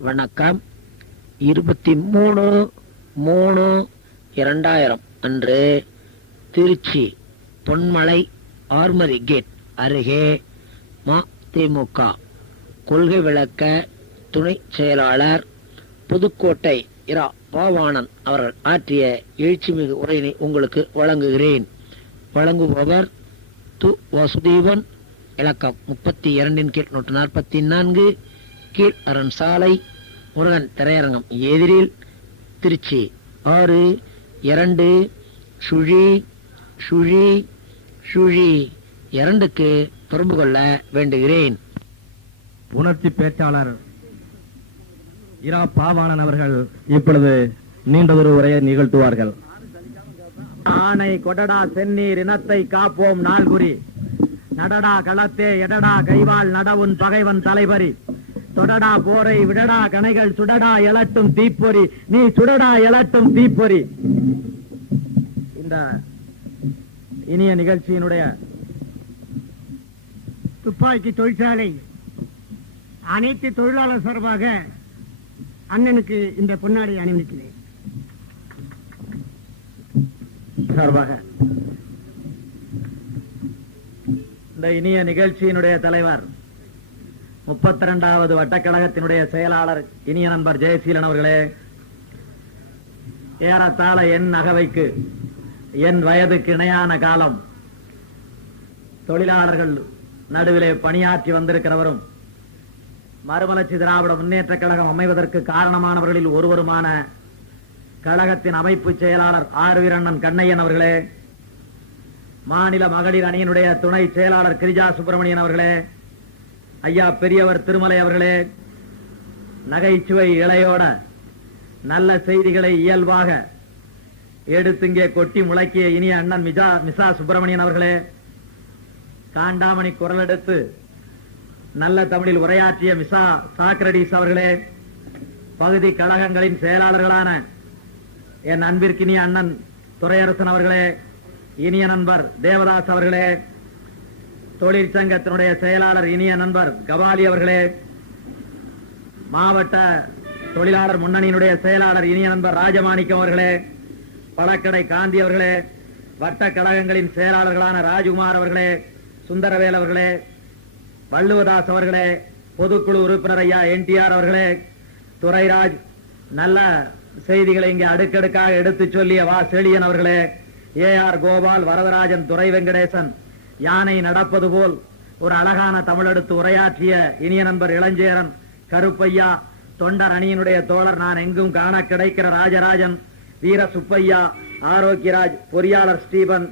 வணக்கம். 23/3/2000 அன்று திருச்சி பொன்மலை ஆர்மரி கேட் அருகே மதிமுக கொள்கை விளக்க துணை செயலாளர் புதுக்கோட்டை இரா பாவாணன் அவர்கள் ஆற்றிய எழுச்சிமிகு உரையினை உங்களுக்கு வழங்குகிறேன். வழங்குபவர் து வாசுதேவன். இலக்கம் 32 கீழ் 144 கீழ் அரண் சாலை, முருகன் திரையரங்கம் எதிரில், திருச்சி 62/2 தொடர்பு கொள்ள வேண்டுகிறேன். உணர்ச்சி பேச்சாளர் இரா பாவாணன் அவர்கள் இப்பொழுது நீண்டதொரு உரையை நிகழ்த்துவார்கள். ஆனை கொடடா செந்நீர் இனத்தை காப்போம் நாள்குறி, நடடா களத்தே எடடா கைவாள் நடவுன் பகைவன் தலைவரி, தொடடா போரை விடடா கணைகள் சுடடா எழட்டும் தீப்பொறி, நீ சுடடா எழட்டும் தீப்பொறி. இந்த இனிய நிகழ்ச்சியினுடைய துப்பாக்கி தொழிற்சாலை அனைத்து தொழிலாளர் சார்பாக அண்ணனுக்கு இந்த பொன்னாடை அணிவிக்கிறேன். சார்பாக இந்த இனிய நிகழ்ச்சியினுடைய தலைவர் 32வது வட்டக்கழகத்தினுடைய செயலாளர் இனிய நண்பர் ஜெயசீலன் அவர்களே, ஏறத்தாழ என் அகவைக்கு என் வயதுக்கு இணையான காலம் தொழிலாளர்கள் நடுவிலே பணியாற்றி வந்திருக்கிறவரும் மறுமலர்ச்சி திராவிட முன்னேற்ற கழகம் அமைவதற்கு காரணமானவர்களில் ஒருவருமான கழகத்தின் அமைப்பு செயலாளர் ஆர் வீரண்ணன் கண்ணையன் அவர்களே, மாநில மகளிர் அணியினுடைய துணை செயலாளர் கிரிஜா சுப்பிரமணியன் அவர்களே, ஐயா பெரியவர் திருமலை அவர்களே, நகைச்சுவை இளையோட நல்ல செய்திகளை இயல்பாக எடுத்துங்கே கொட்டி முழக்கிய இனிய அண்ணன் மிசா சுப்பிரமணியன் அவர்களே, காண்டாமணி குரல் எடுத்து நல்ல தமிழில் உரையாற்றிய மிசா சாக்ரடிஸ் அவர்களே, பகுதி கழகங்களின் செயலாளர்களான என் அன்பிற்கினிய அண்ணன் துரையரசன் அவர்களே, இனிய நண்பர் தேவதாஸ் அவர்களே, தொழிற்சங்கத்தினுடைய செயலாளர் இனிய நண்பர் கபாலி அவர்களே, மாவட்ட தொழிலாளர் முன்னணியினுடைய செயலாளர் இனிய நண்பர் ராஜமாணிக்கம் அவர்களே, பழக்கடை காந்தி அவர்களே, வட்ட கழகங்களின் செயலாளர்களான ராஜ்குமார் அவர்களே, சுந்தரவேல் அவர்களே, வள்ளுவதாஸ் அவர்களே, பொதுக்குழு உறுப்பினர் ஐயா என்டிஆர் அவர்களே, துரைராஜ், நல்ல செய்திகளை இங்கே அடுக்கடுக்காக எடுத்து சொல்லிய வா செழியன் அவர்களே, ஏஆர் கோபால், வரதராஜன், துரை வெங்கடேசன், யானை நடப்பது போல் ஒரு அழகான தமிழெடுத்து உரையாற்றிய இனிய நண்பர் இளஞ்சேரன், கருப்பையா, தொண்டர் அணியினுடைய தோழர் நான் எங்கும் காண கிடைக்கிற ராஜராஜன், வீர சுப்பையா, ஆரோக்கியராஜ், பொறியாளர் ஸ்டீபன்,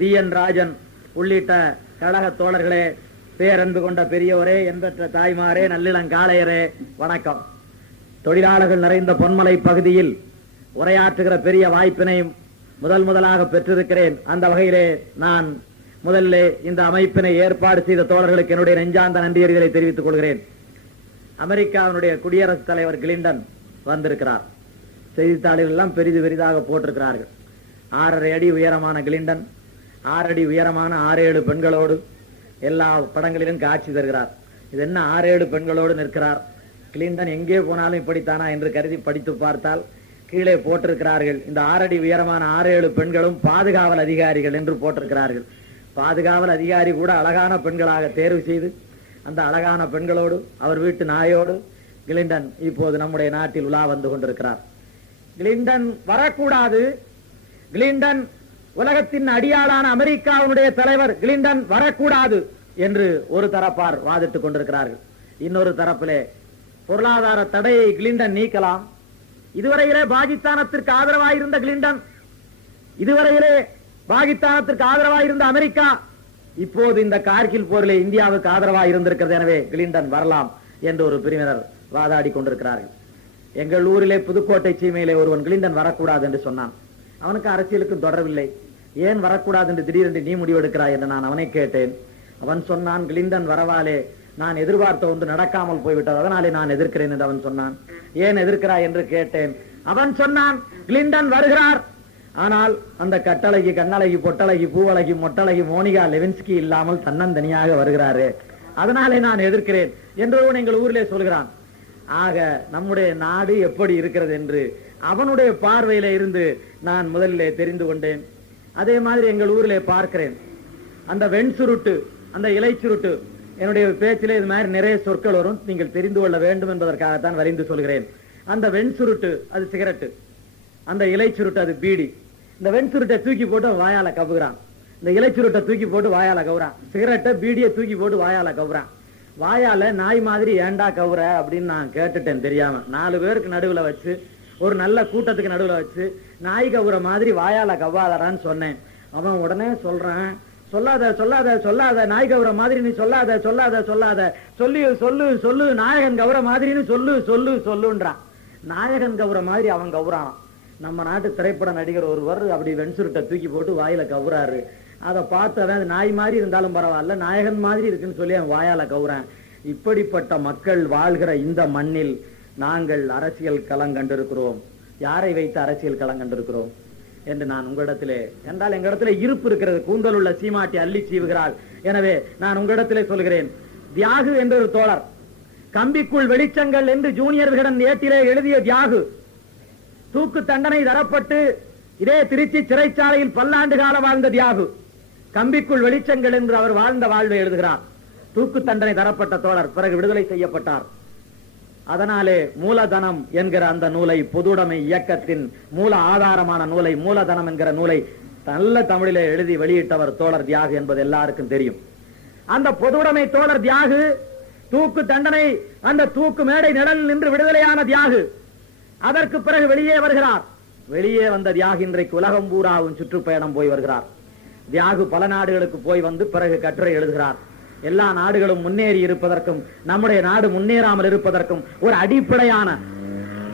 வி என் ராஜன் உள்ளிட்ட கழக தோழர்களே, பேரன்பு கொண்ட பெரியோரே, எந்தற்ற தாய்மாரே, நல்லிளங்காளையரே, வணக்கம். தொழிலாளர்கள் நிறைந்த பொன்மலை பகுதியில் உரையாற்றுகிற பெரிய வாய்ப்பினையும் முதலாக பெற்றிருக்கிறேன். அந்த வகையிலே நான் முதல்ல இந்த அமைப்பினை ஏற்பாடு செய்த தோழர்களுக்கு என்னுடைய நெஞ்சார்ந்த நன்றியர்களை தெரிவித்துக் கொள்கிறேன். அமெரிக்காவினுடைய குடியரசுத் தலைவர் கிளின்டன் வந்திருக்கிறார். செய்தித்தாளில் எல்லாம் பெரிதாக போட்டிருக்கிறார்கள். 6.5 அடி உயரமான கிளின்டன் 6 அடி உயரமான 6-7 பெண்களோடு எல்லா படங்களிலும் காட்சி தருகிறார். இது என்ன 6-7 பெண்களோடு நிற்கிறார்? கிளின்டன் எங்கே போனாலும் இப்படித்தானா என்று கருதி படித்து பார்த்தால் கீழே போட்டிருக்கிறார்கள். இந்த 6 அடி உயரமான 6-7 பெண்களும் பாதுகாவல் அதிகாரிகள் என்று போட்டிருக்கிறார்கள். பாதுகாவல் அதிகாரி கூட அழகான பெண்களாக தேர்வு செய்து அந்த அழகான பெண்களோடு அவர் வீட்டு நாயோடு கிளின்டன் இப்போது நம்முடைய நாட்டில் உலா வந்து கொண்டிருக்கிறார். கிளின்டன் வரக்கூடாது, கிளின்டன் உலகத்தின் அடியாளான அமெரிக்காவுடைய தலைவர் கிளின்டன் வரக்கூடாது என்று ஒரு தரப்பார் வாதிட்டுக் கொண்டிருக்கிறார்கள். இன்னொரு தரப்பிலே பொருளாதார தடையை கிளின்டன் நீக்கலாம். இதுவரையிலே பாகிஸ்தானத்திற்கு ஆதரவாயிருந்த கிளின்டன், இதுவரையிலே பாகிஸ்தானத்திற்கு ஆதரவாயிருந்த அமெரிக்கா இப்போது இந்த கார்கில் போரிலே இந்தியாவுக்கு ஆதரவாக இருந்திருக்கிறது. எனவே கிளின்டன் வரலாம் என்று ஒரு பிரிவினர் வாதாடி கொண்டிருக்கிறார்கள். எங்கள் ஊரிலே புதுக்கோட்டை சீமையிலே ஒருவன் கிளின்டன் வரக்கூடாது என்று சொன்னான். அவனுக்கு அரசியலுக்கும் தொடர்பில்லை. ஏன் வரக்கூடாது என்று திடீரென்று நீ முடிவெடுக்கிறாய் என்று நான் அவனை கேட்டேன். அவன் சொன்னான், கிளின்டன் வரவாலே நான் எதிர்பார்த்த ஒன்று நடக்காமல் போய்விட்டது, அதனாலே நான் எதிர்க்கிறேன் என்று அவன் சொன்னான். ஏன் எதிர்க்கிறாய் என்று கேட்டேன். அவன் சொன்னான், கிளின்டன் வருகிறார், ஆனால் அந்த கட்டழகி, கண்ணழகி, பொட்டழகி, பூவழகி, மொட்டழகி மோனிகா லெவின்ஸ்கி இல்லாமல் தன்னந்தனியாக வருகிறாரு, அதனாலே நான் எதிர்க்கிறேன் என்று எங்கள் ஊரிலே சொல்கிறான். ஆக நம்முடைய நாடு எப்படி இருக்கிறது என்று அவனுடைய பார்வையில இருந்து நான் முதலிலே தெரிந்து கொண்டேன். அதே மாதிரி எங்கள் ஊரிலே பார்க்கிறேன், அந்த வெண் சுருட்டு, அந்த இலை சுருட்டு, என்னுடைய பேச்சிலே இது மாதிரி நிறைய சொற்கள் வரும், நீங்கள் தெரிந்து கொள்ள வேண்டும் என்பதற்காகத்தான் வரைந்து சொல்கிறேன். அந்த வெண் சுருட்டு அது சிகரெட்டு, அந்த இலை சுருட்டு அது பீடி. இந்த வெண் சுருட்டை தூக்கி போட்டு வாயால கவுகிறான், இந்த இலை சுருட்டை தூக்கி போட்டு வாயால கவுறான், சிகரெட்டை பீடியை தூக்கி போட்டு வாயால கவுறான். வாயால நாய் மாதிரி ஏண்டா கவுற அப்படின்னு நான் கேட்டுட்டேன் தெரியாம. 4 பேருக்கு நடுவுல வச்சு, ஒரு நல்ல கூட்டத்துக்கு நடுவுல வச்சு நாய் கவுற மாதிரி வாயால கவ்வாதரான்னு சொன்னேன். அவன் உடனே சொல்றான், சொல்லாத சொல்லாத சொல்லாத, நாய் கவுற மாதிரி நீ சொல்லாத சொல்லாத சொல்லாத, சொல்லி சொல்லு சொல்லு, நாயகன் கவுற மாதிரின்னு சொல்லு சொல்லு சொல்லுன்றான். நாயகன் கவுற மாதிரி அவன் கவுறான். நம்ம நாட்டு திரைப்பட நடிகர் ஒருவர் அப்படி வெண்சுருட்டை தூக்கி போட்டு வாயில கவுறாரு. அதை பார்த்தவன் நாய் மாதிரி இருந்தாலும் பரவாயில்ல, நாயகன் மாதிரி இருக்குன்னு சொல்லி அவன் வாயால கவுறான். இப்படிப்பட்ட மக்கள் வாழ்கிற இந்த மண்ணில் நாங்கள் அரசியல் களம் கண்டிருக்கிறோம். யாரை வைத்து அரசியல் களம் கண்டிருக்கிறோம் என்று நான் உங்களிடத்திலே, என்றால் எங்களிடத்திலே இருப்பு இருக்கிறது. கூந்தல் உள்ள சீமாட்டி அள்ளி சீவுகிறாள். எனவே நான் உங்களிடத்திலே சொல்கிறேன், தியாகு என்ற ஒரு தோழர், கம்பிக்குள் வெளிச்சங்கள் என்று ஜூனியர் விகடன் ஏட்டிலே எழுதிய தியாகு, தூக்கு தண்டனை தரப்பட்டு இதே திருச்சி சிறைச்சாலையில் பல்லாண்டு காலம் வாழ்ந்த தியாகு, கம்பிக்குள் வெளிச்சங்கள் என்று அவர் வாழ்ந்த வாழ்வை எழுதுகிறார். தூக்கு தண்டனை தரப்பட்ட தோழர் பிறகு விடுதலை செய்யப்பட்டார். அதனாலே மூலதனம் என்கிற அந்த நூலை, பொதுவுடைமை இயக்கத்தின் மூல ஆதாரமான நூலை, மூலதனம் என்கிற நூலை நல்ல தமிழிலே எழுதி வெளியிட்டவர் தோழர் தியாகு என்பது எல்லாருக்கும் தெரியும். அந்த பொதுவுடைமை தோழர் தியாகு தூக்கு தண்டனை, அந்த தூக்கு மேடை நிழலில் நின்று விடுதலையான தியாகு அதற்கு பிறகு வெளியே வருகிறார். வெளியே வந்த தியாகு இன்றைக்கு உலகம் பூராவும் சுற்றுப்பயணம் போய் வருகிறார். தியாகு பல நாடுகளுக்கு போய் வந்து பிறகு கட்டுரை எழுதுகிறார். எல்லா நாடுகளும் முன்னேறி இருப்பதற்கும் நம்முடைய நாடு முன்னேறாமல் இருப்பதற்கும் ஒரு அடிப்படையான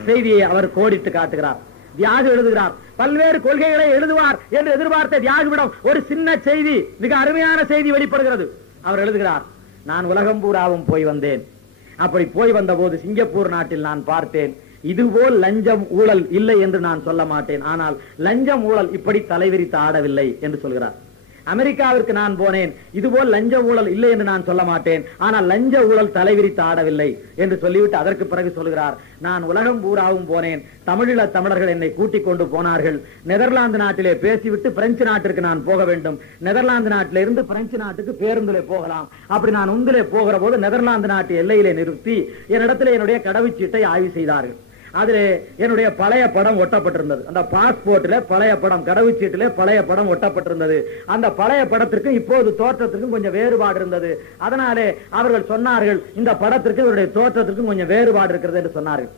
செய்தியை அவர் கோடிட்டு காட்டுகிறார். தியாகு எழுதுகிறார், பல்வேறு கொள்கைகளை எழுதுவார் என்று எதிர்பார்த்த தியாகுவிடம் ஒரு சின்ன செய்தி, மிக அருமையான செய்தி வெளிப்படுகிறது. அவர் எழுதுகிறார், நான் உலகம் பூராவும் போய் வந்தேன். அப்படி போய் வந்த போது சிங்கப்பூர் நாட்டில் நான் பார்த்தேன், இதுபோல் லஞ்சம் ஊழல் இல்லை என்று நான் சொல்ல மாட்டேன், ஆனால் லஞ்சம் ஊழல் இப்படி தலைவிரித்து ஆடவில்லை என்று சொல்கிறார். அமெரிக்காவிற்கு நான் போனேன், இதுபோல் லஞ்ச ஊழல் இல்லை என்று நான் சொல்ல மாட்டேன், ஆனால் லஞ்ச ஊழல் தலைவிரித்து ஆடவில்லை என்று சொல்லிவிட்டு அதற்கு பிறகு சொல்கிறார், நான் உலகம் பூராவும் போனேன், தமிழீழ தமிழர்கள் என்னை கூட்டிக் கொண்டு போனார்கள். நெதர்லாந்து நாட்டிலே பேசிவிட்டு பிரெஞ்சு நாட்டிற்கு நான் போக வேண்டும். நெதர்லாந்து நாட்டில இருந்து பிரெஞ்சு நாட்டுக்கு பேருந்திலே போகலாம். அப்படி நான் உந்திலே போகிற போது நெதர்லாந்து நாட்டு எல்லையிலே நிறுத்தி என்னிடத்திலே என்னுடைய கடவுச்சீட்டை ஆய்வு செய்தார்கள். அதிலே என்னுடைய பழைய படம் ஒட்டப்பட்டிருந்தது. அந்த பாஸ்போர்ட்ல பழைய படம், கடவுச்சீட்டிலே பழைய படம் ஒட்டப்பட்டிருந்தது. அந்த பழைய படத்திற்கும் இப்போது தோற்றத்திற்கும் கொஞ்சம் வேறுபாடு இருந்தது. அதனாலே அவர்கள் சொன்னார்கள், இந்த படத்திற்கு இவருடைய தோற்றத்திற்கும் கொஞ்சம் வேறுபாடு இருக்கிறது என்று சொன்னார்கள்.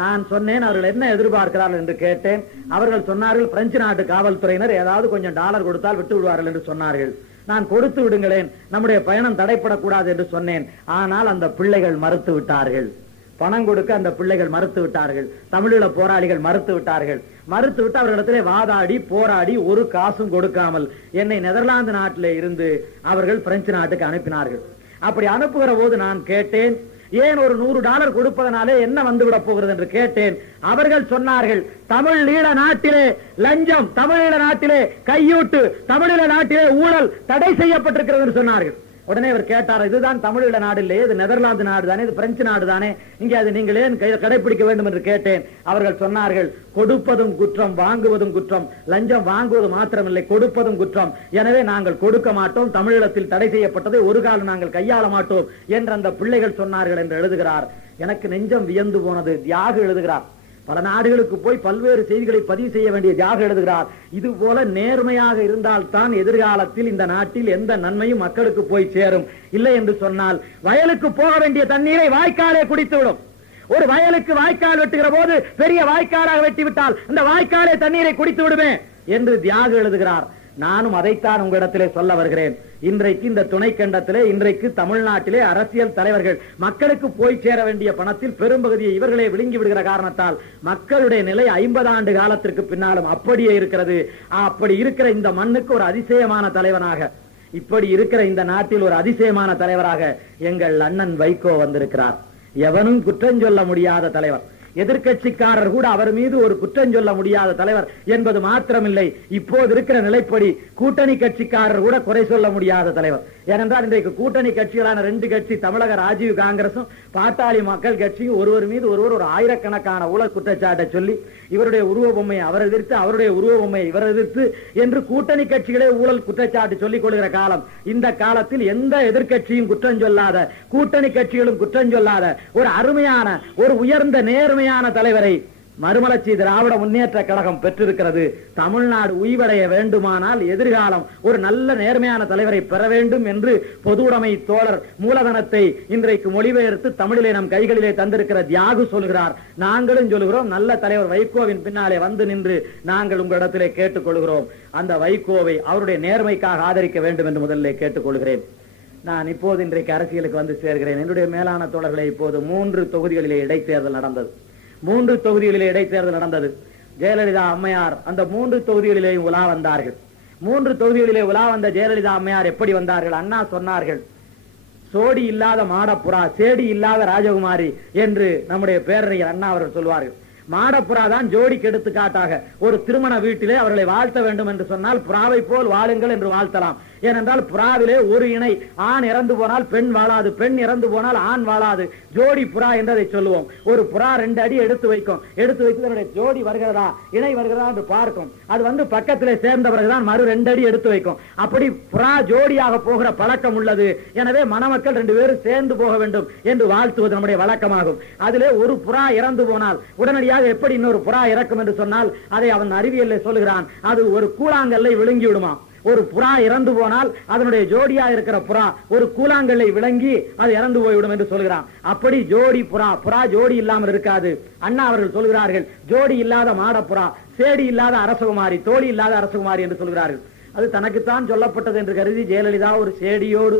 நான் சொன்னேன், அவர்கள் என்ன எதிர்பார்க்கிறார்கள் என்று கேட்டேன். அவர்கள் சொன்னார்கள், பிரெஞ்சு நாட்டு காவல்துறையினர் ஏதாவது கொஞ்சம் டாலர் கொடுத்தால் விட்டு விடுவார்கள் என்று சொன்னார்கள். நான் கொடுத்து விடுங்களேன், நம்முடைய பயணம் தடைப்படக்கூடாது என்று சொன்னேன். ஆனால் அந்த பிள்ளைகள் மறுத்து விட்டார்கள். பணம் கொடுக்க அந்த பிள்ளைகள் மறுத்து விட்டார்கள். தமிழீழ போராளிகள் மறுத்து விட்டார்கள். மறுத்துவிட்டு அவர்களிடத்திலே வாதாடி போராடி ஒரு காசும் கொடுக்காமல் என்னை நெதர்லாந்து நாட்டிலே இருந்து அவர்கள் பிரெஞ்சு நாட்டுக்கு அனுப்பினார்கள். அப்படி அனுப்புகிற போது நான் கேட்டேன், ஏன் ஒரு $100 கொடுப்பதனாலே என்ன வந்துவிட போகிறது என்று கேட்டேன். அவர்கள் சொன்னார்கள், தமிழீழ நாட்டிலே லஞ்சம், தமிழீழ நாட்டிலே கையூட்டு, தமிழீழ நாட்டிலே ஊழல் தடை செய்யப்பட்டிருக்கிறது என்று சொன்னார்கள். உடனே அவர் கேட்டார், இதுதான் தமிழீழ நாடு இல்லையே, இது நெதர்லாந்து நாடு தானே, இது பிரெஞ்சு நாடு தானே, இங்கே அது நீங்கள் ஏன் கடைபிடிக்க வேண்டும் என்று கேட்டேன். அவர்கள் சொன்னார்கள், கொடுப்பதும் குற்றம், வாங்குவதும் குற்றம், லஞ்சம் வாங்குவது மாத்திரமில்லை, கொடுப்பதும் குற்றம், எனவே நாங்கள் கொடுக்க மாட்டோம், தமிழீழத்தில் தடை செய்யப்பட்டதை ஒரு காலம் நாங்கள் கையாள மாட்டோம் என்று அந்த பிள்ளைகள் சொன்னார்கள் என்று எழுதுகிறார். எனக்கு நெஞ்சம் வியந்து போனது. தியாகு எழுதுகிறார், பல நாடுகளுக்கு போய் பல்வேறு செய்திகளை பதிவு செய்ய வேண்டிய தியாகு எழுதுகிறார். இது போல நேர்மையாக இருந்தால் தான் எதிர்காலத்தில் இந்த நாட்டில் எந்த நன்மையும் மக்களுக்கு போய் சேரும். இல்லை என்று சொன்னால் வயலுக்கு போக வேண்டிய தண்ணீரை வாய்க்காலே குடித்துவிடும். ஒரு வயலுக்கு வாய்க்கால் வெட்டுகிற போது பெரிய வாய்க்காலாக வெட்டிவிட்டால் அந்த வாய்க்காலே தண்ணீரை குடித்து விடுவேன் என்று தியாகு எழுதுகிறார். நானும் அதைத்தான் உங்களிடத்திலே சொல்ல வருகிறேன். இன்றைக்கு இந்த துணைக்கண்டத்திலே, இன்றைக்கு தமிழ்நாட்டிலே அரசியல் தலைவர்கள் மக்களுக்கு போய் சேர வேண்டிய பணத்தில் பெரும்பகுதியை இவர்களே விழுங்கி விடுகிற காரணத்தால் மக்களுடைய நிலை 50 ஆண்டு காலத்திற்கு பின்னாலும் அப்படியே இருக்கிறது. அப்படி இருக்கிற இந்த மண்ணுக்கு ஒரு அதிசயமான தலைவனாக, இப்படி இருக்கிற இந்த நாட்டில் ஒரு அதிசயமான தலைவராக எங்கள் அண்ணன் வைகோ வந்திருக்கிறார். எவனும் குற்றம் சொல்ல முடியாத தலைவர். எதிர்கட்சிக்காரர் கூட அவர் மீது ஒரு குற்றம் சொல்ல முடியாத தலைவர் என்பது மாத்திரமில்லை, இப்போது இருக்கிற நிலைப்படி கூட்டணி கட்சிக்காரர் கூட குறை சொல்ல முடியாத தலைவர். ஏனென்றால் இன்றைக்கு கூட்டணி கட்சிகளான 2 கட்சி, தமிழக ராஜீவ் காங்கிரசும் பாட்டாளி மக்கள் கட்சியும் ஒருவர் மீது ஒருவர் ஒரு ஆயிரக்கணக்கான ஊழல் குற்றச்சாட்டை சொல்லி இவருடைய உருவ பொம்மையை அவர் எதிர்த்து, அவருடைய உருவ பொம்மையை இவர் எதிர்த்து என்று கூட்டணி கட்சிகளே ஊழல் குற்றச்சாட்டு சொல்லிக் கொள்கிற காலம். இந்த காலத்தில் எந்த எதிர்க்கட்சியும் குற்றம் சொல்லாத, கூட்டணி கட்சிகளும் குற்றம் சொல்லாத ஒரு அருமையான, ஒரு உயர்ந்த நேர்மையான தலைவரை மறுமலர்ச்சி திராவிட முன்னேற்ற கழகம் பெற்றிருக்கிறது. தமிழ்நாடு உய்வடைய வேண்டுமானால் எதிர்காலம் ஒரு நல்ல நேர்மையான தலைவரை பெற வேண்டும் என்று பொதுவுடைமை தோழர் மூலதனத்தை இன்றைக்கு மொழிபெயர்த்து தமிழிலே நம் கைகளிலே தந்திருக்கிற தியாகு சொல்கிறார். நாங்களும் சொல்கிறோம், நல்ல தலைவர் வைகோவின் பின்னாலே வந்து நின்று நாங்கள் உங்களிடத்திலே கேட்டுக்கொள்கிறோம். அந்த வைகோவை அவருடைய நேர்மைக்காக ஆதரிக்க வேண்டும் என்று முதலிலே கேட்டுக்கொள்கிறேன். நான் இப்போது இன்றைக்கு அரசியலுக்கு வந்து சேர்கிறேன். என்னுடைய மேலான தோழர்களை, இப்போது 3 தொகுதிகளிலே இடைத்தேர்தல் நடந்தது. 3 தொகுதிகளிலே இடைத்தேர்தல் நடந்தது. ஜெயலலிதா அம்மையார் அந்த 3 தொகுதிகளிலேயும் உலா வந்தார்கள். 3 தொகுதிகளிலே உலா வந்த ஜெயலலிதா அம்மையார் எப்படி வந்தார்கள்? அண்ணா சொன்னார்கள், சோடி இல்லாத மாடப்புறா, சேடி இல்லாத ராஜகுமாரி என்று நம்முடைய பேரறிஞர் அண்ணா அவர்கள் சொல்வார்கள். மாடப்புறா தான் ஜோடிக்கு எடுத்துக்காட்டாக ஒரு திருமண வீட்டிலே அவர்களை வாழ்த்த வேண்டும் என்று சொன்னால் புறாவை போல் வாழுங்கள் என்று வாழ்த்தலாம். ஏனென்றால் புறாவிலே ஒரு இணை, ஆண் இறந்து போனால் பெண் வாழாது, பெண் இறந்து போனால் ஆண் வாழாது, ஜோடி புறா என்றதை சொல்லுவோம். ஒரு புறா 2 அடி எடுத்து வைக்கும், எடுத்து வைத்து அதனுடைய ஜோடி வருகிறதா, இணை வருகிறதா என்று பார்க்கும். அது வந்து பக்கத்திலே சேர்ந்த பிறகுதான் மறு 2 அடி எடுத்து வைக்கும். அப்படி புறா ஜோடியாக போகிற பழக்கம் உள்ளது. எனவே மணமக்கள் 2 பேரும் சேர்ந்து போக வேண்டும் என்று வாழ்த்துவது நம்முடைய வழக்கமாகும். அதிலே ஒரு புறா இறந்து போனால் உடனடியாக எப்படி இன்னொரு புறா இறக்கும் என்று சொன்னால் அதை அவன் அறிவியல்ல சொல்லுகிறான், அது ஒரு கூழாங்கல்லை விழுங்கி விடுமா. ஒரு புறா இறந்து போனால் அதனுடைய ஜோடியா இருக்கிற புறா ஒரு கூழாங்கல்லை விளங்கி அது இறந்து போய்விடும் என்று சொல்கிறான். அப்படி ஜோடி புறா, புறா ஜோடி இல்லாமல் இருக்காது. அண்ணா அவர்கள் சொல்கிறார்கள், ஜோடி இல்லாத மாடப்புறா, சேடி இல்லாத அரசகுமாரி, தோழி இல்லாத அரசகுமாரி என்று சொல்கிறார்கள். அது தனக்குத்தான் சொல்லப்பட்டது என்று கருதி ஜெயலலிதா ஒரு சேடியோடு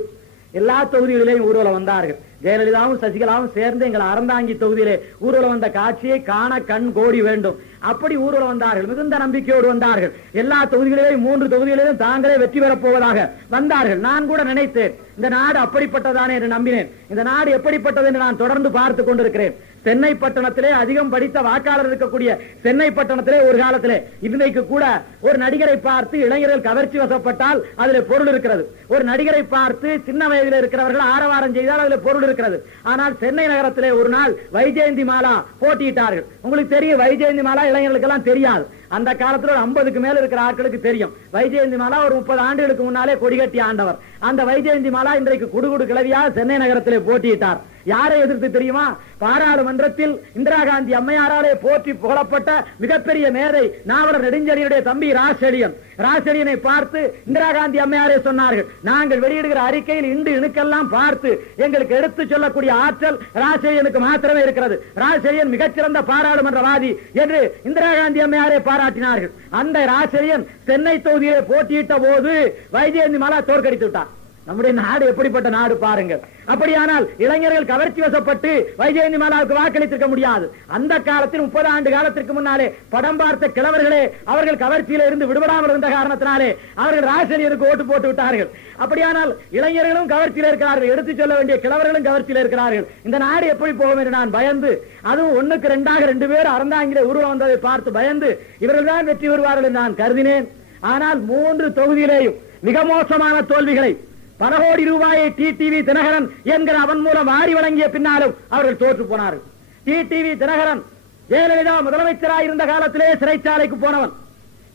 எல்லா தொகுதிகளிலேயும் ஊர்வலம் வந்தார்கள். ஜெயலலிதாவும் சசிகலாவும் சேர்ந்து எங்கள் அறந்தாங்கி தொகுதியிலே ஊர்வலம் வந்த காட்சியை காண கண் கோடி வேண்டும். அப்படி ஊர்வலம் வந்தார்கள், மிகுந்த நம்பிக்கையோடு வந்தார்கள். எல்லா தொகுதிகளிலேயும் 3 தொகுதிகளிலும் தாங்களே வெற்றி பெறப் போவதாக வந்தார்கள். நான் கூட நினைத்தேன், இந்த நாடு அப்படிப்பட்டதானே என்று நம்பினேன். இந்த நாடு எப்படிப்பட்டது என்று நான் தொடர்ந்து பார்த்துக் கொண்டிருக்கிறேன். சென்னை பட்டணத்திலே அதிகம் படித்த வாக்காளர் இருக்கக்கூடிய சென்னை பட்டணத்திலே ஒரு காலத்திலே இன்றைக்கு கூட ஒரு நடிகரை பார்த்து இளைஞர்கள் கவர்ச்சி வசப்பட்டால் அதில் பொருள் இருக்கிறது. ஒரு நடிகரை பார்த்து சின்ன வயதில் இருக்கிறவர்கள் ஆரவாரம் செய்தால் அதில் பொருள் இருக்கிறது. ஆனால் சென்னை நகரத்திலே ஒரு நாள் வைஜெயந்தி மாலா போட்டியிட்டார்கள். உங்களுக்கு தெரியும், வைஜெயந்தி மாலா இளைஞர்களுக்கு எல்லாம் தெரியாது. அந்த காலத்தில் 50க்கு மேல இருக்கிற ஆட்களுக்கு தெரியும். வைஜெயந்தி மாலா ஒரு 30 ஆண்டுகளுக்கு முன்னாலே கொடிகட்டி ஆண்டவர். அந்த வைஜெயந்தி மாலா இன்றைக்கு குடுகுடு கிளவியாக சென்னை நகரத்திலே போட்டியிட்டார். யாரை எதிர்த்து தெரியுமா? பாராளுமன்றத்தில் இந்திரா காந்தி அம்மையாராலே போற்றி புகழப்பட்ட மிகப்பெரிய மேதை நாவலர் நெடுஞ்செழியனுடைய தம்பி ராசெழியன். ராசெழியனை பார்த்து இந்திரா காந்தி அம்மையாரே சொன்னார்கள், நாங்கள் வெளியிடுகிற அறிக்கையில் இண்டு இணுக்கெல்லாம் பார்த்து எங்களுக்கு எடுத்து சொல்லக்கூடிய ஆற்றல் ராசெழியனுக்கு மாத்திரமே இருக்கிறது. ராசெழியன் மிகச்சிறந்த பாராளுமன்றவாதி என்று இந்திரா காந்தி அம்மையாரே பாராட்டினார்கள். அந்த ராசெழியன் சென்னை தொகுதியிலே போட்டியிட்ட போது வைஜெயந்தி மாலா தோற்கடித்து விட்டார். நம்முடைய நாடு எப்படிப்பட்ட நாடு பாருங்கள். அப்படியானால் இளைஞர்கள் கவர்ச்சி வசப்பட்டு வைஜெயந்தி மாலாவுக்கு வாக்களித்திருக்க முடியாது. அந்த காலத்தில் 30 ஆண்டு காலத்திற்கு முன்னாலே படம் பார்த்த கிழவர்களே அவர்கள் கவர்ச்சியில இருந்து விடுபடாமல் இருந்த காரணத்தினாலே அவர்கள் ராசெழியனுக்கு ஓட்டு போட்டு விட்டார்கள். அப்படியானால் இளைஞர்களும் கவர்ச்சியில் இருக்கிறார்கள், எடுத்து சொல்ல வேண்டிய கிழவர்களும் கவர்ச்சியில் இருக்கிறார்கள். இந்த நாடு எப்படி போகும் என்று நான் பயந்து, அதுவும் 1க்கு 2ஆக 2 பேர் அறந்தாங்கிலே உருவம் வந்ததை பார்த்து பயந்து இவர்கள் தான் வெற்றி பெறுவார்கள் என்று நான் கருதினேன். ஆனால் 3 தொகுதியிலேயும் மிக மோசமான தோல்விகளை, பல கோடி ரூபாயை டிடிவி தினகரன் என்கிற அவன் மூலம் வாரி வழங்கிய பின்னாலும் அவர்கள் தோற்று போனார்கள். டிடிவி தினகரன் ஜெயலலிதா முதலமைச்சராக இருந்த காலத்திலே சிறைச்சாலைக்கு போனவன்.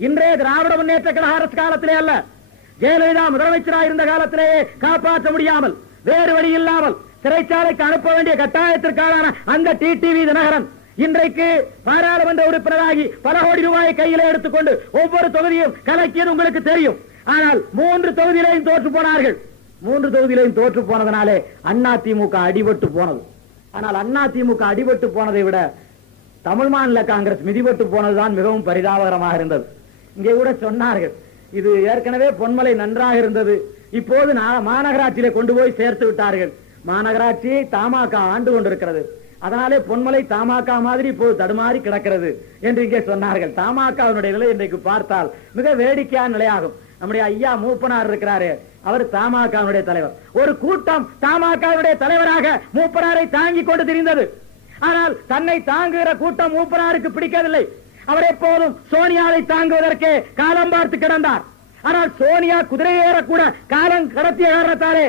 இன்றே திராவிட முன்னேற்ற கழக அரசு காலத்திலே அல்ல, ஜெயலலிதா முதலமைச்சராக இருந்த காலத்திலேயே காப்பாற்ற முடியாமல் வேறு வழி இல்லாமல் சிறைச்சாலைக்கு அனுப்ப வேண்டிய கட்டாயத்திற்கான அந்த டிடிவி தினகரன் இன்றைக்கு பாராளுமன்ற உறுப்பினராகி பல கோடி ரூபாயை கையிலே எடுத்துக்கொண்டு ஒவ்வொரு தொகுதியும் கலக்கியது உங்களுக்கு தெரியும். ஆனால் 3 தொகுதியிலையும் தோற்று போனார்கள். 3 தொகுதியிலையும் தோற்று போனதனாலே அதிமுக அடிபட்டு போனது. ஆனால் அதிமுக அடிபட்டு போனதை விட தமிழ் மாநில காங்கிரஸ் மிதிபட்டு போனதுதான் மிகவும் பரிதாபகரமாக இருந்தது. இங்கே கூட சொன்னார்கள், இது ஏற்கனவே பொன்மலை நன்றாக இருந்தது, இப்போது மாநகராட்சியிலே கொண்டு போய் சேர்த்து விட்டார்கள். மாநகராட்சியை தமாக ஆண்டு கொண்டிருக்கிறது, அதனாலே பொன்மலை தமாக மாதிரி இப்போது தடுமாறி கிடக்கிறது என்று இங்கே சொன்னார்கள். தமாகவினுடைய நிலை இன்றைக்கு பார்த்தால் மிக வேடிக்கையான நிலையாகும். நம்முடைய ஐயா மூப்பனார் இருக்கிறாரு, அவர் தமாகவினுடைய தலைவர். ஒரு கூட்டம் தமாகவினுடைய தலைவராக மூப்பனாரை தாங்கிக் கொண்டு திரிந்தது. ஆனால் தன்னை தாங்குகிற கூட்டம் மூப்பனாருக்கு பிடிக்கவில்லை. அவர் எப்போதும் சோனியாவை தாங்குவதற்கே காலம் பார்த்து கிடந்தார். ஆனால் சோனியா குதிரை ஏறக்கூட காலம் கடத்திய காரணத்தாலே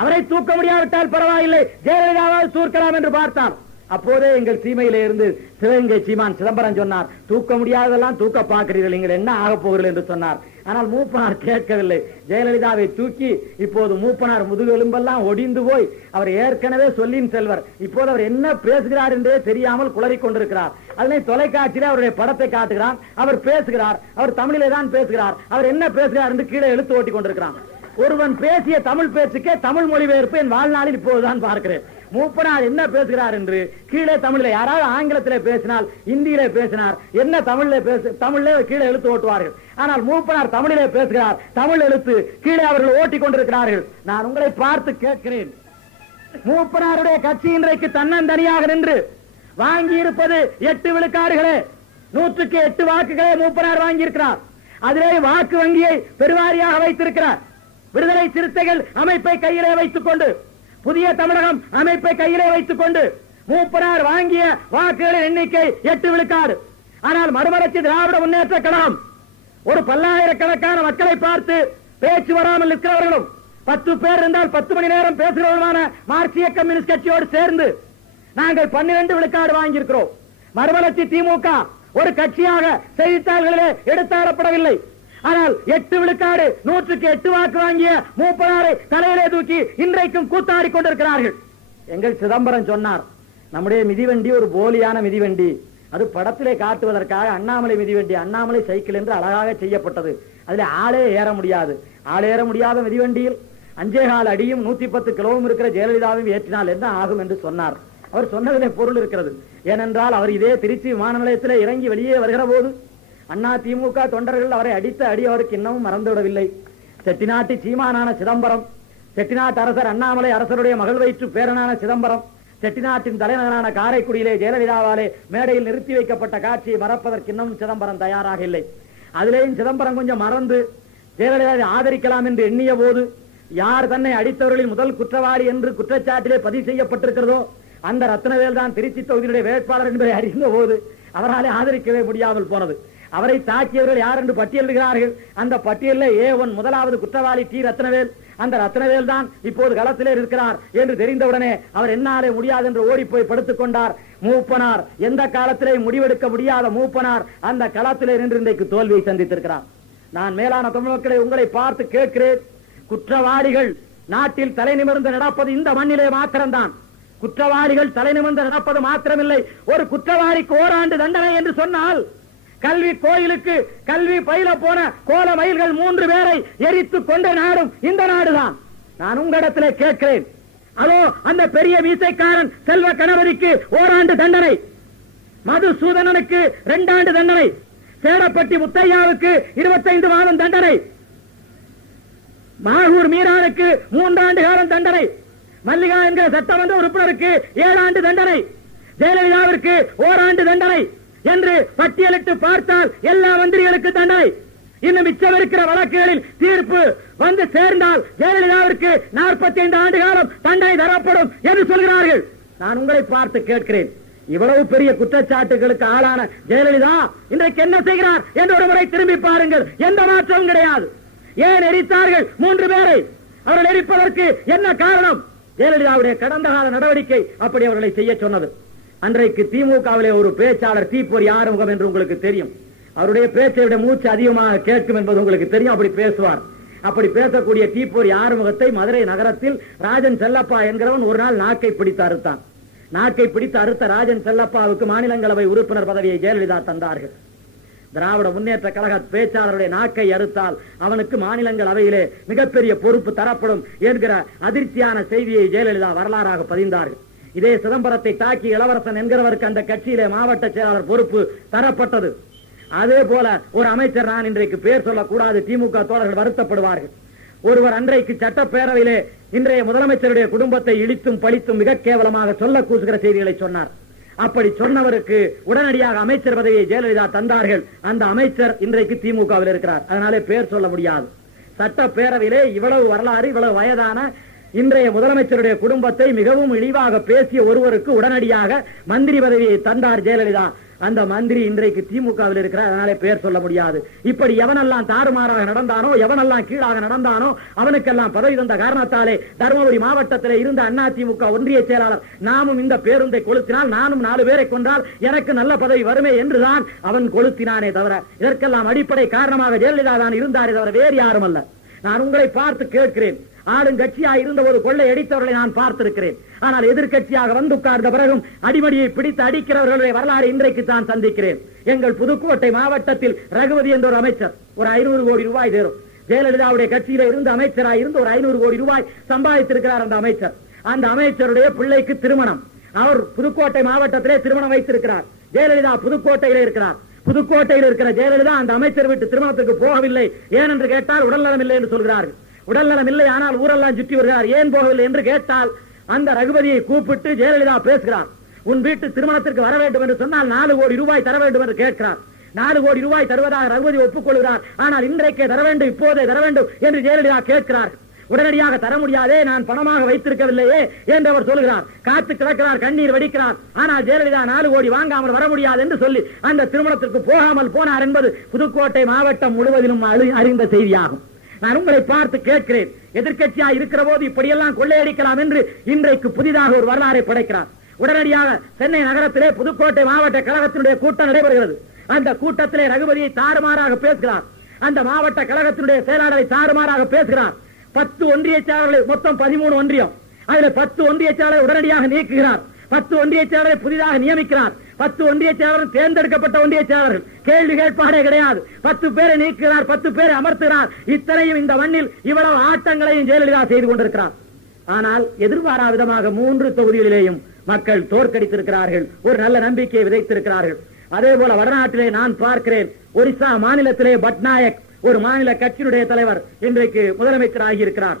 அவரை தூக்க முடியாவிட்டால் பரவாயில்லை, ஜெயலலிதாவால் தூக்கலாம் என்று பார்த்தார். அப்போதே எங்கள் சீமையிலே இருந்து சிவகங்கை சீமான் சிதம்பரம் சொன்னார், தூக்க முடியாதெல்லாம் தூக்க பார்க்கிறீர்கள், நீங்கள் என்ன ஆக போகிறீர்கள் என்று சொன்னார். ஆனால் மூப்பனார் கேட்கவில்லை. ஜெயலலிதாவை தூக்கி இப்போது மூப்பனார் முதுகெலும்பெல்லாம் ஒடிந்து போய் அவர் ஏற்கனவே சொல்லின் செல்வர், இப்போது அவர் என்ன பேசுகிறார் என்றே தெரியாமல் குளறிக் கொண்டிருக்கிறார். அதனை தொலைக்காட்சியிலே அவருடைய படத்தை காட்டுகிறான், அவர் பேசுகிறார், அவர் தமிழிலே தான் பேசுகிறார், அவர் என்ன பேசுகிறார் என்று கீழே எழுத்து ஓட்டி கொண்டிருக்கிறான். ஒருவன் பேசிய தமிழ் பேச்சுக்கே தமிழ் மொழிபெயர்ப்பு என் வாழ்நாளில் இப்போதுதான் பார்க்கிறேன். மூப்பனார் என்ன பேசுகிறார் என்று கீழே தமிழில் யாராவது ஆங்கிலத்திலே பேசினால், இந்தியிலே பேசினார், என்ன தமிழிலே கீழே எழுத்து ஓட்டுவார்கள். ஆனால் மூப்பனார் தமிழிலே பேசுகிறார், தமிழ் எழுத்து கீழே அவர்கள் ஓட்டிக் கொண்டிருக்கிறார்கள். நான் உங்களை பார்த்து கேட்கிறேன், மூப்பனாருடைய கட்சி இன்றைக்கு தன்னந்தனியாக நின்று வாங்கி இருப்பது 8 விழுக்காடுகளே, 100க்கு 8 வாக்குகளே மூப்பனார் வாங்கி இருக்கிறார். அதிலே வாக்கு வங்கியை பெருவாரியாக வைத்திருக்கிறார். விடுதலை சிறுத்தைகள் அமைப்பை கையிலே வைத்துக் கொண்டு, புதிய தமிழகம் அமைப்பை கையிலே வைத்துக் கொண்டு மூப்பனார் வாங்கிய வாக்குகளின் எண்ணிக்கை 8 விழுக்காடு. ஆனால் மறுமலர்ச்சி திராவிட முன்னேற்ற கழகம் ஒரு பல்லாயிரக்கணக்கான மக்களை பார்த்து பேச்சு வராமல் இருக்கிறவர்களும் 10 பேர் இருந்தால் 10 மணி நேரம் பேசுகிறவர்களான மார்க்சிய கம்யூனிஸ்ட் கட்சியோடு சேர்ந்து நாங்கள் 12 விழுக்காடு வாங்கியிருக்கிறோம். மறுமலர்ச்சி திமுக ஒரு கட்சியாக செய்தித்தாள்களிலே எடுத்தாடப்படவில்லை. ஆனால் 8 விழுக்காடு 100க்கு 8 வாக்கு வாங்கிய மூப்பனாரை தலையிலே தூக்கி இன்றைக்கும் கூத்தாடி கொண்டிருக்கிறார்கள். எங்கள் சிதம்பரம் சொன்னார், நம்முடைய மிதிவண்டி ஒரு போலியான மிதிவண்டி, அது படத்திலே காட்டுவதற்காக அண்ணாமலை மிதிவண்டி, அண்ணாமலை சைக்கிள் என்று அழகாக செய்யப்பட்டது, அதில் ஆளே ஏற முடியாது. ஆளேற முடியாத மிதிவண்டியில் 5.25 அடியும் 110 கிலோவும் இருக்கிற ஜெயலலிதாவையும் ஏற்றினால் என்ன ஆகும் என்று சொன்னார். அவர் சொன்னதிலே பொருள் இருக்கிறது. ஏனென்றால் அவர் இதே திருச்சி விமான நிலையத்தில் இறங்கி வெளியே வருகிற போது அண்ணா திமுக தொண்டர்கள் அவரை அடித்த அடி அவருக்கு இன்னமும் மறந்துவிடவில்லை. செட்டிநாட்டு சீமானான சிதம்பரம், செட்டிநாட்டு அரசர் அண்ணாமலை அரசருடைய மகள் வயிற்று பேரனான சிதம்பரம், செட்டிநாட்டின் தலைநகரான காரைக்குடியிலே ஜெயலலிதாவாலே மேடையில் நிறுத்தி வைக்கப்பட்ட காட்சியை மறப்பதற்கு இன்னமும் சிதம்பரம் தயாராக இல்லை. அதிலேயும் சிதம்பரம் கொஞ்சம் மறந்து ஜெயலலிதாவை ஆதரிக்கலாம் என்று எண்ணிய போது, யார் தன்னை அடித்தவர்களில் முதல் குற்றவாளி என்று குற்றச்சாட்டிலே பதிவு செய்யப்பட்டிருக்கிறதோ அந்த ரத்னவேல் தான் திருச்சி தொகுதியுடைய வேட்பாளர் என்பதை அறிந்த போது அவராலே ஆதரிக்கவே முடியாமல் போனது. அவரை தாக்கியவர்கள் யார் என்று பட்டியலிடுகிறார்கள். அந்த பட்டியலில் A1 முதலாவது குற்றவாளி டி ரத்னவேல். அந்த ரத்னவேல் தான் இப்போது களத்திலே இருக்கிறார் என்று தெரிந்தவுடனே அவர் என்னாலே முடியாது என்று ஓடி போய் படுத்துக் கொண்டார். மூப்பனார் எந்த காலத்திலே முடிவெடுக்க முடியாத மூப்பனார் அந்த களத்திலே நின்று இன்றைக்கு தோல்வியை சந்தித்திருக்கிறார். நான் மேலான தமிழ் மக்களை உங்களை பார்த்து கேட்கிறேன், குற்றவாளிகள் நாட்டில் தலை நிமிர்ந்து நடப்பது இந்த மண்ணிலே மாத்திரம்தான். குற்றவாளிகள் தலை நிமிர்ந்து நடப்பது மாத்திரமில்லை, ஒரு குற்றவாளிக்கு ஓராண்டு தண்டனை என்று சொன்னால் கல்வி கோயிலுக்கு கல்வி பயில போன கோல மயில்கள் 3 பேரை எரித்து கொண்ட நாடும் இந்த நாடுதான். நான் உங்களிடத்திலே கேட்கிறேன், அதோ அந்த பெரிய மீசைக்காரன் செல்வ கணபதிக்கு ஓராண்டு தண்டனை, மதுசூதனனுக்கு 2 ஆண்டு தண்டனை, சேடப்பட்டி முத்தையாவுக்கு 25 மாதம் தண்டனை, மாகூர் மீரானுக்கு 3 ஆண்டு காலம் தண்டனை, மல்லிகா என்கிற சட்டமன்ற உறுப்பினருக்கு 7 ஆண்டு தண்டனை, ஜெயலலிதாவிற்கு ஓராண்டு தண்டனை என்று பட்டியலிட்டு பார்த்தால் எல்லா மந்திரிகளுக்கு தண்டனை. இன்னும் மிச்சம் இருக்கிற வழக்குகளில் தீர்ப்பு வந்து சேர்ந்தால் ஜெயலலிதாவிற்கு 45 ஆண்டு காலம் தண்டனை தரப்படும் என்று சொல்கிறார்கள். நான் உங்களை பார்த்து கேட்கிறேன், இவ்வளவு பெரிய குற்றச்சாட்டுகளுக்கு ஆளான ஜெயலலிதா இன்றைக்கு என்ன செய்கிறார் என்று ஒரு முறை திரும்பி பாருங்கள். எந்த மாற்றமும் கிடையாது. ஏன் எரித்தார்கள் 3 பேரை? அவர்கள் எரிப்பதற்கு என்ன காரணம்? ஜெயலலிதாவுடைய கடந்த கால நடவடிக்கை அப்படி அவர்களை செய்ய சொன்னது. அன்றைக்கு திமுகவிலே ஒரு பேச்சாளர் தீப்பொறி ஆறுமுகம் என்று உங்களுக்கு தெரியும். அவருடைய பேச்சை விட மூச்சு அதிகமாக கேட்கும் என்பது உங்களுக்கு தெரியும். அப்படி பேசுவார். அப்படி பேசக்கூடிய தீப்பொறி ஆறுமுகத்தை மதுரை நகரத்தில் ராஜன் செல்லப்பா என்கிறவன் ஒரு நாள் நாக்கை பிடித்து அறுத்தான். நாக்கை பிடித்து அறுத்த ராஜன் செல்லப்பாவுக்கு மாநிலங்களவை உறுப்பினர் பதவியை ஜெயலலிதா தந்தார்கள். திராவிட முன்னேற்ற கழக பேச்சாளருடைய நாக்கை அறுத்தால் அவனுக்கு மாநிலங்களவையிலே மிகப்பெரிய பொறுப்பு தரப்படும் என்கிற அதிர்ச்சியான செய்தியை ஜெயலலிதா வரலாறாக பதிந்தார்கள். இதே சிதம்பரத்தை தாக்கி இளவரசன் என்கிறவருக்கு அந்த கட்சியிலே மாவட்ட செயலாளர் பொறுப்பு தரப்பட்டது. அதே போல ஒரு அமைச்சர், நான் இன்றைக்கு பேர் சொல்லக்கூடாது, திமுக தோழர்கள் வருத்தப்படுவார்கள், ஒருவர் அன்றைக்கு சட்டப்பேரவையிலே இன்றைய முதலமைச்சருடைய குடும்பத்தை இழித்தும் பழித்தும் மிக கேவலமாக சொல்ல கூசுகிற செய்திகளை சொன்னார். அப்படி சொன்னவருக்கு உடனடியாக அமைச்சர் பதவியை ஜெயலலிதா தந்தார்கள். அந்த அமைச்சர் இன்றைக்கு திமுகவில் இருக்கிறார். அதனாலே பேர் சொல்ல முடியாது. சட்டப்பேரவையிலே இவ்வளவு வரலாறு, இவ்வளவு வயதான இன்றைய முதலமைச்சருடைய குடும்பத்தை மிகவும் இழிவாக பேசிய ஒருவருக்கு உடனடியாக மந்திரி பதவியை தந்தார் ஜெயலலிதா. அந்த மந்திரி இன்றைக்கு திமுகவில் இருக்கிறார், அதனாலே பெயர் சொல்ல முடியாது. இப்படி எவனெல்லாம் தாறுமாறாக நடந்தானோ, எவனெல்லாம் கீழாக நடந்தானோ அவனுக்கெல்லாம் பதவி தந்த காரணத்தாலே தருமபுரி மாவட்டத்தில் இருந்த அதிமுக ஒன்றிய செயலாளர் நாமும் இந்த பேருந்தை கொளுத்தினால், நானும் 4 பேரை கொண்டால் எனக்கு நல்ல பதவி வருமே என்றுதான் அவன் கொளுத்தினானே தவிர, இதற்கெல்லாம் அடிப்படை காரணமாக ஜெயலலிதா தான் இருந்தாரே தவிர வேறு யாரும் அல்ல. நான் உங்களை பார்த்து கேட்கிறேன், ஆளுங்கட்சியாக இருந்தபோது கொள்ளை அடித்தவர்களை நான் பார்த்திருக்கிறேன். ஆனால் எதிர்கட்சியாக வந்து உட்கார்ந்த பிறகும் அடிமடியை பிடித்து அடிக்கிறவர்களுடைய வரலாறு இன்றைக்கு தான் சந்திக்கிறேன். எங்கள் புதுக்கோட்டை மாவட்டத்தில் ரகுபதி என்ற ஒரு அமைச்சர் ஒரு 500 கோடி ரூபாய் தேரும். ஜெயலலிதாவுடைய கட்சியில இருந்து அமைச்சராக இருந்து ஒரு 500 கோடி ரூபாய் சம்பாதித்திருக்கிறார் அந்த அமைச்சர். அந்த அமைச்சருடைய பிள்ளைக்கு திருமணம். அவர் புதுக்கோட்டை மாவட்டத்திலே திருமணம் வைத்திருக்கிறார். ஜெயலலிதா புதுக்கோட்டையிலே இருக்கிறார். புதுக்கோட்டையில் இருக்கிற ஜெயலலிதா அந்த அமைச்சர் வீட்டு திருமணத்துக்கு போகவில்லை. ஏனென்று கேட்டால் உடல்நலம் இல்லை என்று சொல்கிறார்கள். உடல்நலம் இல்லை, ஆனால் ஊரெல்லாம் சுற்றி வருகிறார். ஏன் போகவில்லை என்று கேட்டால் அந்த ரகுபதியை கூப்பிட்டு ஜெயலலிதா பேசுகிறார். உன் வீட்டு திருமணத்திற்கு வர வேண்டும் என்று சொன்னால் 4 கோடி ரூபாய் தர வேண்டும் என்று கேட்கிறார். 4 கோடி ரூபாய் தருவதாக ரகுபதி ஒப்புக்கொள்கிறார். ஆனால் இன்றைக்கே தர வேண்டும், இப்போதே தர வேண்டும் என்று ஜெயலலிதா கேட்கிறார். உடனடியாக தர முடியாதே, நான் பணமாக வைத்திருக்கவில்லையே என்று அவர் சொல்கிறார். காத்து கிடக்கிறார், கண்ணீர் வடிக்கிறார். ஆனால் ஜெயலலிதா 4 கோடி வாங்காமல் வர முடியாது என்று சொல்லி அந்த திருமணத்திற்கு போகாமல் போனார் என்பது புதுக்கோட்டை மாவட்டம் முழுவதிலும் அறிந்த செய்தியாகும். நான் உங்களை பார்த்து கேட்கிறேன், எதிர்க்கட்சியா இருக்கிற போது இப்படியெல்லாம் கொள்ளையடிக்கலாம் என்று இன்றைக்கு புதிதாக ஒரு வரலாறை படைக்கிறார். உடனடியாக சென்னை நகரத்திலே புதுக்கோட்டை மாவட்ட கழகத்தினுடைய கூட்டம் நடைபெறுகிறது. அந்த கூட்டத்திலே ரகுபதியை தாறுமாறாக பேசுகிறார். அந்த மாவட்ட கழகத்தினுடைய செயலாளரை தாறுமாறாக பேசுகிறார். 10 ஒன்றிய செயலாளர்களை, மொத்தம் 13 ஒன்றியம், அதில் 10 ஒன்றிய செயலாளரை உடனடியாக நீக்குகிறார். 10 ஒன்றிய செயலாளரை புதிதாக நியமிக்கிறார். 10 ஒன்றிய செயலாளர் தேர்ந்தெடுக்கப்பட்ட ஒன்றிய செயலாளர்கள், கேள்வி கேட்பாடே கிடையாது. 10 பேரை நீக்குகிறார், 10 பேரை அமர்த்துகிறார். இத்தனையும் இந்த மண்ணில் இவ்வளவு ஆட்டங்களையும் ஜெயலலிதா செய்து கொண்டிருக்கிறார். ஆனால் எதிர்பாரா விதமாக 3 தொகுதிகளிலேயும் மக்கள் தோற்கடித்திருக்கிறார்கள். ஒரு நல்ல நம்பிக்கையை விதைத்திருக்கிறார்கள். அதே போல வடநாட்டிலே நான் பார்க்கிறேன், ஒரிசா மாநிலத்திலே பட்நாயக் ஒரு மாநில கட்சியினுடைய தலைவர் இன்றைக்கு முதலமைச்சர் ஆகியிருக்கிறார்.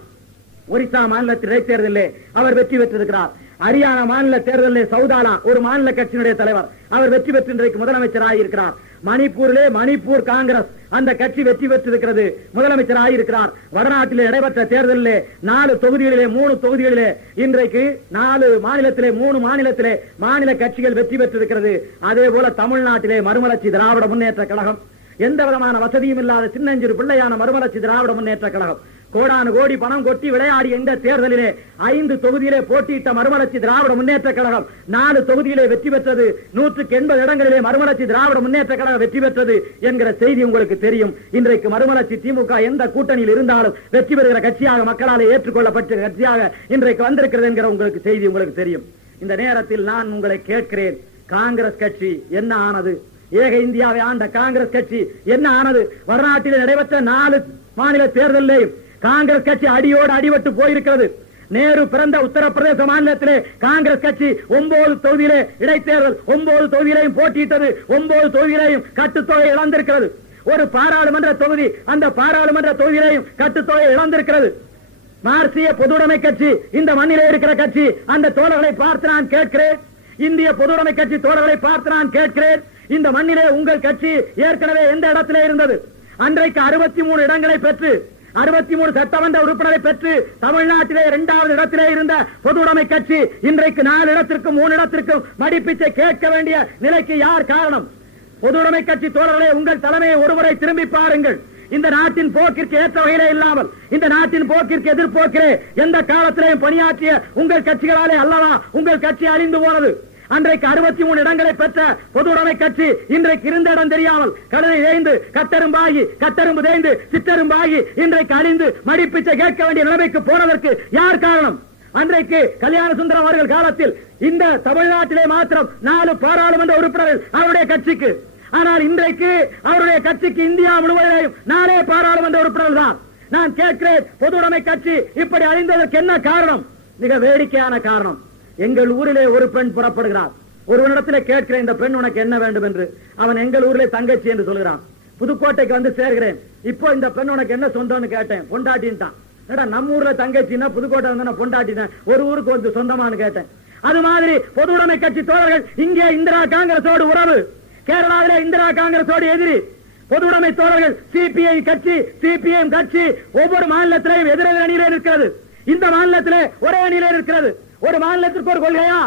ஒரிசா மாநிலத்தில் இடைத்தேர்தலிலே அவர் வெற்றி பெற்றிருக்கிறார். ஹரியானா மாநில தேர்தலில் சௌதாலா ஒரு மாநில கட்சியினுடைய தலைவர், அவர் வெற்றி பெற்று இன்றைக்கு முதலமைச்சர் ஆகியிருக்கிறார். மணிப்பூரிலே மணிப்பூர் காங்கிரஸ் அந்த கட்சி வெற்றி பெற்றிருக்கிறது, முதலமைச்சர் ஆகியிருக்கிறார். வடநாட்டிலே நடைபெற்ற தேர்தலிலே 4 தொகுதிகளிலே 3 தொகுதிகளிலே இன்றைக்கு 4 மாநிலத்திலே 3 மாநிலத்திலே மாநில கட்சிகள் வெற்றி பெற்றிருக்கிறது. அதே போல தமிழ்நாட்டிலே மறுமலர்ச்சி திராவிட முன்னேற்ற கழகம், எந்த விதமான வசதியும் இல்லாத சின்னஞ்சிறு பிள்ளையான மறுமலர்ச்சி திராவிட முன்னேற்ற கழகம் கோடானு கோடி பணம் கொட்டி விளையாடிய இந்த தேர்தலிலே 5 தொகுதியிலே போட்டியிட்ட மறுமலர்ச்சி திராவிட முன்னேற்ற கழகம் 4 தொகுதியிலே வெற்றி பெற்றது. 180 இடங்களிலே மறுமலர்ச்சி திராவிட முன்னேற்ற கழகம் வெற்றி பெற்றது என்கிற செய்தி உங்களுக்கு தெரியும். இன்றைக்கு மறுமலர்ச்சி திமுக எந்த கூட்டணியில் இருந்தாலும் வெற்றி பெறுகிற கட்சியாக, மக்களால் ஏற்றுக்கொள்ளப்பட்ட கட்சியாக இன்றைக்கு வந்திருக்கிறது என்கிற உங்களுக்கு செய்தி உங்களுக்கு தெரியும். இந்த நேரத்தில் நான் உங்களை கேட்கிறேன், காங்கிரஸ் கட்சி என்ன ஆனது? ஏக இந்தியாவை ஆண்ட காங்கிரஸ் கட்சி என்ன ஆனது? வடநாட்டில் நடைபெற்ற 4 மாநில தேர்தலில் காங்கிரஸ் கட்சி அடியோடு அடிபட்டு போயிருக்கிறது. நேரு பிறந்த உத்தரப்பிரதேச மாநிலத்திலே காங்கிரஸ் கட்சி 9 தொகுதியிலே இடைத்தேர்தல் 9 தொகுதியிலையும் போட்டியிட்டது. 9 தொகுதியிலையும் கட்டுத்தொகை இழந்திருக்கிறது. ஒரு பாராளுமன்ற தொகுதி, அந்த பாராளுமன்ற தொகுதியிலையும் கட்டுத்தொகை இழந்திருக்கிறது. மார்க்சிய பொதுவுடைமை கட்சி இந்த மண்ணிலே இருக்கிற கட்சி. அந்த தோழர்களை பார்த்து நான் கேட்கிறேன், இந்திய பொதுவுடைமை கட்சி தோழர்களை பார்த்து நான் கேட்கிறேன், இந்த மண்ணிலே உங்கள் கட்சி ஏற்கனவே எந்த இடத்திலே இருந்தது? அன்றைக்கு 63 இடங்களை பெற்று 63 சட்டமன்ற உறுப்பினரை பெற்று தமிழ்நாட்டிலே 2வது இடத்திலே இருந்த பொதுவுடைமை கட்சி இன்றைக்கு 4 இடத்திற்கும் 3 இடத்திற்கும் மடிப்பிச்சை கேட்க வேண்டிய நிலைக்கு யார் காரணம்? பொதுவுடைமை கட்சி தோழர்களே, உங்கள் தலைமையை ஒருமுறை திரும்பி பாருங்கள். இந்த நாட்டின் போக்கிற்கு ஏற்ற வகையிலே இல்லாமல், இந்த நாட்டின் போக்கிற்கு எதிர்போக்கிலே எந்த காலத்திலேயும் பணியாற்றிய உங்கள் கட்சிகளாலே அல்லவா உங்கள் கட்சி அழிந்து போனது. அன்றைக்கு 63 இடங்களை பெற்ற பொதுவுடைமை கட்சி இன்றைக்கு இருந்த இடம் தெரியாமல் கடலை தேய்ந்து கட்டெரும்பாகி, கட்டெரும்பு தேய்ந்து சிற்றெரும்பாகி இன்றைக்கு அழிந்து மடிப்பிச்சை கேட்க வேண்டிய நிலைமைக்கு போனதற்கு யார் காரணம்? அன்றைக்கு கல்யாண சுந்தரம் அவர்கள் காலத்தில் இந்த தமிழ்நாட்டிலே மாத்திரம் 4 பாராளுமன்ற உறுப்பினர்கள் அவருடைய கட்சிக்கு. ஆனால் இன்றைக்கு அவருடைய கட்சிக்கு இந்தியா முழுவதும் 4 பாராளுமன்ற உறுப்பினர்கள் தான். நான் கேட்கிறேன், பொதுவுடைமை கட்சி இப்படி அழிந்ததற்கு என்ன காரணம்? மிக வேடிக்கையான காரணம். எங்கள் ஊரிலே ஒரு பெண் புறப்படுகிறார். ஒருவனிடத்திலே கேட்கிறேன், இந்த பெண் உனக்கு என்ன வேண்டும் என்று. அவன் எங்கள் ஊரிலே தங்கச்சி என்று சொல்கிறான். புதுக்கோட்டைக்கு வந்து சேர்கிறேன். இப்போ இந்த பெண் உனக்கு என்ன சொந்தம்னு கேட்டேன். பொண்டாட்டின்ட்டான். நம்ம ஊர்ல தங்கச்சின்னா புதுக்கோட்டை வந்து பொண்டாட்டினேன், ஒரு ஊருக்கு வந்து சொந்தமானு கேட்டேன். அது மாதிரி பொதுவுடைமை கட்சி தோழர்கள் இங்கே இந்திரா காங்கிரஸோடு உறவு, கேரளாவிலே இந்திரா காங்கிரஸோடு எதிரி. பொதுவுடைமை தோழர்கள் சிபிஐ கட்சி, சிபிஎம் கட்சி ஒவ்வொரு மாநிலத்திலேயும் எதிரெதிர் அணியிலே இருக்கிறது. இந்த மாநிலத்திலே ஒரே அணியிலே இருக்கிறது. ஒரு மாநிலத்திற்கு ஒரு கொள்கையா?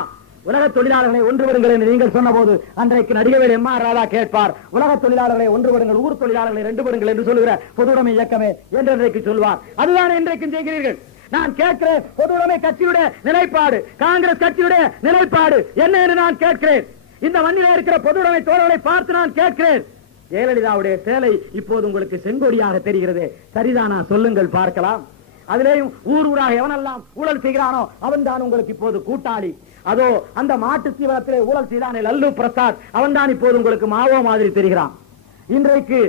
உலக தொழிலாளர்களை ஒன்றுபடுங்கள் என்று நீங்கள் சொன்ன போது அன்றைக்கு நடிகவேல் எம்.ஆர். ராதா கேட்பார், உலக தொழிலாளர்களை ஒன்றுபடுங்கள், ஊர் தொழிலாளர்களை ரெண்டுபடுங்கள் என்று சொல்லுகிற பொதுவுடைமை இயக்கமே என்று இன்றைக்கு சொல்வார். அதுதான் இன்றைக்கும் செய்கிறீர்கள். நான் கேட்கிறேன், பொதுவுடைமை கட்சியுடைய நிலைப்பாடு, காங்கிரஸ் கட்சியுடைய நிலைப்பாடு என்ன என்று நான் கேட்கிறேன். இந்த மண்ணில் இருக்கிற பொதுவுடைமை தோழர்களை பார்த்து நான் கேட்கிறேன். ஜெயலலிதாவுடைய சேலை இப்போது உங்களுக்கு செங்கோடியாக தெரிகிறது, சரிதானா? சொல்லுங்கள் பார்க்கலாம். அதிலேயும் ஊர் ஊராக எவனெல்லாம் ஊழல் செய்கிறானோ அவன் தான் உங்களுக்கு இப்போது கூட்டாளி. அதோ அந்த மாட்டு தீவனத்திலே ஊழல் செய்தானே லல்லு பிரசாத், அவன் தான் இப்போது உங்களுக்கு மாவோ மாதிரி தெரிகிறான். இன்றைக்கு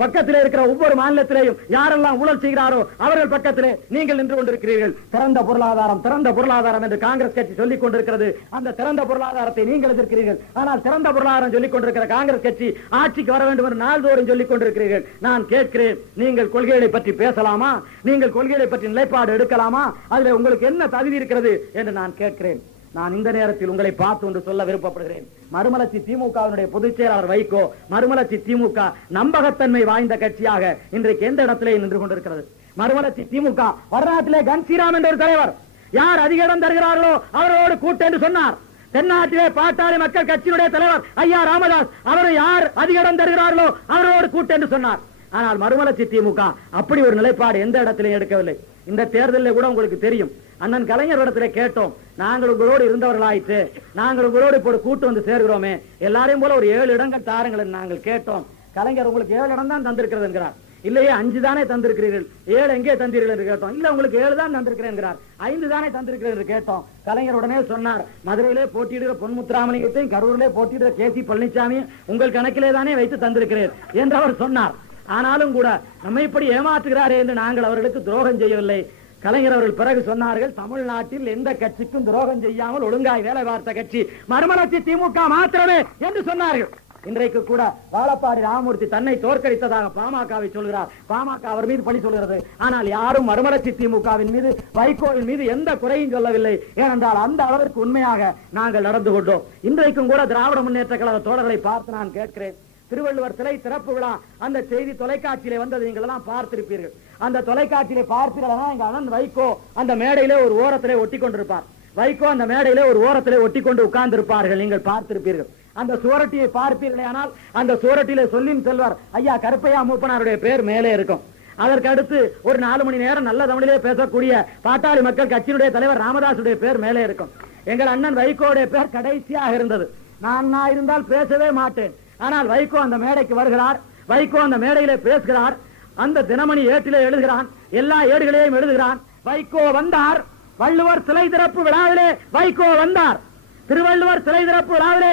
பக்கத்திலே இருக்கிற ஒவ்வொரு மாநிலத்திலேயும் யாரெல்லாம் ஊழல் செய்கிறாரோ அவர்கள் பக்கத்திலே நீங்கள் நின்று கொண்டிருக்கிறீர்கள். திறந்த பொருளாதாரம், திறந்த பொருளாதாரம் என்று காங்கிரஸ் கட்சி சொல்லிக் கொண்டிருக்கிறது. அந்த திறந்த பொருளாதாரத்தை நீங்கள் எதிர்க்கிறீர்கள். ஆனால் திறந்த பொருளாதாரம் சொல்லிக் கொண்டிருக்கிற காங்கிரஸ் கட்சி ஆட்சிக்கு வர வேண்டும் என்று நாள்தோறும் சொல்லிக் கொண்டிருக்கிறீர்கள். நான் கேட்கிறேன், நீங்கள் கொள்கைகளை பற்றி பேசலாமா? நீங்கள் கொள்கைகளை பற்றி நிலைப்பாடு எடுக்கலாமா? அதில் உங்களுக்கு என்ன தகுதி இருக்கிறது என்று நான் கேட்கிறேன். நான் இந்த நேரத்தில் உங்களை பார்த்து ஒன்று சொல்ல விருப்பப்படுகிறேன். மறுமலர்ச்சி திமுகவினுடைய பொதுச் செயலாளர் வைகோ, மறுமலர்ச்சி திமுக நம்பகத்தன்மை வாய்ந்த கட்சியாக இன்றைக்கு எந்த இடத்திலே நின்று கொண்டிருக்கிறது? மறுமலர்ச்சி திமுக வடநாட்டிலே கன்சீராம் என்ற ஒரு தலைவர், யார் அதிக இடம் தருகிறார்களோ அவரோடு கூட்டு என்று சொன்னார். தென்னாட்டிலே பாட்டாளி மக்கள் கட்சியினுடைய தலைவர் ஐயா ராமதாஸ், அவர் யார் அதிக இடம் தருகிறார்களோ அவரோடு கூட்டு என்று சொன்னார். ஆனால் மறுமலர்ச்சி திமுக அப்படி ஒரு நிலைப்பாடு எந்த இடத்திலையும் எடுக்கவில்லை. இந்த தேர்தலில் கூட உங்களுக்கு தெரியும், அண்ணன் கலைஞர் இடத்துல கேட்டோம், நாங்கள் உங்களோடு இருந்தவர்களாயிற்று, நாங்கள் உங்களோடு இப்போ கூட்டு வந்து சேர்கிறோமே, எல்லாரையும் போல ஒரு 7 இடங்கள் தாருங்கள் நாங்கள் கேட்டோம். கலைஞர் உங்களுக்கு 7 இடம் தான் தந்திருக்கிறது என்கிறார். இல்லையே 5 தானே தந்திருக்கிறீர்கள், 7 எங்கே தந்தீர்கள் என்று கேட்டோம். இல்ல உங்களுக்கு 7 தான் தந்திருக்கிறேன் என்கிறார். 5 தானே தந்திருக்கிறேன் என்று கேட்டோம். கலைஞர் உடனே சொன்னார், மதுரையிலே போட்டியிடுகிற பொன்முத்துராமலிங்கத்தையும் கரூரிலே போட்டியிடுகிற கே.சி. பழனிசாமி உங்கள் கணக்கிலே தானே வைத்து தந்திருக்கிறேன் என்று அவர் சொன்னார். ஆனாலும் கூட நம்மை இப்படி ஏமாற்றுகிறாரே என்று நாங்கள் அவர்களுக்கு துரோகம் செய்யவில்லை. கலைஞர் அவர்கள் பிறகு சொன்னார்கள், தமிழ்நாட்டில் எந்த கட்சிக்கும் துரோகம் செய்யாமல் ஒழுங்காய் வேலை பார்த்த கட்சி மறுமலர்ச்சி திமுக மாத்திரமே என்று சொன்னார்கள். இன்றைக்கு கூட வாழப்பாடி ராமமூர்த்தி தன்னை தோற்கடித்ததாக பாமகவை சொல்கிறார். பாமக அவர் மீது பழி சொல்கிறது. ஆனால் யாரும் மறுமலர்ச்சி திமுகவின் மீது, வைகோவின் மீது எந்த குறையும் சொல்லவில்லை. ஏனென்றால் அந்த அளவிற்கு உண்மையாக நாங்கள் நடந்து கொண்டோம். இன்றைக்கும் கூட திராவிட முன்னேற்ற கழக தோழர்களை பார்த்து நான் கேட்கிறேன், திருவள்ளுவர் சிலை திறப்பு விழா அந்த செய்தி தொலைக்காட்சியிலே வந்தது, நீங்கள் எல்லாம் பார்த்திருப்பீர்கள். அந்த தொலைக்காட்சியிலே பார்த்தீர்களா, எங்க அண்ணன் வைகோ அந்த மேடையிலே ஒரு ஓரத்திலே ஒட்டி கொண்டிருப்பார். வைகோ அந்த மேடையிலே ஒரு ஓரத்திலே ஒட்டி கொண்டு உட்கார்ந்து இருப்பார்கள், நீங்கள் பார்த்திருப்பீர்கள். அந்த சுவரட்டியை பார்ப்பீர்களே, ஆனால் அந்த சுவரட்டிலே சொல்லின் செல்வர் ஐயா கருப்பையா மூப்பனாருடைய பேர் மேலே இருக்கும். அதற்கு அடுத்து ஒரு 4 மணி நேரம் நல்ல தமிழிலே பேசக்கூடிய பாட்டாளி மக்கள் கட்சியினுடைய தலைவர் ராமதாசுடைய பேர் மேலே இருக்கும். எங்கள் அண்ணன் வைகோடைய பேர் கடைசியாக இருந்தது. நான் இருந்தால் பேசவே மாட்டேன். ஆனால் வைகோ அந்த மேடைக்கு வருகிறார், வைகோ அந்த மேடையிலே பேசுகிறார், அந்த தினமணி ஏட்டிலே எழுதுகிறான், எல்லா ஏடுகளையும் எழுதுகிறான். வைகோ வந்தார், வள்ளுவர் சிலை திறப்பு விழாவிலே வைகோ வந்தார், திருவள்ளுவர் சிலை திறப்பு விழாவிலே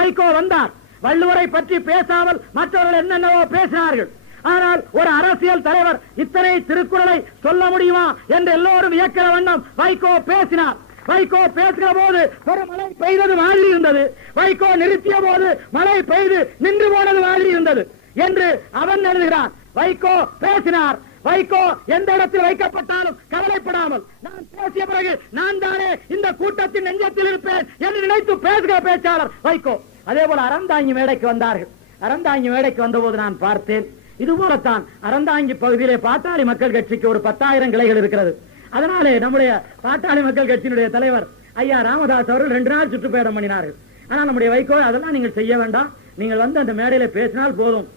வைகோ வந்தார். வள்ளுவரை பற்றி பேசாமல் மற்றவர்கள் என்னென்னவோ பேசினார்கள். ஆனால் ஒரு அரசியல் தலைவர் இத்தனை திருக்குறளை சொல்ல முடியுமா என்று எல்லோரும் வியக்கிற வண்ணம் வைகோ பேசினார். வைகோ பேசுகிற போது ஒரு மழை பெய்தது மாதிரி இருந்தது, வைகோ நிறுத்திய போது மழை பெய்து நின்று போனது மாதிரி இருந்தது என்று அவன் எழுதுகிறான். வைகோ பேசினார். வைகோ எந்த இடத்தில் வைக்கப்பட்டாலும் கவலைப்படாமல், நான் பேசிய பிறகு நான் தானே இந்த கூட்டத்தின் நெஞ்சத்தில் இருப்பேன் என்று நினைத்து பேசுகிற பேச்சாளர் வைகோ. அதே போல அறந்தாங்கி மேடைக்கு வந்தார்கள். அறந்தாங்கி மேடைக்கு வந்தபோது நான் பார்த்தேன், இது போலத்தான் அறந்தாங்கி பகுதியிலே பாட்டாளி மக்கள் கட்சிக்கு ஒரு 10,000 கிளைகள் இருக்கிறது. அதனாலே நம்முடைய பாட்டாளி மக்கள் கட்சியினுடைய தலைவர் ஐயா ராமதாஸ் அவர்கள் 2 நாள் சுற்றுப்பயணம் பண்ணினார்கள். ஆனால் நம்முடைய வைகோ அதெல்லாம் நீங்கள் செய்ய வேண்டாம், நீங்கள் வந்து அந்த மேடையில பேசினால் போதும்,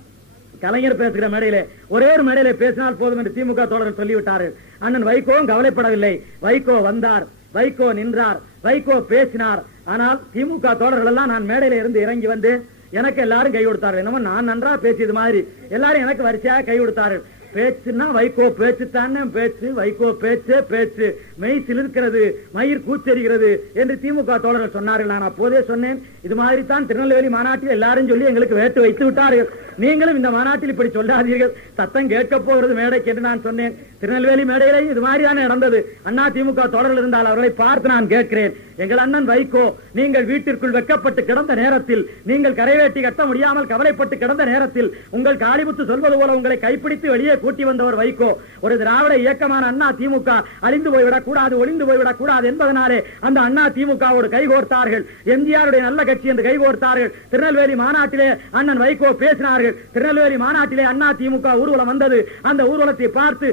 கலைஞர் பேசுகிற மேடையிலே ஒரே ஒரு மேடையில பேசினால் போதும் என்று திமுக தோழர்கள் சொல்லிவிட்டார்கள். அண்ணன் வைகோவும் கவலைப்படவில்லை. வைகோ வந்தார், வைகோ நின்றார், வைகோ பேசினார். ஆனால் திமுக தோழர்கள் எல்லாம் நான் மேடையில இருந்து இறங்கி வந்து எனக்கு எல்லாரும் கை கொடுத்தார்கள். என்னமோ நான் நன்றா பேசியது மாதிரி எல்லாரும் எனக்கு வரிசையாக கை கொடுத்தார்கள். பேச்சுன்னா வைகோ பேச்சு தானே பேச்சு, வைகோ பேச்சே பேச்சு, மெய் சிலிர்க்கிறது, மயிர் கூச்சரிகிறது என்று திமுக தோழர்கள் சொன்னார்கள். நான் அப்போதே சொன்னேன், இது மாதிரி தான் திருநெல்வேலி மாநாட்டில் எல்லாரும் சொல்லி எங்களுக்கு வேட்டு வைத்து விட்டார்கள், நீங்களும் இந்த மாநாட்டில் இப்படி சொல்லாதீர்கள், சத்தம் கேட்க போகிறது மேடைக்கு என்று நான் சொன்னேன். திருநெல்வேலி மேடையிலே இது மாதிரி தானே நடந்தது. அண்ணா திமுக தோழர்கள் இருந்தால் அவர்களை பார்த்து நான் கேட்கிறேன், எங்கள் அண்ணன் வைகோ நீங்கள் வீட்டிற்குள் வெக்கப்பட்டு கிடந்த நேரத்தில், நீங்கள் கரைவேட்டி கட்ட முடியாமல் கவலைப்பட்டு கிடந்த நேரத்தில், உங்கள் காளிமுத்து சொல்வது போல உங்களை கைப்பிடித்து வெளியே கூட்டி வந்தவர் வைகோ. ஒரு திராவிட இயக்கமான அண்ணா திமுக அழிந்து போய்விடக் கூடாது, ஒளிந்து போய்விடக் கூடாது என்பதனாலே அந்த அண்ணா திமுகவோடு கைகோர்த்தார்கள். எம்ஜிஆருடைய நல்ல கட்சி என்று கைகோர்த்தார்கள். திருநெல்வேலி மாநாட்டிலே அண்ணன் வைகோ பேசினார்கள். திருநெல்வேலி மாநாட்டிலே அண்ணா திமுக ஊர்வலம் வந்தது. அந்த ஊர்வலத்தை பார்த்து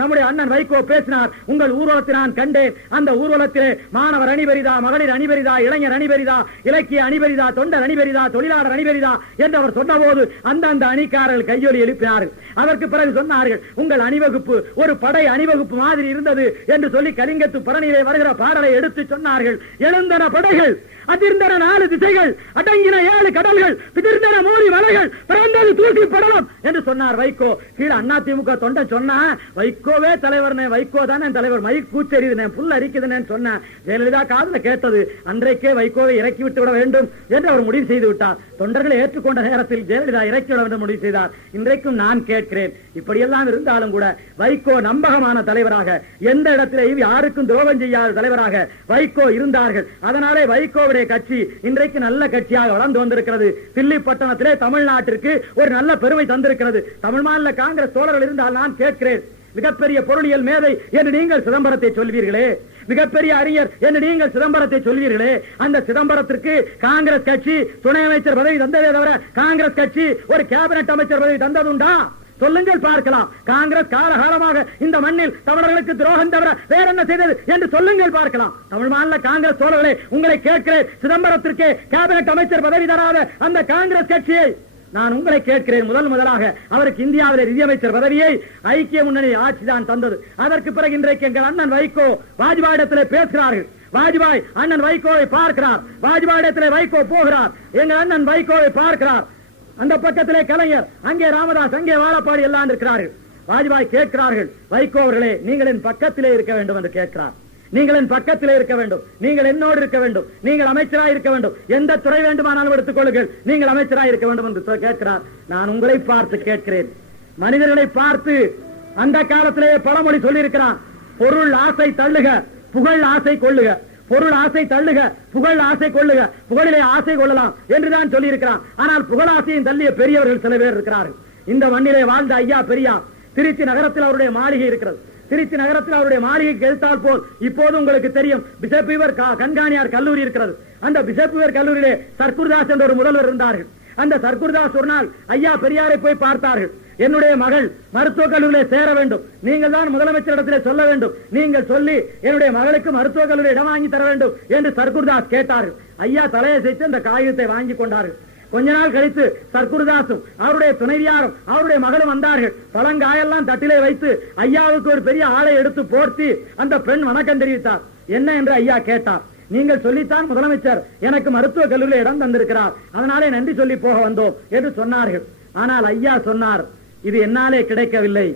நம்முடைய அண்ணன் வைகோ பேசினார். உங்கள் ஊர்வலத்தை நான் கண்டேன். அந்த ஊர்வலத்திலே மாணவர் அணிபெரிதா, மகளிர் அணிபெரிதா, இளைஞர் அணிபெரிதா, இலக்கிய அணிபெரிதா, தொண்டர் அணிபெரிதா, தொழிலாளர் அணிபெரிதா என்று அவர் சொன்னபோது அந்த அணிக்காரர்கள் கையொலி எழுப்பினார்கள். அதற்கு பிறகு சொன்னார்கள், உங்கள் அணிவகுப்பு ஒரு படை அணிவகுப்பு மாதிரி இருந்தது என்று சொல்லி கலிங்கத்து பரணியிலே வருகிற பாடலை எடுத்து சொன்னார்கள். எழுந்தன படைகள், அதிர்ந்தன 4 திசைகள், அடங்கின 7 கடல்கள், பிதிர்ந்தன 3 மலைகள், பிறந்தது தூக்கி படலம் என்று சொன்னார் வைகோ. கீழே அண்ணா திமுக தொண்டன் சொன்னா, வைகோவே தலைவர், வைகோ தானே தலைவர், மை கூச்செறிது, புல் அரிக்குதுன்னு சொன்ன ஜெயலலிதா காதுல கேட்டது. அன்றைக்கே வைகோவை இறக்கி விட்டு விட வேண்டும் என்று அவர் முடிவு செய்து விட்டார். தொண்டர்களை ஏற்றுக்கொண்ட நேரத்தில் ஜெயலலிதா இறக்கி விட வேண்டும் முடிவு செய்தார். இன்றைக்கும் நான் கேட்கிறேன், இப்படியெல்லாம் இருந்தாலும் கூட வைகோ நம்பகமான தலைவராக, எந்த இடத்திலேயும் யாருக்கும் துரோகம் செய்யாத தலைவராக வைகோ இருந்தார்கள். அதனாலே வைகோவுடைய கட்சி இன்றைக்கு நல்ல கட்சியாக வளர்ந்து வந்திருக்கிறது. தில்லி பட்டணத்திலே தமிழ்நாட்டிற்கு ஒரு நல்ல பெருமை தந்திருக்கிறது. தமிழ் மாநில காங்கிரஸ் தோழர்கள் இருந்தால் நான் கேட்கிறேன், மிகப்பெரிய பொருளியல் மேதை என்று நீங்கள் சிதம்பரத்தை சொல்வீர்களே, மிகப்பெரிய அறிஞர் என்று நீங்கள் சிதம்பரத்தை சொல்வீர்களே, அந்த சிதம்பரத்திற்கு காங்கிரஸ் கட்சி துணை அமைச்சர் பதவி தந்ததே தவிர காங்கிரஸ் கட்சி ஒரு கேபினட் அமைச்சர் பதவி தந்ததுண்டா? சொல்லுங்கள் பார்க்கலாம். காங்கிரஸ் காலகாலமாக இந்த மண்ணில் தமிழர்களுக்கு துரோகம் தவிர வேற என்ன செய்தது என்று சொல்லுங்கள் பார்க்கலாம். தமிழ் மாநில காங்கிரஸ் தோழர்களே, உங்களை கேட்கிறேன், சிதம்பரத்திற்கு கேபினட் அமைச்சர் பதவி தராத அந்த காங்கிரஸ் கட்சியை நான் உங்களை கேட்கிறேன், முதலாக அவருக்கு இந்தியாவிலே நிதியமைச்சர் பதவியை ஐக்கிய முன்னணி ஆட்சிதான் தந்தது. அதற்கு பிறகு இன்றைக்கு எங்கள் அண்ணன் வைகோ வாஜ்பாயிடத்திலே பேசுகிறார்கள். வாஜ்பாய் அண்ணன் வைகோவை பார்க்கிறார். வாஜ்பாயிடத்திலே வைகோ போகிறார். எங்கள் அண்ணன் வைகோவை பார்க்கிறார். அந்த பக்கத்திலே கலைஞர், அங்கே ராமதாஸ், அங்கே வாழப்பாடி எல்லாம் இருக்கிறார்கள். வாஜ்பாய் கேட்கிறார்கள், வைகோ அவர்களே நீங்கள் என் பக்கத்திலே இருக்க வேண்டும் என்று கேட்கிறார். நீங்கள் என் பக்கத்திலே இருக்க வேண்டும், நீங்கள் என்னோடு இருக்க வேண்டும், நீங்கள் அமைச்சராக இருக்க வேண்டும், எந்த துறை வேண்டுமானாலும் எடுத்துக் கொள்ளுங்கள், நீங்கள் அமைச்சராக இருக்க வேண்டும் என்று கேட்கிறார். நான் உங்களை பார்த்து கேட்கிறேன், மனிதர்களை பார்த்து அந்த காலத்திலே பழமொழி சொல்லியிருக்கிறான், பொருள் ஆசை தள்ளுக, புகழ் ஆசை கொள்ளுக. பொருள் ஆசை தள்ளுக, புகழ் ஆசை கொள்ளுக, புகழிலே ஆசை கொள்ளலாம் என்றுதான் சொல்லி இருக்கிறான். ஆனால் புகழ் ஆசையும் தள்ளிய பெரியவர்கள் சில பேர் இருக்கிறார்கள். இந்த மண்ணிலே வாழ்ந்த ஐயா பெரியார், திருச்சி நகரத்தில் அவருடைய மாளிகை இருக்கிறது. திருச்சி நகரத்தில் அவருடைய மாளிகைக்கு எழுத்தால் போல் இப்போது உங்களுக்கு தெரியும் பிஷப் கண்காணியார் கல்லூரி இருக்கிறது. அந்த பிஷப் கல்லூரியிலே சர்க்குர்தாஸ் என்ற ஒரு முதல்வர் இருந்தார்கள். அந்த சர்க்குர்தாஸ் ஒரு நாள் ஐயா பெரியாரை போய் பார்த்தார்கள். என்னுடைய மகள் மருத்துவக் கல்லூரியிலே சேர வேண்டும், நீங்கள் தான் முதலமைச்சரிடத்திலே சொல்ல வேண்டும், நீங்கள் சொல்லி என்னுடைய மகளுக்கு மருத்துவக் கல்லூரி இடம் வாங்கி தர வேண்டும் என்று சர்க்குர்தாஸ் கேட்டார்கள். ஐயா தலையசைத்து அந்த காகிதத்தை வாங்கி கொண்டார்கள். கொஞ்ச நாள் கழித்து சர்க்குருதாசும் அவருடைய துணைவியாரும் அவருடைய மகளும் வந்தார்கள். பழங்காயெல்லாம் தட்டிலே வைத்து ஐயாவுக்கு ஒரு பெரிய ஆளை எடுத்து போர்த்தி அந்த பெண் வணக்கம் தெரிவித்தார். என்ன என்று ஐயா கேட்டார். நீங்கள் சொல்லித்தான் முதலமைச்சர் எனக்கு மருத்துவ கல்லூரியில் இடம் தந்திருக்கிறார், அதனாலே நன்றி சொல்லி போக வந்தோம் என்று சொன்னார்கள். ஆனால் ஐயா சொன்னார், இது என்னாலே கிடைக்கவில்லை,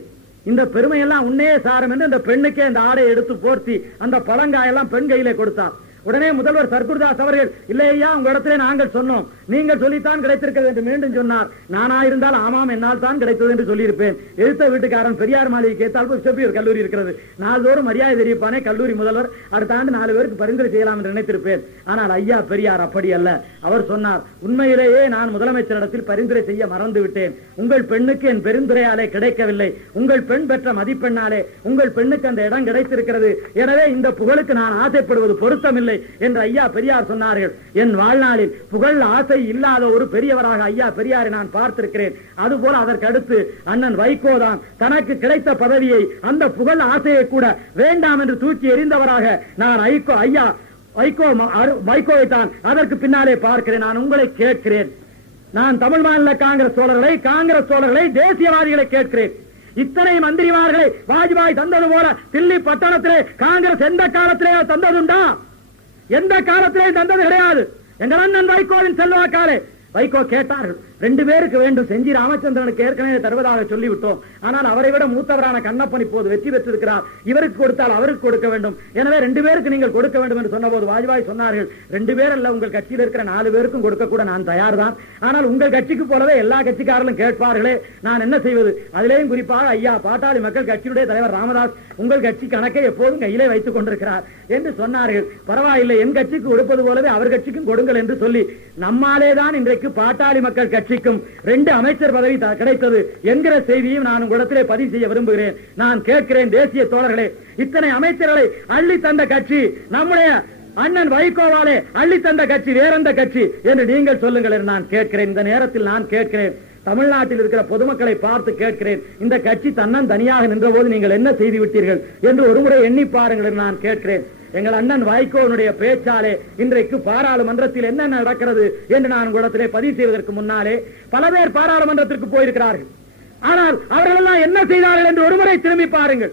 இந்த பெருமையெல்லாம் உன்னே சாரம் என்று அந்த பெண்ணுக்கே அந்த ஆடை எடுத்து போர்த்தி அந்த பழங்காயெல்லாம் பெண் கையிலே கொடுத்தார். உடனே முதல்வர் சர்க்குர்தாஸ் அவர்கள், இல்லையா உங்க இடத்திலே நாங்கள் சொன்னோம், நீங்கள் சொல்லித்தான் கிடைத்திருக்கிறது என்று மீண்டும் சொன்னார். நானா இருந்தால் ஆமாம் என்னால் தான் கிடைத்தது என்று சொல்லியிருப்பேன். எழுத்த வீட்டுக்காரன் பெரியார் மாளிகை கேட்டால் பிஷப் கல்லூரி இருக்கிறது, நாள்தோறும் மரியாதை தெரிவிப்பானே கல்லூரி முதல்வர், அடுத்த ஆண்டு 4 பேருக்கு பரிந்துரை செய்யலாம் என்று நினைத்திருப்பேன். ஆனால் ஐயா பெரியார் அப்படி அல்ல. அவர் சொன்னார், உண்மையிலேயே நான் முதலமைச்சரிடத்தில் பரிந்துரை செய்ய மறந்து விட்டேன். உங்கள் பெண்ணுக்கு என் பெருந்துரையாலே கிடைக்கவில்லை, உங்கள் பெண் பெற்ற மதிப்பெண்ணாலே உங்கள் பெண்ணுக்கு அந்த இடம் கிடைத்திருக்கிறது, எனவே இந்த புகழுக்கு நான் ஆசைப்படுவது பொருத்தமில்லை என்று ஐயா பெரியார் சொன்னார்கள். என் வாழ்நாளில் புகழ் ஆசை இல்லாத ஒரு பெரியவராக ஐயா பெரியாரை நான் பார்த்திருக்கிறேன். அதுபோல அதற்கு அடுத்து அண்ணன் வைகோ தான் தனக்கு கிடைத்த பதவியை அந்த புகழ் ஆசையை கூட வேண்டாம் என்று தூக்கி எறிந்தவராக நான் வைகோவை தான் அதற்கு பின்னாலே பார்க்கிறேன். நான் உங்களை கேட்கிறேன், நான் தமிழ் மாநில காங்கிரஸ் தோழர்களை தேசியவாதிகளை கேட்கிறேன். இத்தனை மந்திரிமார்களை வாஜ்பாய் தந்தது போல தில்லி பட்டணத்திலே காங்கிரஸ் எந்த காலத்திலே தந்ததுண்டா? எந்த காலத்திலே தந்தது கிடையாது. எங்கள் அண்ணன் வைகோவின் செல்வாக்காலே வைகோ கேட்டார்கள், 2 பேருக்கு வேண்டும், செஞ்சி ராமச்சந்திரனுக்கு ஏற்கனவே தருவதாக சொல்லிவிட்டோம், ஆனால் அவரை விட மூத்தவரான கண்ணப்பன் இப்போது வெற்றி பெற்றிருக்கிறார், இவருக்கு கொடுத்தால் அவருக்கு கொடுக்க வேண்டும், எனவே 2 பேருக்கு நீங்கள் கொடுக்க வேண்டும் என்று சொன்னபோது வாஜ்பாய் சொன்னார்கள், 2 பேர் அல்ல, உங்கள் கட்சியில் இருக்கிற 4 பேருக்கும் கொடுக்க கூட நான் தயார் தான், ஆனால் உங்கள் கட்சிக்கு போலவே எல்லா கட்சிக்காரர்களும் கேட்பார்களே, நான் என்ன செய்வது? அதிலேயும் குறிப்பாக ஐயா பாட்டாளி மக்கள் கட்சியுடைய தலைவர் ராமதாஸ் உங்கள் கட்சி கணக்கை எப்போதும் கையிலே வைத்துக் கொண்டிருக்கிறார் என்று சொன்னார்கள். பரவாயில்லை, என் கட்சிக்கு கொடுப்பது போலவே அவர் கட்சிக்கும் கொடுங்கள் என்று சொல்லி நம்மாலே தான் இன்றைக்கு பாட்டாளி மக்கள் கட்சி கட்சிக்கும் 2 அமைச்சர் பதவி கிடைத்தது என்கிற செய்தியும் நான் உங்களிடத்திலே பதிவு செய்ய விரும்புகிறேன். நான் கேட்கிறேன், தேசிய தோழர்களே, இத்தனை அமைச்சர்களை அள்ளி தந்த கட்சி நம்முடைய அண்ணன் வைகோவாலே அள்ளி தந்த கட்சி வேறெந்த கட்சி என்று நீங்கள் சொல்லுங்கள் என்று நான் கேட்கிறேன். இந்த நேரத்தில் நான் கேட்கிறேன், தமிழ்நாட்டில் இருக்கிற பொதுமக்களை பார்த்து கேட்கிறேன், இந்த கட்சி தன்னன் தனியாக நின்ற போது நீங்கள் என்ன செய்து விட்டீர்கள் என்று ஒருமுறை எண்ணி பாருங்கள் என்று நான் கேட்கிறேன். எங்கள் அண்ணன் வைகோனுடைய பேச்சாலே இன்றைக்கு பாராளுமன்றத்தில் என்ன நடக்கிறது என்று நான் உங்களிடத்திலே பதிவு செய்வதற்கு முன்னாலே பல பேர் பாராளுமன்றத்திற்கு போயிருக்கிறார்கள். ஆனால் அவர்கள் எல்லாம் என்ன செய்தார்கள் என்று ஒருமுறை திரும்பி பாருங்கள்.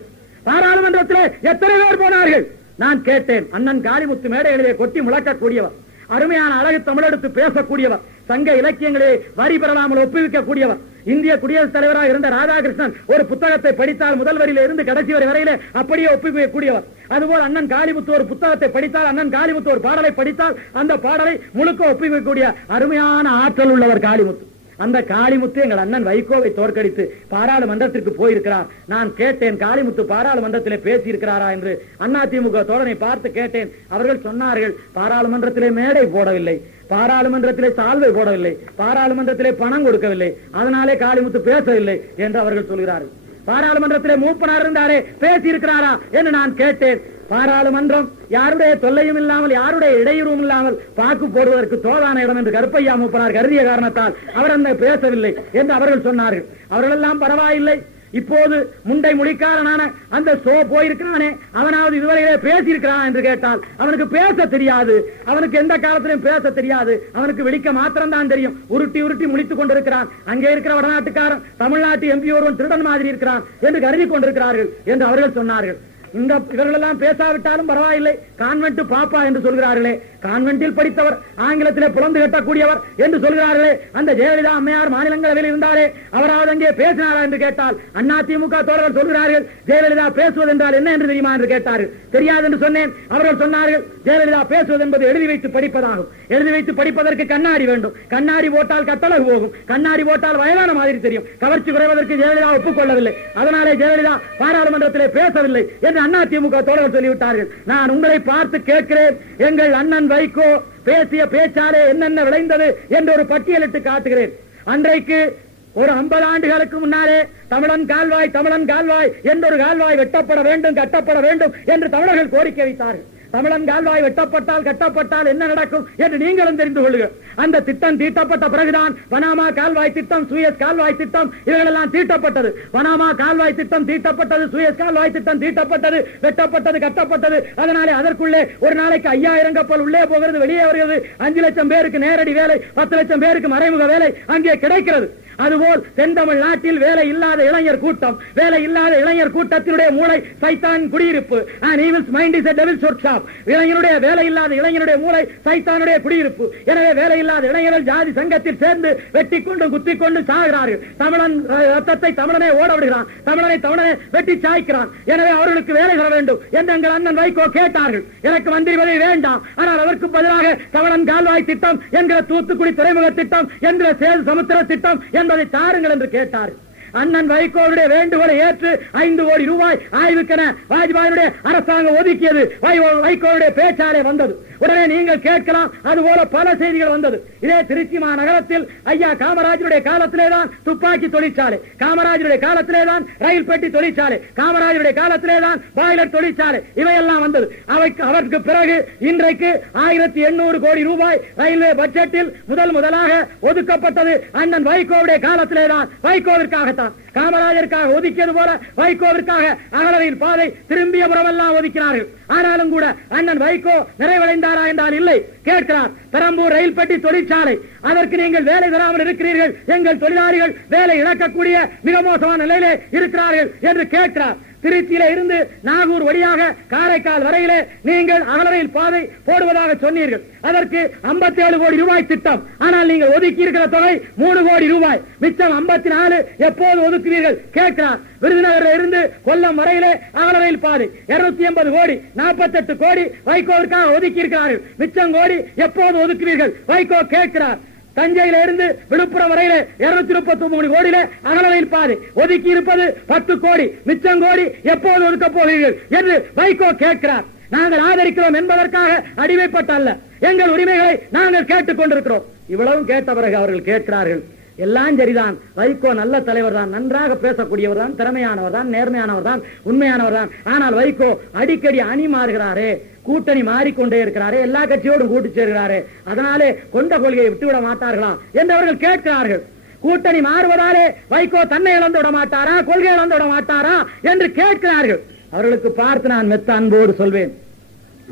பாராளுமன்றத்திலே எத்தனை பேர் போனார்கள்? நான் கேட்டேன். அண்ணன் காளிமுத்து மேடைகளிலே கொட்டி முழக்கக்கூடியவர், அருமையான அழகு தமிழெடுத்து பேசக்கூடியவர், சங்க இலக்கியங்களே வரி பெறலாமல் ஒப்புவிக்கக்கூடியவர், இந்திய குடியரசுத் தலைவராக இருந்த ராதாகிருஷ்ணன் ஒரு புத்தகத்தை படித்தால் முதல் வரியில இருந்து கடைசி வரை வரையிலே அப்படியே ஒப்புவிக்கக்கூடியவர். அதுபோல் அண்ணன் காளிமுத்து ஒரு புத்தகத்தை படித்தால், அண்ணன் காளிமுத்து ஒரு பாடலை படித்தால் அந்த பாடலை முழுக்க ஒப்புவிக்கக்கூடிய அருமையான ஆற்றல் உள்ளவர் காளிமுத்து. அந்த காளிமுத்து எங்கள் அண்ணன் வைகோவை தோற்கடித்து பாராளுமன்றத்திற்கு போயிருக்கிறார். நான் கேட்டேன், காளிமுத்து பாராளுமன்றத்திலே பேசியிருக்கிறாரா என்று அதிமுக தோழனை பார்த்து கேட்டேன். அவர்கள் சொன்னார்கள், பாராளுமன்றத்திலே மேடை போடவில்லை, பாராளுமன்றத்திலே சால்வை போடவில்லை, பாராளுமன்றத்திலே பணம் கொடுக்கவில்லை, அதனாலே காளிமுத்து பேசவில்லை என்று அவர்கள் சொல்கிறார்கள். பாராளுமன்றத்திலே மூப்பனார் இருந்தாரே, பேசியிருக்கிறாரா என்று நான் கேட்டேன். பாராளுமன்றம் யாருடைய தொல்லையும் இல்லாமல், யாருடைய இடையூறும் இல்லாமல் பாக்கு போடுவதற்கு தோதான இடம் என்று கருப்பையா மூப்பனார் கருதிய காரணத்தால் அவர் அந்த பேசவில்லை என்று அவர்கள் சொன்னார்கள். அவர்கள் எல்லாம் பரவாயில்லை. இப்போது முண்டை முடிக்காரனான அந்த போயிருக்கிறானே, அவனாவது இதுவரையிலே பேசியிருக்கிறான் என்று கேட்டால் அவனுக்கு பேச தெரியாது, அவனுக்கு எந்த காலத்திலும் பேச தெரியாது, அவனுக்கு விழிக்க மாத்திரம்தான் தெரியும். உருட்டி உருட்டி முடித்துக் கொண்டிருக்கிறான். அங்கே இருக்கிற வடநாட்டுக்காரன் தமிழ்நாட்டு எம்பி ஒருவன் திருடன் மாதிரி இருக்கிறான் என்று கருதி கொண்டிருக்கிறார்கள் என்று அவர்கள் சொன்னார்கள். இவர்கள் எல்லாம் பேசாவிட்டாலும் பரவாயில்லை, கான்வென்ட் பாப்பா என்று சொல்கிறார்களே, கான்வென்ட்டில் படித்தவர், ஆங்கிலத்திலே புலந்து கட்டக்கூடியவர் என்று சொல்கிறார்களே, அந்த ஜெயலலிதா அம்மையார் மாநிலங்களவையில் இருந்தாரே, அவராவது அங்கே பேசினாரா என்று கேட்டால் அதிமுக தோழர்கள் சொல்கிறார்கள், ஜெயலலிதா பேசுவது என்றால் என்ன என்று தெரியுமா என்று கேட்டார்கள். தெரியாது என்று சொன்னேன். அவர்கள் சொன்னார்கள், ஜெயலலிதா பேசுவது என்பது எழுதி வைத்து படிப்பதாகும். எழுதி வைத்து படிப்பதற்கு கண்ணாடி வேண்டும், கண்ணாடி போட்டால் கட்டளகு போகும், கண்ணாடி போட்டால் வயதான மாதிரி தெரியும். கவர்ச்சி குறைவதற்கு ஜெயலலிதா ஒப்புக்கொள்ளவில்லை, அதனாலே ஜெயலலிதா பாராளுமன்றத்திலே பேசவில்லை என்று அதிமுக தோழர்கள் சொல்லிவிட்டார்கள். நான் உங்களை பார்த்து கேட்கிறேன், எங்கள் அண்ணன் வைகோ பேசிய பேச்சாலே என்னென்ன விளைந்தது என்று ஒரு பட்டியலிட்டு காட்டுகிறேன். அன்றைக்கு ஒரு 50 ஆண்டுகளுக்கு முன்னாலே தமிழன் கால்வாய் என்றொரு கால்வாய் வெட்டப்பட வேண்டும், கட்டப்பட வேண்டும் என்று தமிழர்கள் கோரிக்கை வைத்தார்கள். தமிழன் கால்வாய் வெட்டப்பட்டால் கட்டப்பட்டால் என்ன நடக்கும் என்று நீங்களும் தெரிந்து கொள்ளுங்கள். அந்த திட்டம் தீட்டப்பட்ட பிறகுதான் பனாமா கால்வாய் திட்டம், சூயஸ் கால்வாய் திட்டம் இவைகளெல்லாம் தீட்டப்பட்டது. பனாமா கால்வாய் திட்டம் தீட்டப்பட்டது, சூயஸ் கால்வாய் திட்டம் தீட்டப்பட்டது, வெட்டப்பட்டது, கட்டப்பட்டது. அதனாலே அதற்குள்ளே ஒரு நாளைக்கு 5000 கப்பல் உள்ளே போகிறது, வெளியே வருகிறது. 5 லட்சம் பேருக்கு நேரடி வேலை, 10 லட்சம் பேருக்கு மறைமுக வேலை அங்கே கிடைக்கிறது. அதுபோல் தென்தமிழ் நாட்டில் வேலை இல்லாத இளைஞர் கூட்டம், வேலை இல்லாத இளைஞர் கூட்டத்தினுடைய மூளை சைத்தான் குடியிருப்பு. இளைஞருடைய வேலை இல்லாத இளைஞருடைய மூளை சைத்தானுடைய குடியிருப்பு. எனவே வேலை இல்லாத இளைஞர்கள் ஜாதி சங்கத்தில் சேர்ந்து வெட்டி கொண்டு குத்தி கொண்டு சாகிறார்கள். தமிழன் ரத்தத்தை தமிழனை ஓட விடுகிறான், தமிழனை வெட்டி சாய்க்கிறான். எனவே அவர்களுக்கு வேலை தர வேண்டும் என்று எங்கள் அண்ணன் வைகோ கேட்டார்கள். எனக்கு மந்திரி பதவி வேண்டாம், ஆனால் அதற்கு பதிலாக தமிழன் கால்வாய் திட்டம் என்கிற தூத்துக்குடி துறைமுக திட்டம் என்கிற சேது சமுத்திர திட்டம் என்பதை தாருங்கள் என்று கேட்டார்கள். அண்ணன் வைகோவுடைய வேண்டுகோளை ஏற்று 5 கோடி ரூபாய் ஆய்வுக்கென வாஜ்பாயினுடைய அரசாங்கம் ஒதுக்கியது. வைகோவுடைய பேச்சாலே வந்தது. உடனே நீங்கள் கேட்கலாம், அதுபோல பல செய்திகள் வந்தது. இதே திருச்சி மாநகரத்தில் ஐயா காமராஜருடைய காலத்திலேதான் துப்பாக்கி தொழிற்சாலை, காமராஜருடைய காலத்திலேதான் ரயில் பெட்டி தொழிற்சாலை, காமராஜருடைய காலத்திலேதான் பாய்லர் தொழிற்சாலை இவையெல்லாம் வந்தது. அவருக்கு பிறகு இன்றைக்கு 1800 கோடி ரூபாய் ரயில்வே பட்ஜெட்டில் முதலாக ஒதுக்கப்பட்டது அண்ணன் வைகோவுடைய காலத்திலேதான். வைகோவிற்காகத்தான், காமராஜருக்காக ஒதுக்கியது போல வைகோவிற்காக அகலவையில் பாதை திரும்பிய புறமெல்லாம் ஒதுக்கினார்கள். ஆனாலும் கூட அண்ணன் வைகோ நிறைவடைந்தாரா என்றால் இல்லை. கேட்கிறார், பெரம்பூர் ரயில் பெட்டி தொழிற்சாலை, அதற்கு நீங்கள் வேலை தராமல் இருக்கிறீர்கள், எங்கள் தொழிலாளிகள் வேலை இழக்கக்கூடிய மிக மோசமான நிலையிலே இருக்கிறார்கள் என்று கேட்கிறார். திருச்சியில இருந்து நாகூர் வழியாக காரைக்கால் வரையிலே நீங்கள் அகலவையில் பாதை போடுவதாக சொன்னீர்கள். அதற்கு 57 கோடி ரூபாய் திட்டம். ஆனால் நீங்கள் ஒதுக்கி இருக்கிற தொகை 3 கோடி ரூபாய், மிச்சம் 54 எப்போது ஒதுக்குவீர்கள் கேட்கிறார். விருதுநகரில் இருந்து கொல்லம் வரையிலே அகலவையில் பாதை 280 கோடி, 48 கோடி வைகோவிற்காக ஒதுக்கி இருக்கிறார்கள். மிச்சம் கோடி எப்போது ஒதுக்குவீர்கள் வைகோ கேட்கிறார். தஞ்சையில இருந்து விழுப்புரம் வரையிலே 233 கோடியிலே அகலவையில் பாதை ஒதுக்கி இருப்பது 10 கோடி, மிச்சம் கோடி எப்போது ஒதுக்க போகிறீர்கள் என்று வைகோ கேட்கிறார். நாங்கள் ஆதரிக்கிறோம் என்பதற்காக அடிமைப்பட்ட அல்ல, எங்கள் உரிமைகளை நாங்கள் கேட்டுக் கொண்டிருக்கிறோம். இவ்வளவும் கேட்ட பிறகு அவர்கள் கேட்கிறார்கள், எல்லாம் சரிதான், வைகோ நல்ல தலைவர் தான், நன்றாக பேசக்கூடியவர் தான், திறமையானவர் தான், நேர்மையானவர் தான், உண்மையானவர் தான். ஆனால் வைகோ அடிக்கடி அணி மாறுகிறாரே, கூட்டணி மாறிக்கொண்டே இருக்கிறாரே, எல்லா கட்சியோடும் கூட்டு சேர்கிறாரே, அதனாலே கொண்ட கொள்கையை விட்டுவிட மாட்டார்களா என்று அவர்கள் கேட்கிறார்கள். கூட்டணி மாறுவதாலே வைகோ தன்னை இழந்து விட மாட்டாரா, கொள்கை இழந்து விட மாட்டாரா என்று கேட்கிறார்கள். அவர்களுக்கு பார்த்து நான் மெத்த அன்போடு சொல்வேன்,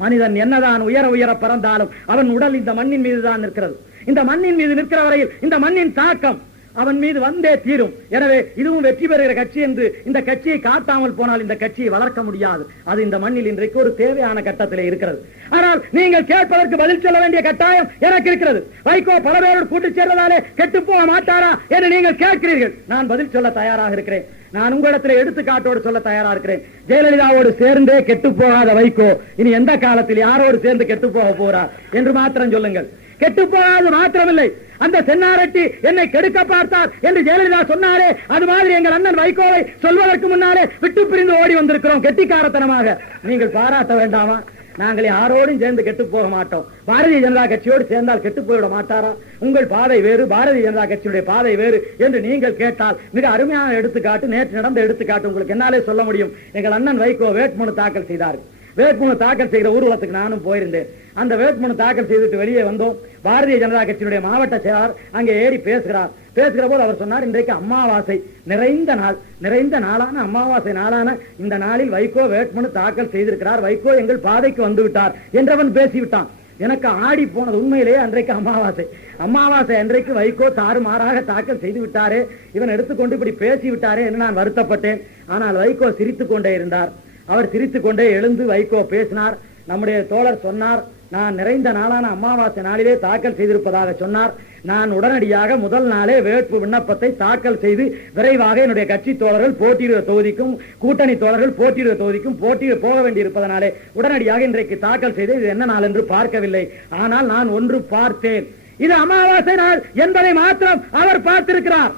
மனிதன் என்னதான் உயர உயர பறந்தாலும் அவன் உடல் இந்த மண்ணின் மீது தான் நிற்கிறது. இந்த மண்ணின் மீது நிற்கிற வரையில் இந்த மண்ணின் தாக்கம் அவன் மீது வந்தே தீரும். எனவே இதுவும் வெற்றி பெறுகிற கட்சி என்று இந்த கட்சியை காட்டாமல் போனால் இந்த கட்சியை வளர்க்க முடியாது. அது இந்த மண்ணில் இன்றைக்கு ஒரு தேவையான கட்டத்திலே இருக்கிறது. ஆனால் நீங்கள் கேட்பதற்கு பதில் சொல்ல வேண்டிய கட்டாயம் எனக்கு இருக்கிறது. வைகோ பல பேரோடு கூட்டு சேர்வதாலே கெட்டு போக மாட்டாரா என்று நீங்கள் கேட்கிறீர்கள். நான் பதில் சொல்ல தயாராக இருக்கிறேன். நான் உங்களிடத்தில் எடுத்துக்காட்டோடு சொல்ல தயாராக இருக்கிறேன். ஜெயலலிதாவோடு சேர்ந்தே கெட்டு போகாத வைகோ இனி எந்த காலத்தில் யாரோடு சேர்ந்து கெட்டு போக போகிறார் என்று மாத்திரம் சொல்லுங்கள். கெட்டு போகாது மாத்திரமில்லை, அந்த சென்னாரெட்டி என்னை கெடுக்க பார்த்தார் என்று ஜெயலலிதா சொன்னாரே, அது மாதிரி எங்கள் அண்ணன் வைகோவை சொல்வதற்கு முன்னாலே விட்டு பிரிந்து ஓடி வந்திருக்கிறோம் கெட்டிக்காரத்தனமாக. நீங்கள் பாராட்ட வேண்டாமா? நாங்கள் யாரோடும் சேர்ந்து கெட்டு போக மாட்டோம். பாரதிய ஜனதா கட்சியோடு சேர்ந்தால் கெட்டு போய்விட மாட்டாரா? உங்கள் பாதை வேறு, பாரதிய ஜனதா கட்சியுடைய பாதை வேறு என்று நீங்கள் கேட்டால் மிக அருமையான எடுத்துக்காட்டு, நேற்று நடந்த எடுத்துக்காட்டு உங்களுக்கு என்னாலே சொல்ல முடியும். எங்கள் அண்ணன் வைகோ வேட்புமனு தாக்கல் செய்தார். வேட்புமனு தாக்கல் செய்கிற ஊர்வலத்துக்கு நானும் போயிருந்தேன். அந்த வேட்புமனு தாக்கல் செய்துட்டு வெளியே வந்தோம். பாரதிய ஜனதா கட்சியினுடைய மாவட்ட செயலாளர் அங்கே ஏறி பேசுகிற போது அவர் சொன்னார், இன்றைக்கு அமாவாசை, நிறைந்த நாளான அமாவாசை நாளான இந்த நாளில் வைகோ வேட்புமனு தாக்கல் செய்திருக்கிறார், வைகோ எங்கள் பாதைக்கு வந்து விட்டார் என்றவன் பேசிவிட்டான். எனக்கு ஆடி போனது. உண்மையிலேயே அன்றைக்கு அமாவாசை அன்றைக்கு வைகோ தாறுமாறாக தாக்கல் செய்து விட்டாரே, இவன் எடுத்துக்கொண்டு இப்படி பேசிவிட்டாரே என்று நான் வருத்தப்பட்டேன். ஆனால் வைகோ சிரித்துக் கொண்டே இருந்தார். அவர் சிரித்துக் கொண்டே எழுந்து வைகோ பேசினார். நம்முடைய தோழர் சொன்னார், நான் நிறைந்த நாளான அமாவாசை நாளிலே தாக்கல் செய்திருப்பதாக சொன்னார். நான் உடனடியாக முதல் நாளே வேட்பு விண்ணப்பத்தை தாக்கல் செய்து விரைவாக என்னுடைய கட்சி தோழர்கள் போட்டியிடுற தொகுதிக்கும் கூட்டணி தோழர்கள் போட்டியிடுற தொகுதிக்கும் போட்டியிட போக வேண்டியிருப்பதனாலே உடனடியாக இன்றைக்கு தாக்கல் செய்து இது என்ன நாள் என்று பார்க்கவில்லை. ஆனால் நான் ஒன்று பார்த்தேன், இது அமாவாசை நாள் என்பதை மாத்திரம் அவர் பார்த்திருக்கிறார்.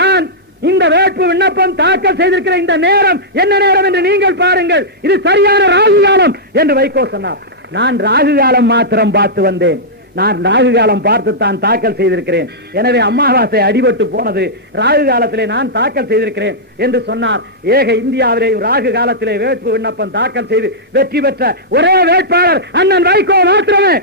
நான் இந்த வேட்பு விண்ணப்பம் தாக்கல் செய்திருக்கிற இந்த நேரம் என்ன நேரம் என்று நீங்கள் பாருங்கள், இது சரியான ராகு காலம் என்று வைகோ சொன்னார். நான் ராகு காலம் மாத்திரம் பார்த்து வந்தேன். நான் ராகு காலம் பார்த்துத்தான் தாக்கல் செய்திருக்கிறேன். எனவே அமாவாசை அடிபட்டு போனது, ராகு காலத்திலே நான் தாக்கல் செய்திருக்கிறேன் என்று சொன்னார். ஏக இந்தியாவிலே ராகு காலத்திலே வேட்பு விண்ணப்பம் தாக்கல் செய்து வெற்றி பெற்ற ஒரே வேட்பாளர் அண்ணன் வைகோ மாத்திரமே.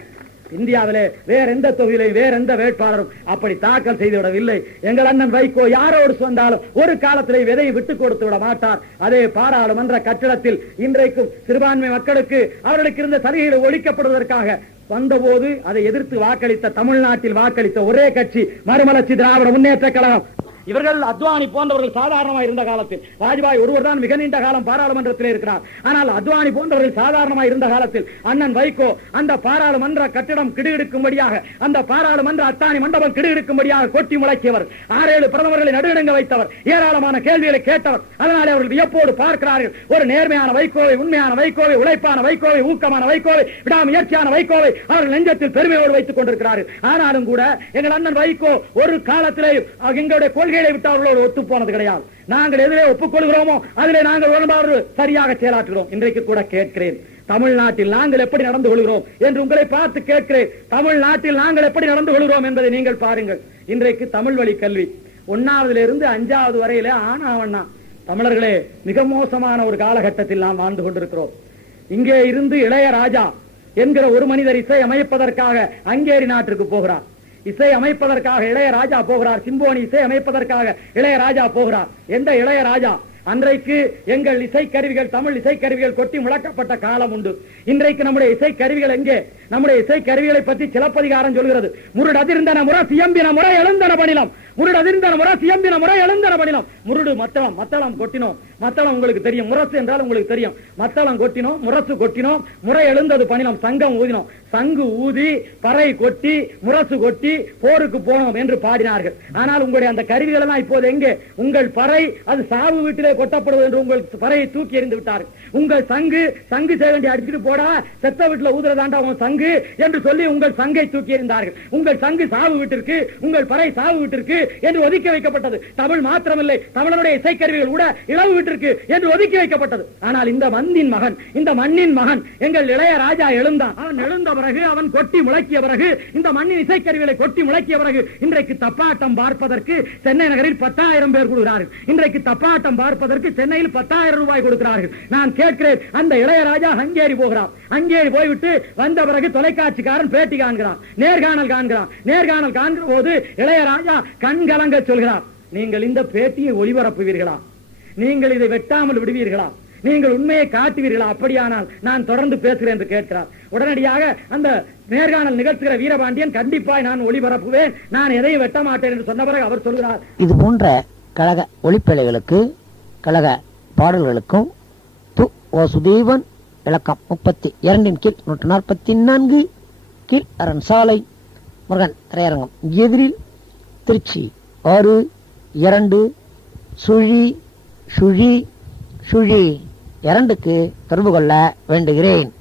இந்தியாவிலே வேற எந்த தொகுதியிலும் வேற எந்த வேட்பாளரும் அப்படி தாக்கல் செய்து விடவில்லை. எங்கள் அண்ணன் வைகோ யாரோடு சொன்னாலும் ஒரு காலத்திலே விதையை விட்டுக் கொடுத்து விட மாட்டார். அதே பாராளுமன்ற கட்டிடத்தில் இன்றைக்கும் சிறுபான்மை மக்களுக்கு அவர்களுக்கு இருந்த சலுகைகளை ஒழிக்கப்படுவதற்காக வந்தபோது அதை எதிர்த்து வாக்களித்த, தமிழ்நாட்டில் வாக்களித்த ஒரே கட்சி மறுமலர்ச்சி திராவிட முன்னேற்ற கழகம். இவர்கள் அத்வானி போன்றவர்கள் சாதாரணமாக இருந்த காலத்தில், வாஜ்பாய் ஒருவர் தான் மிக நீண்ட காலம் பாராளுமன்றத்தில் இருக்கிறார். ஆனால் அத்வானி போன்றவர்கள் சாதாரணமாக இருந்த காலத்தில் அண்ணன் வைகோ அந்த பாராளுமன்ற கட்டிடம் கிடுகிடுக்கும்படியாக, அந்த பாராளுமன்ற அத்தானி மண்டபம் கிடுகிடுக்கும்படியாக கொட்டி முழக்கியவர், 6-7 பிரதமர்களை நடுநடுங்க வைத்தவர், ஏராளமான கேள்விகளை கேட்டவர். அதனாலே அவர்கள் வியப்போடு பார்க்கிறார்கள், ஒரு நேர்மையான வைகோவை, உண்மையான வைகோவை, உழைப்பான வைகோவை, ஊக்கமான வைகோவை, விடாமுயற்சியான வைகோவை அவர்கள் நெஞ்சத்தில் பெருமையோடு வைத்துக் கொண்டிருக்கிறார்கள். ஆனாலும் கூட எங்கள் அண்ணன் வைகோ ஒரு காலத்திலே எங்களுடைய கொள்கை விட்டு அவர்களோடு ஒத்து போனது கிடையாது. நாங்கள் எதிரே ஒப்புக்கொள்கிறோமோ அதிலே நாங்கள் உடன்பாடு சரியாக செயலாற்றுகிறோம். இன்றைக்கு கூட கேட்கிறேன், தமிழ்நாட்டில் நாங்கள் எப்படி நடந்து கொள்கிறோம் என்று உங்களை பார்த்து கேட்கிறேன். தமிழ்நாட்டில் நாங்கள் எப்படி நடந்து கொள்கிறோம் என்பதை நீங்கள் பாருங்கள். இன்றைக்கு தமிழ் வழி கல்வி 1ஆவதிலிருந்து 5ஆவது வரையிலே ஆனாவண்ணா தமிழர்களே மிக மோசமான ஒரு காலகட்டத்தில் நாம் வாழ்ந்து கொண்டிருக்கிறோம். இங்கே இருந்து இளையராஜா என்கிற ஒரு மனிதர் இசை அமைப்பதற்காக ஹங்கேரி நாட்டிற்கு போகிறார். இசை அமைப்பதற்காக இளையராஜா போகிறார். சிம்போனி இசை அமைப்பதற்காக இளையராஜா போகிறார். எந்த இளையராஜா? அன்றைக்கு எங்கள் இசைக்கருவிகள், தமிழ் இசைக்கருவிகள் கொட்டி முழக்கப்பட்ட காலம் உண்டு. இன்றைக்கு நம்முடைய இசைக்கருவிகள் எங்கே? நம்முடைய இசைக்கருவிகளை பற்றி சிலப்பதிகாரம் சொல்கிறது. முருடதிர்ந்தன முறை சியம்பின முறை எழுந்தன பணிலம், முருடதிர்ந்தன முறை சியம்பின முறை எழுந்தன பணிலம். முருடு மத்தளம் கொட்டினோம். மத்தளம் உங்களுக்கு தெரியும், முரசு என்றால் உங்களுக்கு தெரியும். மத்தளம் கொட்டினோம், முரசு கொட்டினோம், முறை எழுந்தது பணிலம், சங்கம் ஊதினோம். சங்கு ஊதி பறை கொட்டி முரசு கொட்டி போருக்கு போனோம் என்று பாடினார்கள். ஆனால் உங்களுடைய அந்த கருவிகள் எல்லாம் இப்போது எங்கே? உங்கள் பறை அது சாவு வீட்டிலே கொட்டப்படுவது என்று உங்கள் பறையை தூக்கி எறிந்து விட்டார்கள். உங்கள் சங்கு செய்ய வேண்டிய அடிச்சுட்டு போடா, செத்த வீட்டுல ஊதுறதாண்டா உன் சங்கு என்று சொல்லி உங்கள் சங்கை தூக்கி எறிந்தார்கள். உங்கள் சங்கு சாவு வீட்டிற்கு, உங்கள் பறை சாவு வீட்டிற்கு என்று ஒதுக்கி வைக்கப்பட்டது. தமிழ் மாத்திரமில்லை, தமிழனுடைய இசைக்கருவிகள் கூட இளவு வீட்டிற்கு என்று ஒதுக்கி வைக்கப்பட்டது. ஆனால் இந்த மண்ணின் மகன், இந்த மண்ணின் மகன் எங்கள் இளையராஜா எழுந்தான். அவன் எழுந்த பிறகு, அவன் கொட்டி முழக்கிய பிறகு, இந்த மண்ணின் இசைக்கருவிகளை கொட்டி முழக்கிய பிறகு இன்றைக்கு தப்பாட்டம் பார்ப்பதற்கு சென்னை நகரில் 10,000 பேர் கொடுக்கிறார்கள். இன்றைக்கு தப்பாட்டம் பார்ப்பதற்கு சென்னையில் 10,000 ரூபாய் கொடுக்கிறார்கள். நான் கேட்கிறேன், அந்த இளையராஜா ஹங்கேரி போகிறான். ஹங்கேரி போய்விட்டு வந்த பிறகு தொலைக்காட்சிக்காரன் பேட்டி காண்கிறான், நேர்காணல் காண்கிறான். நேர்காணல் காண்கிற போது இளையராஜா கண்கலங்க சொல்கிறார், நீங்கள் இந்த பேட்டியை ஒளிபரப்புவீர்களா? நீங்கள் இதை வெட்டாமல் விடுவீர்களா? நீங்கள் உண்மையை காட்டுவீர்களா? அப்படியானால் நான் தொடர்ந்து பேசுகிறேன் என்று கேட்கிறார். உடனடியாக அந்த நேர்காணல் நிகழ்த்துகிற வீரபாண்டியன், கண்டிப்பாய் நான் ஒளிபரப்புவேன், நான் எதையும் வெட்ட மாட்டேன் என்று சொன்ன பிறகு அவர் சொல்கிறார், இது போன்ற கழக ஒளிப்பேழைகளுக்கு, கழக பாடல்களுக்கும் சுதீவன் இலக்கம் 32 கீழ் 144 கீழ் அரண் சாலை, முருகன் திரையரங்கம் எதிரில், திருச்சி 62 தொடர்பு கொள்ள வேண்டுகிறேன்.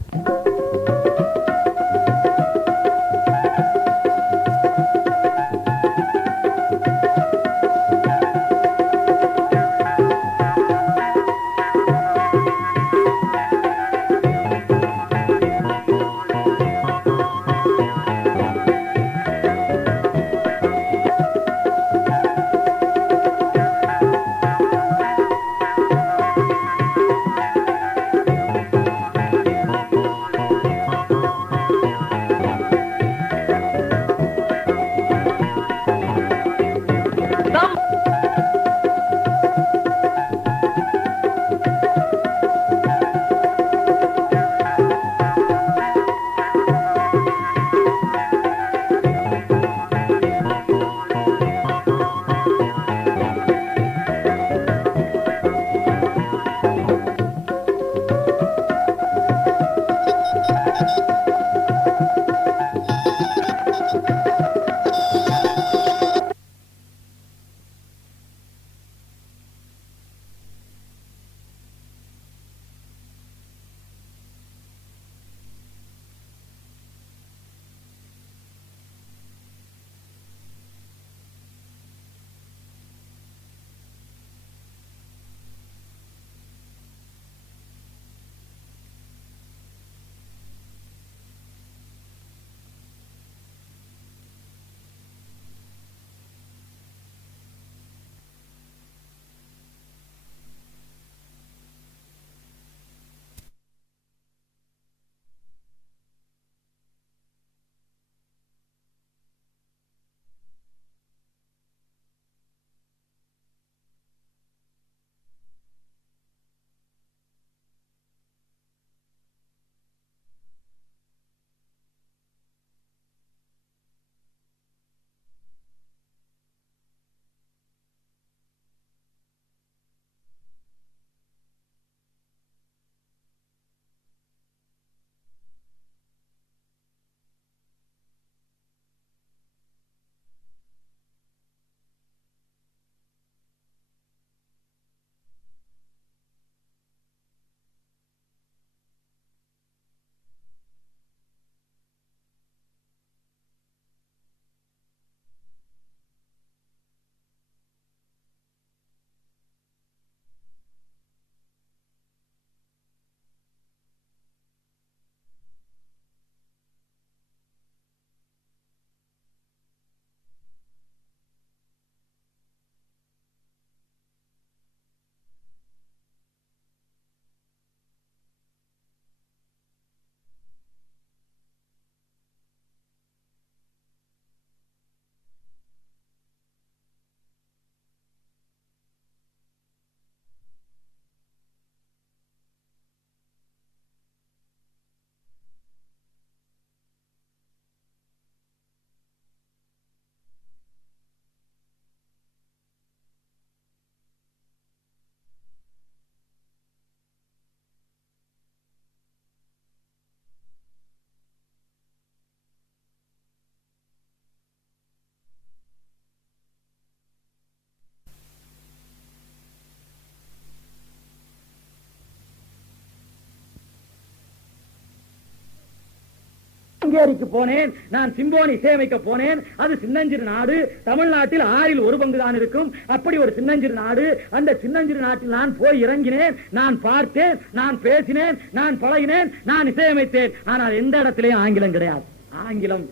ஹங்கேரிக்கு போனேன், நான் சிம்போனி இசையமைக்க போனேன். அது சின்னஞ்சிறு நாடு. தமிழ்நாட்டில் 1/6 தான் இருக்கும். அப்படி ஒரு சின்னஞ்சிறு நாடு. அந்த சின்னஞ்சிறு நாட்டில் நான் போய் இறங்கினேன், நான் பார்த்தேன், நான் பேசினேன், நான் பழகினேன், நான் இசையமைத்தேன். ஆனால் எந்த இடத்திலேயும் ஆங்கிலம் கிடையாது. ஆங்கிலம்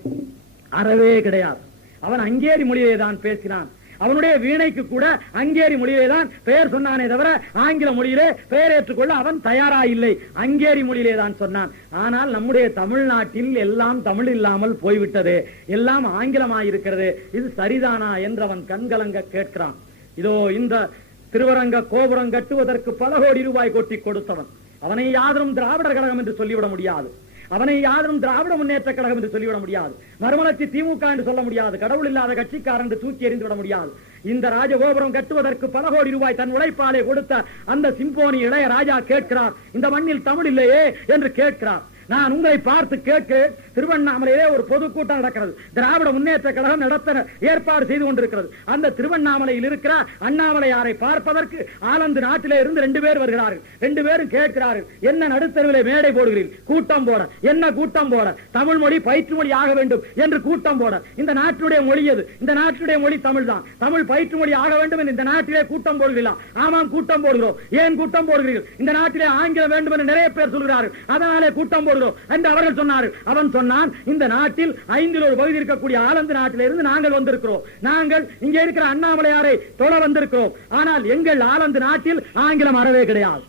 அறவே கிடையாது. அவன் ஹங்கேரி மொழியை தான் பேசினான். அவனுடைய வீணைக்கு கூட ஹங்கேரி மொழியிலே தான் பெயர் சொன்னானே தவிர ஆங்கில மொழியிலே பெயர் ஏற்றுக்கொள்ள அவன் தயாரா இல்லை. ஹங்கேரி மொழியிலே தான் சொன்னான். ஆனால் நம்முடைய தமிழ்நாட்டில் எல்லாம் தமிழ் இல்லாமல் போய்விட்டது, எல்லாம் ஆங்கிலமாயிருக்கிறது. இது சரிதானா என்று அவன் கண்கலங்க கேட்கிறான். இதோ இந்த திருவரங்க கோபுரம் கட்டுவதற்கு பல கோடி ரூபாய் கொட்டி கொடுத்தவன். அவனை யாரும் திராவிடர் கழகம் என்று சொல்லிவிட முடியாது. அவனை யாரும் திராவிட முன்னேற்ற கழகம் என்று சொல்லிவிட முடியாது. மறுமலர்ச்சி திமுக என்று சொல்ல முடியாது. கடவுள் இல்லாத கட்சிக்காரன் என்று தூக்கி எறிந்து விட முடியாது. இந்த ராஜகோபுரம் கட்டுவதற்கு பல கோடி ரூபாய் தன் உழைப்பாலே கொடுத்த அந்த சிம்போனி இளைய ராஜா கேட்கிறார், இந்த மண்ணில் தமிழ் இல்லையே என்று கேட்கிறார். நான் உங்களை பார்த்து கேட்க, திருவண்ணாமலையிலே ஒரு பொதுக்கூட்டம் நடக்கிறது. திராவிட முன்னேற்ற கழகம் நடத்த ஏற்பாடு செய்து கொண்டிருக்கிறது. அந்த திருவண்ணாமலையில் இருக்கிற அண்ணாமலையாரை பார்ப்பதற்கு ஆலந்து நாட்டிலே இருந்து 2 பேர் வருகிறார்கள். 2 பேரும் கேட்கிறார்கள், என்ன நடுத்தருவிலே மேடை போடுகிறீர்கள்? கூட்டம் போட. என்ன கூட்டம் போட? தமிழ் மொழி பயிற்று மொழி ஆக வேண்டும் என்று கூட்டம் போட. இந்த நாட்டுடைய மொழி எது? இந்த நாட்டுடைய மொழி தமிழ் தான். தமிழ் பயிற்று மொழி ஆக வேண்டும் என்று இந்த நாட்டிலே கூட்டம் போடுகிறீர்களா? ஆமாம், கூட்டம் போடுகிறோம். ஏன் கூட்டம் போடுகிறீர்கள்? இந்த நாட்டிலே ஆங்கிலம் வேண்டும் என்று நிறைய பேர் சொல்கிறார்கள், அதனாலே கூட்டம் என்று அவர்கள் சொன்னார்கள். அவன் சொன்னான், இந்த நாட்டில் 5 ஒரு பகுதி இருக்கக்கூடிய ஆலந்து நாட்டில் இருந்து நாங்கள் வந்திருக்கிறோம். நாங்கள் இங்கே இருக்கிற அண்ணாமலையாரை தொழ வந்திருக்கிறோம். ஆனால் எங்கள் ஆலந்து நாட்டில் ஆங்கிலம் அறவே கிடையாது.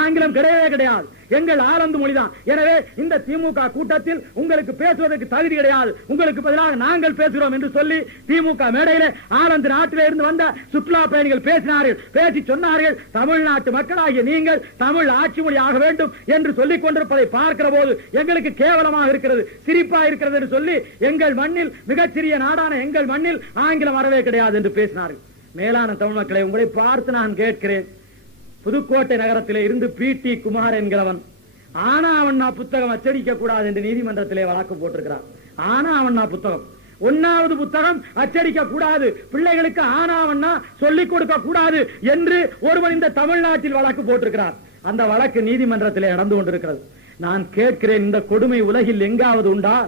ஆங்கிலம் கிடையவே கிடையாது. எங்கள் ஆலந்து மொழிதான். எனவே இந்த திமுக கூட்டத்தில் உங்களுக்கு பேசுவதற்கு தகுதி கிடையாது, உங்களுக்கு பதிலாக நாங்கள் பேசுகிறோம் என்று சொல்லி திமுக மேடையிலே ஆலந்து நாட்டிலே இருந்து வந்த சுற்றுலா பயணிகள் பேசினார்கள். பேசி சொன்னார்கள், தமிழ்நாட்டு மக்களாகிய நீங்கள் தமிழ் ஆட்சி மொழி ஆக வேண்டும் என்று சொல்லிக் கொண்டிருப்பதை பார்க்கிற போது எங்களுக்கு கேவலமாக இருக்கிறது, சிரிப்பாக இருக்கிறது என்று சொல்லி எங்கள் மண்ணில் மிகச்சிறிய நாடான எங்கள் மண்ணில் ஆங்கிலம் வரவே கிடையாது என்று பேசினார்கள். மேலான தமிழ் மக்களை, உங்களை பார்த்து நான் கேட்கிறேன், புதுக்கோட்டை நகரத்திலே இருந்து PT குமார் என்கிறவன் ஆனாவண்ணா புத்தகம் அச்சடிக்க கூடாது என்று நீதிமன்றத்திலே வழக்கு போட்டிருக்கிறார். ஆனாவண்ணா புத்தகம் 1வது புத்தகம் அச்சடிக்க கூடாது, பிள்ளைகளுக்கு ஆனாவண்ணா சொல்லிக் கொடுக்க கூடாது என்று ஒருவன் இந்த தமிழ்நாட்டில் வழக்கு போட்டிருக்கிறார். அந்த வழக்கு நீதிமன்றத்திலே நடந்து கொண்டிருக்கிறது. நான் கேட்கிறேன், இந்த கொடுமை உலகில் எங்காவது உண்டா?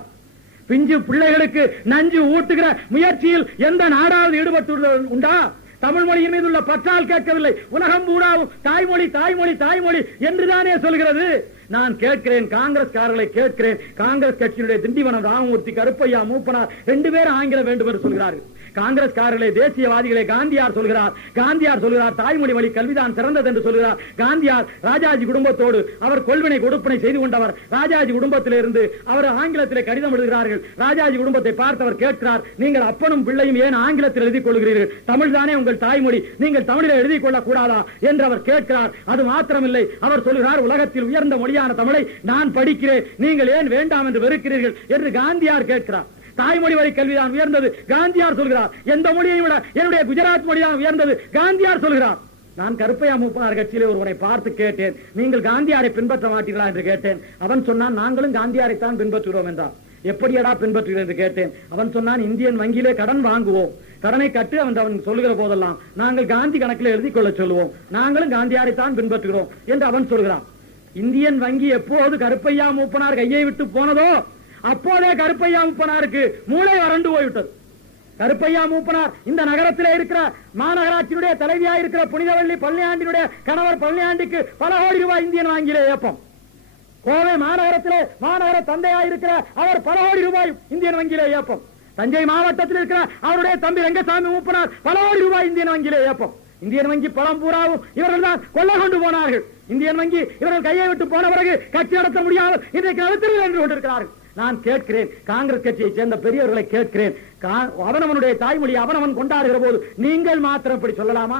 பிஞ்சு பிள்ளைகளுக்கு நஞ்சு ஊட்டுகிற முயற்சியில் எந்த நாடாவது ஈடுபட்டு உண்டா? தமிழ் மொழியின் மீது உள்ள பற்றால் கேட்கவில்லை, உலகம் பூராவும் தாய்மொழி தாய்மொழி தாய்மொழி என்றுதானே சொல்கிறது. நான் கேட்கிறேன், காங்கிரஸ்காரர்களை கேட்கிறேன், காங்கிரஸ் கட்சியினுடைய திண்டிவனம் ராமமூர்த்தி, கருப்பையா மூப்பனார் 2 பேரும் ஆங்கிலம் வேண்டும் என்று சொல்கிறார்கள். காங்கிரஸ்காரர்களை, தேசியவாதிகளை காந்தியார் சொல்கிறார். காந்தியார் சொல்கிறார் தாய்மொழி வழி கல்விதான் சிறந்தது என்று சொல்கிறார். காந்தியார் ராஜாஜி குடும்பத்தோடு அவர் கொள்வினை கொடுப்பனை செய்து கொண்டவர். ராஜாஜி குடும்பத்திலிருந்து அவர் ஆங்கிலத்திலே கடிதம் எழுதுகிறார்கள். ராஜாஜி குடும்பத்தை பார்த்தவர் கேட்கிறார், நீங்கள் அப்பனும் பிள்ளையும் ஏன் ஆங்கிலத்தில் எழுதிக் கொள்கிறீர்கள்? தமிழ் தானே உங்கள் தாய்மொழி, நீங்கள் தமிழில் எழுதிக் கொள்ளக் கூடாதா என்று அவர் கேட்கிறார். அது மாத்திரமில்லை, அவர் சொல்கிறார், உலகத்தில் உயர்ந்த மொழியான தமிழை நான் படிக்கிறேன், நீங்கள் ஏன் வேண்டாம் என்று வெறுக்கிறீர்கள் என்று காந்தியார் கேட்கிறார். தாய்மொழி வழி கல்விதான் உயர்ந்தது காந்தியார் சொல்கிறார். எந்த மொழியை விட என்னுடைய குஜராத் மொழிதான் உயர்ந்தது காந்தியார் சொல்கிறார். நான் கருப்பையா மூப்பனார் கட்சியிலே ஒருவரை பார்த்து கேட்டேன், நீங்கள் காந்தியாரை பின்பற்ற மாட்டீர்களா என்று கேட்டேன். அவன் சொன்னான், நாங்களும் காந்தியாரைத்தான் பின்பற்றுகிறோம் என்றான். எப்படியடா பின்பற்றுகிறேன் என்று கேட்டேன். அவன் சொன்னான், இந்தியன் வங்கியிலே கடன் வாங்குவோம், கடனை கட்டு அவன் சொல்லுகிற போதெல்லாம் நாங்கள் காந்தி கணக்கில் எழுதி கொள்ள சொல்லுவோம், நாங்களும் காந்தியாரைத்தான் பின்பற்றுகிறோம் என்று அவன் சொல்கிறான். இந்தியன் வங்கி எப்போது கருப்பையா மூப்பனார் கையை விட்டு போனதோ அப்போதே கருப்பையா மூப்பனாருக்கு மூளை வறண்டு போய்விட்டது. கருப்பையா மூப்பனார் இந்த நகரத்திலே இருக்கிற மாநகராட்சியினுடைய தலைவியா இருக்கிற புனிதவள்ளி பழனியாண்டினுடைய கணவர் பழனியாண்டிக்கு பல கோடி ரூபாய் இந்தியன் வங்கியிலே ஏப்பம். கோவை மாநகரத்திலே மாநகர தந்தையா இருக்கிற அவர் பல கோடி ரூபாய் இந்தியன் வங்கியிலே ஏப்பம். தஞ்சை மாவட்டத்தில் இருக்கிற அவருடைய தம்பி ரங்கசாமி மூப்பனார் பல கோடி ரூபாய் இந்தியன் வங்கியிலே ஏப்பம். இந்தியன் வங்கி பணம் பூராவும் இவர்கள் தான் கொள்ள கொண்டு போனார்கள். இந்தியன் வங்கி இவர்கள் கையை விட்டு போன பிறகு கட்சி நடத்த முடியாமல் இன்றைக்கு நடுத்தரில் என்று கொண்டிருக்கிறார்கள். நான் கேட்கிறேன், காங்கிரஸ் கட்சியை சேர்ந்த பெரியவர்களை கேட்கிறேன், அவனவனுடைய தாய்மொழி அவனவன் கொண்டாடுகிற போது நீங்கள் மாத்திரம் இப்படி சொல்லலாமா?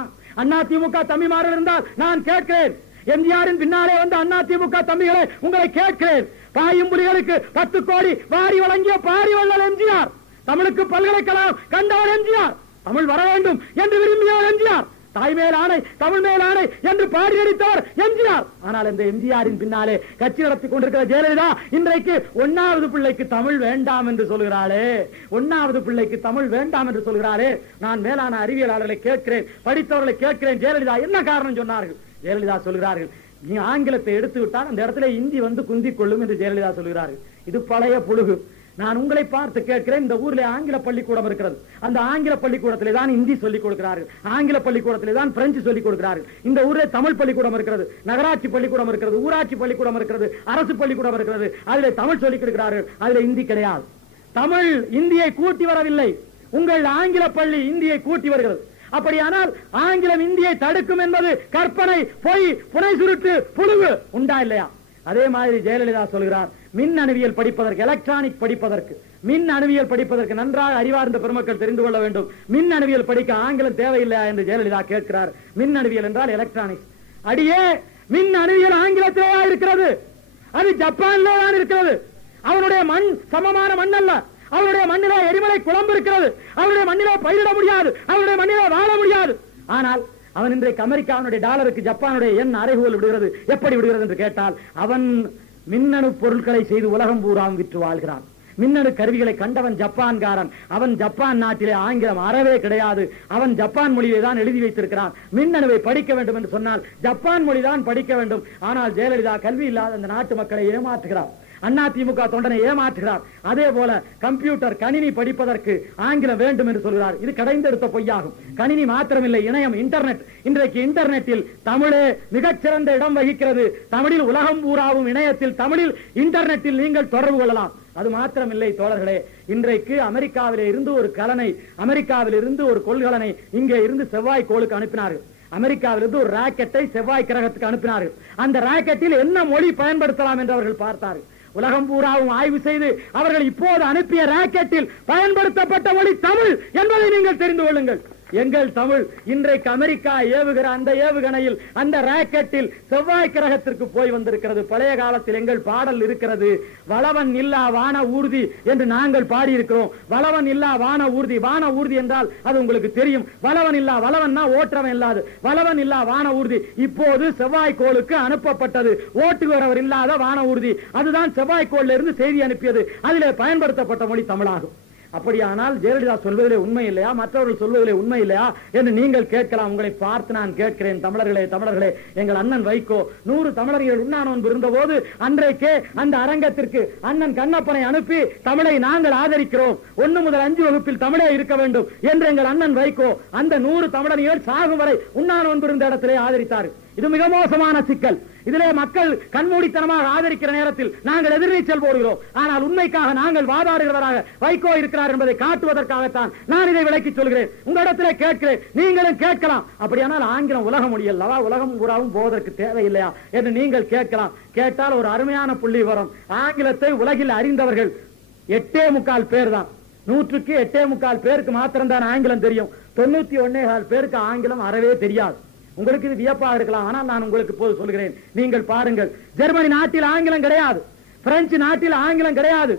அதிமுக தம்பிமார்கள் இருந்தால் நான் கேட்கிறேன், எம்ஜிஆரின் பின்னாலே வந்த அதிமுக தம்பிகளை உங்களை கேட்கிறேன், பாயும் புலிகளுக்கு 10 கோடி வாரி வழங்கிய பாரி வள்ளல் எம்ஜிஆர், தமிழுக்கு பல்கலைக்கழகம் கண்டவர் எம்ஜிஆர், தமிழ் வர வேண்டும் என்று விரும்பியவர் எம்ஜிஆர், தாய் மேல் ஆணை தமிழ் மேல் ஆணை என்று பாடி அடித்தவர் எம்ஜிஆர். ஆனால் இந்த எம்ஜிஆரின் பின்னாலே கட்சி நடத்திக் கொண்டிருக்கிற ஜெயலலிதா இன்றைக்கு 1வது பிள்ளைக்கு தமிழ் வேண்டாம் என்று சொல்கிறாளே, 1வது பிள்ளைக்கு தமிழ் வேண்டாம் என்று சொல்கிறாரே. நான் மேலான அறிவியலாளர்களை கேட்கிறேன், படித்தவர்களை கேட்கிறேன், ஜெயலலிதா என்ன காரணம் சொன்னார்கள்? ஜெயலலிதா சொல்கிறார்கள், ஆங்கிலத்தை எடுத்து விட்டால் அந்த இடத்துல இந்தி வந்து குந்திக் கொள்ளும் என்று ஜெயலலிதா சொல்கிறார்கள். இது பழைய புழுகு. நான் உங்களை பார்த்து கேட்கிறேன், இந்த ஊரில் ஆங்கில பள்ளிக்கூடம் இருக்கிறது, அந்த ஆங்கில பள்ளிக்கூடத்திலே தான் இந்தி சொல்லிக் கொடுக்கிறார்கள், ஆங்கில பள்ளிக்கூடத்திலே தான் பிரெஞ்சு சொல்லிக் கொடுக்கிறார்கள். இந்த ஊரில் தமிழ் பள்ளிக்கூடம் இருக்கிறது, நகராட்சி பள்ளிக்கூடம் இருக்கிறது, ஊராட்சி பள்ளிக்கூடம் இருக்கிறது, அரசு பள்ளிக்கூடம் இருக்கிறது, அதிலே தமிழ் சொல்லிக் கொடுக்கிறார்கள், அதிலே இந்தி கிடையாது. தமிழ் இந்தியை கூட்டி வரவில்லை, உங்கள் ஆங்கில பள்ளி இந்தியை கூட்டி வருகிறது. அப்படியானால் ஆங்கிலம் இந்தியை தடுக்கும் என்பது கற்பனை, பொய், புனை சுருட்டு, புழுகு. உண்டா இல்லையா? அதே மாதிரி ஜெயலலிதா சொல்கிறார், மின் அணுவியல் படிப்பதற்கு, எலக்ட்ரானிக் படிப்பதற்கு, மின் அணுவியல் படிப்பதற்கு நன்றாக அறிவார்ந்த பெருமக்கள் தெரிந்து கொள்ள வேண்டும். மின் அணுவியல் படிக்க ஆங்கிலம் தேவையில்லையா என்று ஜெயலலிதா கேட்கிறார். மின் அணுவியல் என்றால் எலக்ட்ரானிக்ஸ். அடியே, மின் அணுவியல் ஆங்கிலத்திலேயா இருக்கிறது? அது ஜப்பானிலே தான் இருக்கிறது. அவனுடைய மண் சமமான மண் அல்ல. அவருடைய மண்ணிலே எரிமலை குழம்பு இருக்கிறது, அவருடைய மண்ணிலே பயிரிட முடியாது, அவருடைய மண்ணிலே வாழ முடியாது. ஆனால் அவன் இன்றைக்கு அமெரிக்காவுடைய டாலருக்கு ஜப்பானுடைய எண் அறைகோல் விடுகிறது. எப்படி விடுகிறது என்று கேட்டால், அவன் மின்னணு பொருட்களை செய்து உலகம் பூராம் விற்று வாழ்கிறான். மின்னணு கருவிகளை கண்டவன் ஜப்பான்காரன். அவன் ஜப்பான் நாட்டிலே ஆங்கிலம் அறவே கிடையாது, அவன் ஜப்பான் மொழியை தான் எழுதி வைத்திருக்கிறான். மின்னணுவை படிக்க வேண்டும் என்று சொன்னால் ஜப்பான் மொழி தான் படிக்க வேண்டும். ஆனால் ஜெயலலிதா கல்வி இல்லாத அந்த நாட்டு மக்களை ஏமாற்றுகிறார், அதிமுக தொண்டனை ஏமாற்றுகிறார். அதே போல கம்ப்யூட்டர் கணினி படிப்பதற்கு ஆங்கிலம் வேண்டும் என்று சொல்கிறார். இது கடைந்தெடுத்த பொய்யாகும். கணினி மாத்திரமில்லை, இணையம், இன்டர்நெட். இன்றைக்கு இன்டர்நெட்டில் தமிழே மிகச்சிறந்த இடம் வகிக்கிறது. தமிழில் உலகம் பூராவும் இணையத்தில், தமிழில் இன்டர்நெட்டில் நீங்கள் தொடர்பு கொள்ளலாம். அது மாத்திரமில்லை தோழர்களே, இன்றைக்கு அமெரிக்காவிலே இருந்து ஒரு கலனை, அமெரிக்காவில் இருந்து ஒரு கொள்கலனை இங்கே இருந்து செவ்வாய் கோளுக்கு அனுப்பினார்கள். அமெரிக்காவிலிருந்து ஒரு ராக்கெட்டை செவ்வாய் கிரகத்துக்கு அனுப்பினார்கள். அந்த ராக்கெட்டில் என்ன மொழி பயன்படுத்தலாம் என்று அவர்கள் பார்த்தார்கள். உலகம் பூராவும் ஆய்வு செய்து அவர்கள் இப்போது அனுப்பிய ராக்கெட்டில் பயன்படுத்தப்பட்ட மொழி தமிழ் என்பதை நீங்கள் தெரிந்து கொள்ளுங்கள். எங்கள் தமிழ் இன்றைக்கு அமெரிக்கா ஏவுகிற அந்த ஏவுகணையில், அந்த ராக்கெட்டில் செவ்வாய் கிரகத்திற்கு போய் வந்திருக்கிறது. பழைய காலத்தில் எங்கள் பாடல் இருக்கிறது, வளவன் இல்லா வான ஊர்தி என்று நாங்கள் பாடியிருக்கிறோம். வளவன் இல்லா வான ஊர்தி, வான ஊர்தி என்றால் அது உங்களுக்கு தெரியும். வளவன் இல்லா, வளவன்னா ஓட்டுறவன் இல்லாது, வளவன் இல்லா வான ஊர்தி. இப்போது செவ்வாய் கோளுக்கு அனுப்பப்பட்டது ஓட்டுகிறவர் இல்லாத வான ஊர்தி. அதுதான் செவ்வாய் கோளில் இருந்து செய்தி அனுப்பியது. அதிலே பயன்படுத்தப்பட்ட மொழி தமிழாகும். அப்படியானால் ஜெயலலிதா சொல்வதிலே உண்மை இல்லையா, மற்றவர்கள் சொல்வதிலே உண்மை இல்லையா என்று நீங்கள் கேட்கலாம். உங்களை பார்த்து நான் கேட்கிறேன், தமிழர்களே, எங்கள் அண்ணன் வைகோ 100 தமிழர்கள் உண்ணாநோன்பு இருந்த போது அன்றைக்கே அந்த அரங்கத்திற்கு அண்ணன் கண்ணப்பனை அனுப்பி தமிழை நாங்கள் ஆதரிக்கிறோம், 1 முதல் 5 வகுப்பில் தமிழே இருக்க வேண்டும் என்று எங்கள் அண்ணன் வைகோ அந்த 100 தமிழர்கள் சாகும் வரை உண்ணாநோன்பு இருந்த இடத்திலே ஆதரித்தார். இது மிக மோசமான சிக்கல். இதிலே மக்கள் கண்மூடித்தனமாக ஆதரிக்கிற நேரத்தில் நாங்கள் எதிர்நீச்சல் போடுகிறோம். ஆனால் உண்மைக்காக நாங்கள் வாதாடுகிறவராக வைகோ இருக்கிறார் என்பதை காட்டுவதற்காகத்தான் நான் இதை விளக்கி சொல்கிறேன். உங்களிடத்திலே கேட்கிறேன், நீங்களும் கேட்கலாம். அப்படியானால் ஆங்கிலம் உலக மொழி அல்லவா, உலகம் பூராவும் போவதற்கு தேவையில்லையா என்று நீங்கள் கேட்கலாம். கேட்டால் ஒரு அருமையான புள்ளி வரும். ஆங்கிலத்தை உலகில் அறிந்தவர்கள் 8.25 பேர் தான். 100க்கு 8.25 பேருக்கு மாத்திரம்தான் ஆங்கிலம் தெரியும். 91.25 பேருக்கு ஆங்கிலம் அறவே தெரியாது. உங்களுக்கு இது வியப்பாக இருக்கலாம், ஆனால் நான் உங்களுக்கு இப்போது சொல்கிறேன். நீங்கள் பாருங்கள், ஜெர்மனி நாட்டில் ஆங்கிலம் கிடையாது, பிரெஞ்சு நாட்டில் ஆங்கிலம் கிடையாது,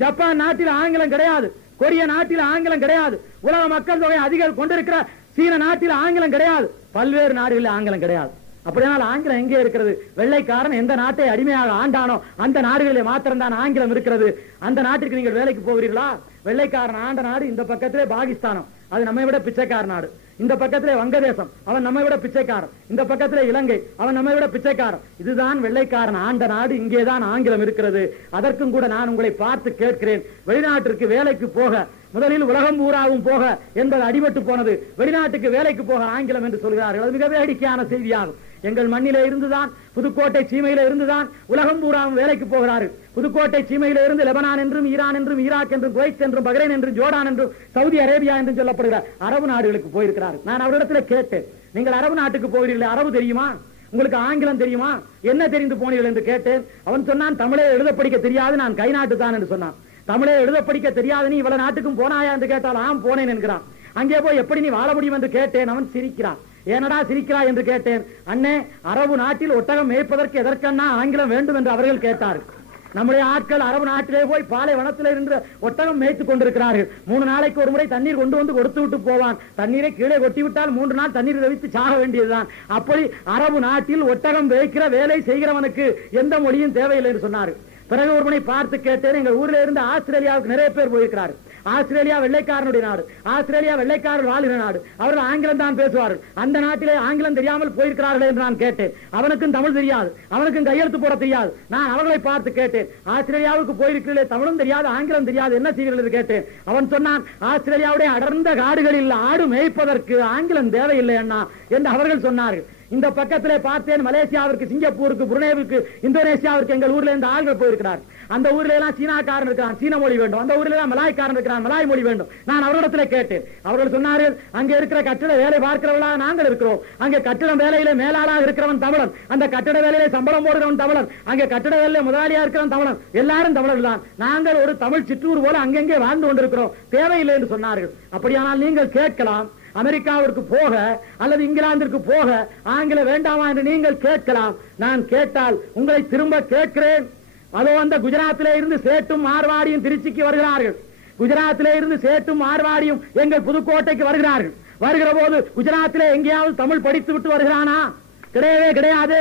ஜப்பான் நாட்டில் ஆங்கிலம் கிடையாது, கொரிய நாட்டில் ஆங்கிலம் கிடையாது, உலக மக்கள் தொகை அதிகம் கொண்டிருக்கிற சீன நாட்டில் ஆங்கிலம் கிடையாது, பல்வேறு நாடுகளில் ஆங்கிலம் கிடையாது. அப்படியானால் ஆங்கிலம் எங்கே இருக்கிறது? வெள்ளைக்காரன் எந்த நாட்டை அடிமையாக ஆண்டானோ அந்த நாடுகளிலே மாத்திரம்தான் ஆங்கிலம் இருக்கிறது. அந்த நாட்டிற்கு நீங்கள் வேலைக்கு போகிறீர்களா? வெள்ளைக்காரன் ஆண்ட நாடு இந்த பக்கத்திலே பாகிஸ்தானம், அது நம்மை விட பிச்சைக்கார நாடு. இந்த பக்கத்திலே வங்கதேசம், அவன் நம்மை விட பிச்சைக்காரன். இந்த பக்கத்திலே இலங்கை, அவன் நம்மை விட பிச்சைக்காரன். இதுதான் வெள்ளைக்காரன் ஆண்ட நாடு. இங்கேதான் ஆங்கிலம் இருக்கிறது. அதற்கும் கூட நான் உங்களை பார்த்து கேட்கிறேன், வெளிநாட்டிற்கு வேலைக்கு போக முதலில் உலகம் பூராவும் போக என்பது அடிபட்டு போனது. வெளிநாட்டுக்கு வேலைக்கு போக ஆங்கிலம் என்று சொல்கிறார்கள். அது மிக வேடிக்கையான செய்தியாகும். எங்கள் மண்ணிலே இருந்துதான், புதுக்கோட்டை சீமையில இருந்துதான் உலகம் பூராவும் வேலைக்கு போகிறார்கள். புதுக்கோட்டை சீமையில இருந்து லெபனான் என்றும், ஈரான் என்றும், ஈராக் என்றும், குவைத் என்றும், பஹ்ரைன் என்றும், ஜோர்டான் என்றும், சவுதி அரேபியா என்றும் சொல்லப்படுகிற அரபு நாடுகளுக்கு போயிருக்கிறார்கள். நான் அவரிடத்தில் கேட்டேன், நீங்கள் அரபு நாட்டுக்கு போகிறீர்கள், அரபு தெரியுமா, உங்களுக்கு ஆங்கிலம் தெரியுமா, என்ன தெரிந்து போனீர்கள் என்று கேட்டேன். அவன் சொன்னான், தமிழே எழுத படிக்க தெரியாது, நான் கை நாட்டு தான் என்று சொன்னான். தமிழே எழுத படிக்க தெரியாது, நீ இவ்வளவு நாட்டுக்கும் போனாயா என்று கேட்டால் ஆம் போனேன் என்கிறான். அங்கே போய் எப்படி நீ வாழ முடியும் என்று கேட்டேன். அவன் சிரிக்கிறான். ஏனடா சிரிக்கிறாய் என்று கேட்டேன். அண்ணே, அரபு நாட்டில் ஒட்டகம் மேய்ப்பதற்கு எதற்கன்னா ஆங்கிலம் வேண்டும் என்று அவர்கள் கேட்டார்கள். நம்முடைய ஆட்கள் அரபு நாட்டிலே போய் பாலை வனத்திலே இருந்து ஒட்டகம் மேய்த்துக் கொண்டிருக்கிறார்கள். 3 நாளைக்கு ஒரு முறை தண்ணீர் கொண்டு வந்து கொடுத்து விட்டு போவான். தண்ணீரை கீழே கொட்டிவிட்டால் 3 நாள் தண்ணீர் தவித்து சாக வேண்டியதுதான். அப்படி அரபு நாட்டில் ஒட்டகம் மேய்க்கிற வேலை செய்கிறவனுக்கு எந்த மொழியும் தேவையில்லை என்று சொன்னார்கள். பிறகு ஒருவனை பார்த்து கேட்டேன், எங்க ஊர்ல இருந்து ஆஸ்திரேலியாவுக்கு நிறைய பேர் போயிருக்கிறார்கள். ஆஸ்திரேலியா வெள்ளைக்காரனுடைய நாடு, ஆஸ்திரேலியா வெள்ளைக்காரர் வாழ்கிற நாடு, அவர்கள் ஆங்கிலம் தான் பேசுவார்கள். அந்த நாட்டிலே ஆங்கிலம் தெரியாமல் போயிருக்கிறார்கள் என்று நான் கேட்டேன். அவனுக்கும் தமிழ் தெரியாது, அவனுக்கும் கையெழுத்து போட தெரியாது. நான் அவர்களை பார்த்து கேட்டேன், ஆஸ்திரேலியாவுக்கு போயிருக்கிறீர்களே, தமிழும் தெரியாது ஆங்கிலம் தெரியாது, என்ன செய்வீர்கள் என்று கேட்டேன். அவன் சொன்னான், ஆஸ்திரேலியாவுடைய அடர்ந்த காடுகளில் ஆடு மேய்ப்பதற்கு ஆங்கிலம் தேவையில்லை அண்ணா என்று அவர்கள் சொன்னார்கள். இந்த பக்கத்திலே பார்த்தேன், மலேசியாவிற்கு, சிங்கப்பூருக்கு, புருனேவுக்கு, இந்தோனேசியாவிற்கு எங்கள் ஊர்ல இருந்து ஆள்கள் போயிருக்கிறார். அந்த ஊர்ல எல்லாம் சீனாக்காரன் இருக்கிறான், சீன மொழி வேண்டும். அந்த ஊர்ல எல்லாம் மலாய்க்காரன் இருக்கிறான், மலாய் மொழி வேண்டும். நான் அவரிடத்துல கேட்டேன். அவர்கள் சொன்னார்கள், அங்கே இருக்கிற கட்டிட வேலை பார்க்கிறவர்களாக நாங்கள் இருக்கிறோம். அங்கே கட்டிட வேலையில மேலாளாக இருக்கிறவன் தமிழன், அந்த கட்டிட வேலையில சம்பளம் போடுறவன் தமிழன், அங்கே கட்டிட வேலையில முதலாளியா இருக்கிறவன் தமிழன், எல்லாரும் தமிழர்கள் தான். நாங்கள் ஒரு தமிழ் சிற்றூர் போல அங்கெங்கே வாழ்ந்து கொண்டிருக்கிறோம், தேவையில்லை என்று சொன்னார்கள். அப்படியானால் நீங்கள் கேட்கலாம், அமெரிக்காவிற்கு போக அல்லது இங்கிலாந்திற்கு போக ஆங்கிலம் வேண்டாமா என்று நீங்கள் கேட்கலாம். நான் கேட்டால் உங்களை திரும்ப கேட்கிறேன், அதோ அந்த குஜராத்திலே இருந்து சேட்டும் மார்வாடியும் திருச்சிக்கு வருகிறார்கள். குஜராத்திலே இருந்து சேட்டும் மார்வாடியும் எங்கள் புதுக்கோட்டைக்கு வருகிறார்கள். வருகிற போது குஜராத்திலே எங்கேயாவது தமிழ் படித்து விட்டு வருகிறானா? கிடையவே கிடையாது.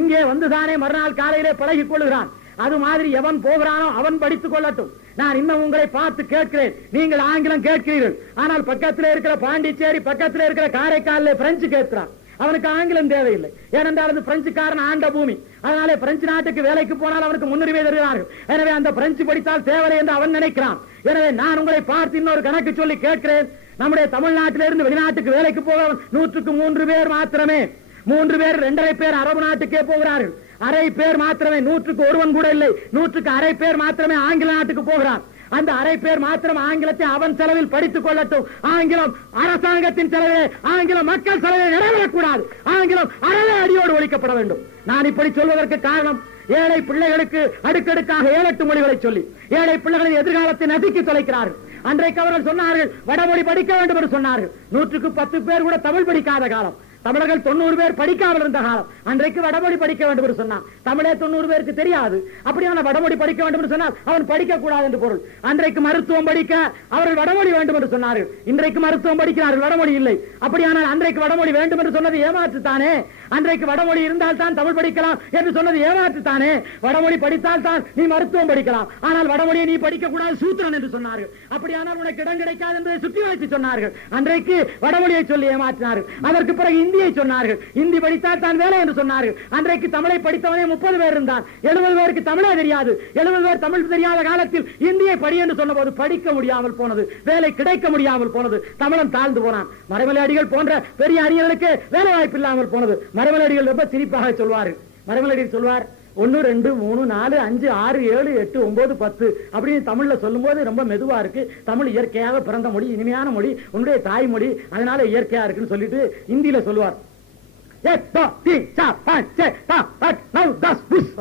இங்கே வந்துதானே மறுநாள் காலையிலே பழகிக் கொள்கிறான். அது மாதிரி எவன் போகிறானோ அவன் படித்துக் கொள்ளட்டும். நான் இன்னும் உங்களை பார்த்து கேட்கிறேன், நீங்கள் ஆங்கிலம் கேட்கிறீர்கள், ஆனால் பக்கத்தில் இருக்கிற பாண்டிச்சேரி, பக்கத்தில் இருக்கிற காரைக்காலில் பிரெஞ்சு கேட்கிறான். அவனுக்கு ஆங்கிலம் தேவையில்லை, ஏனென்றால் அது பிரெஞ்சுக்காரன் ஆண்ட பூமி. அதனாலே பிரெஞ்சு நாட்டுக்கு வேலைக்கு போனால் அவனுக்கு முன்னுரிமை தருகிறார்கள். எனவே அந்த பிரெஞ்சு படித்தால் தேவை என்று அவன் நினைக்கிறான். எனவே நான் உங்களை பார்த்து இன்னொரு கணக்கு சொல்லி கேட்கிறேன், நம்முடைய தமிழ்நாட்டிலிருந்து வெளிநாட்டுக்கு வேலைக்கு போக 100க்கு 3 பேர் மாத்திரமே, 3 பேர் 2.5 பேர் அரபு நாட்டுக்கே போகிறார்கள். அரை பேர் மாத்திரமே, 100க்கு 1 கூட இல்லை, 100க்கு அரை பேர் மாத்திரமே ஆங்கில நாட்டுக்கு போகிறான். அந்த அரை பேர் மாத்திரம் ஆங்கிலத்தை அவன் செலவில் படித்துக் கொள்ளட்டும். ஆங்கிலம் அரசாங்கத்தின் செலவிலே, ஆங்கிலம் மக்கள் செலவில் நிறைவேறக்கூடாது. ஆங்கிலம் அறவே அடியோடு ஒழிக்கப்பட வேண்டும். நான் இப்படி சொல்வதற்கு காரணம், ஏழை பிள்ளைகளுக்கு அடுக்கடுக்காக 7-8 மொழிகளை சொல்லி ஏழை பிள்ளைகளின் எதிர்காலத்தை நசுக்கி தொலைக்கிறார்கள். அன்றைக்கு அவர்கள் சொன்னார்கள், வடமொழி படிக்க வேண்டும் என்று சொன்னார்கள். 100க்கு 10 பேர் கூட தமிழ் படிக்காத காலம். தமிழர்கள் 90 பேர் படிக்காமல் இருந்த காலம். அன்றைக்கு வடமொழி படிக்க வேண்டும் என்று சொன்னான். தமிழே 90 பேருக்கு தெரியாது. அப்படியான வடமொழி படிக்க வேண்டும் என்று சொன்னால் அவன் படிக்க கூடாது என்று பொருள். அன்றைக்கு மருத்துவம் படிக்க அவர்கள் வடமொழி வேண்டும் என்று சொன்னார்கள். இன்றைக்கு மருத்துவம் படிக்கிறார்கள், வடமொழி இல்லை. அப்படியானால் அன்றைக்கு வடமொழி வேண்டும் என்று சொன்னது ஏமாற்றுத்தானே. அன்றைக்கு வடமொழி இருந்தால் தான் தமிழ் படிக்கலாம் என்று சொன்னது ஏமாற்றுத்தானே. வடமொழி படித்தால் தான் நீ மருத்துவம் படிக்கலாம், ஆனால் வடமொழியை நீ படிக்க கூடாது, சூத்திரன் என்று சொன்னார்கள். அப்படியானால் உனக்கு இடம் கிடைக்காது என்பதை சுற்றி வைத்து சொன்னார்கள். அன்றைக்கு வடமொழியை சொல்லி ஏமாற்றினார்கள். அதற்கு பிறகு இந்தியை சொன்னார்கள். இந்தி படித்தால் தான் வேலை என்று சொன்னார்கள். அன்றைக்கு தமிழை படித்தவனே 30 பேர் இருந்தான். 70 பேருக்கு தமிழே தெரியாது. 70 பேர் தமிழ் தெரியாத காலத்தில் இந்தியை படி என்று சொன்ன போது படிக்க முடியாமல் போனது, வேலை கிடைக்க முடியாமல் போனது, தமிழன் தாழ்ந்து போனான். மறைமலை அடிகள் போன்ற பெரிய அறிஞர்களுக்கு வேலை வாய்ப்பு இல்லாமல் போனது. மறைமலை அடிகள் ரொம்ப சிரிப்பாக சொல்வார்கள். மறைமலை அடிகள் சொல்வார், 1 2 3 4 5 6 7 8 9 10 அப்படின்னு தமிழ்ல சொல்லும் போது ரொம்ப மெதுவா இருக்கு. தமிழ் இயற்கையாக பிறந்த மொழி, இனிமையான மொழி, உன்னுடைய தாய்மொழி, அதனால இயற்கையா இருக்குன்னு சொல்லிட்டு இந்தியில சொல்லுவார்.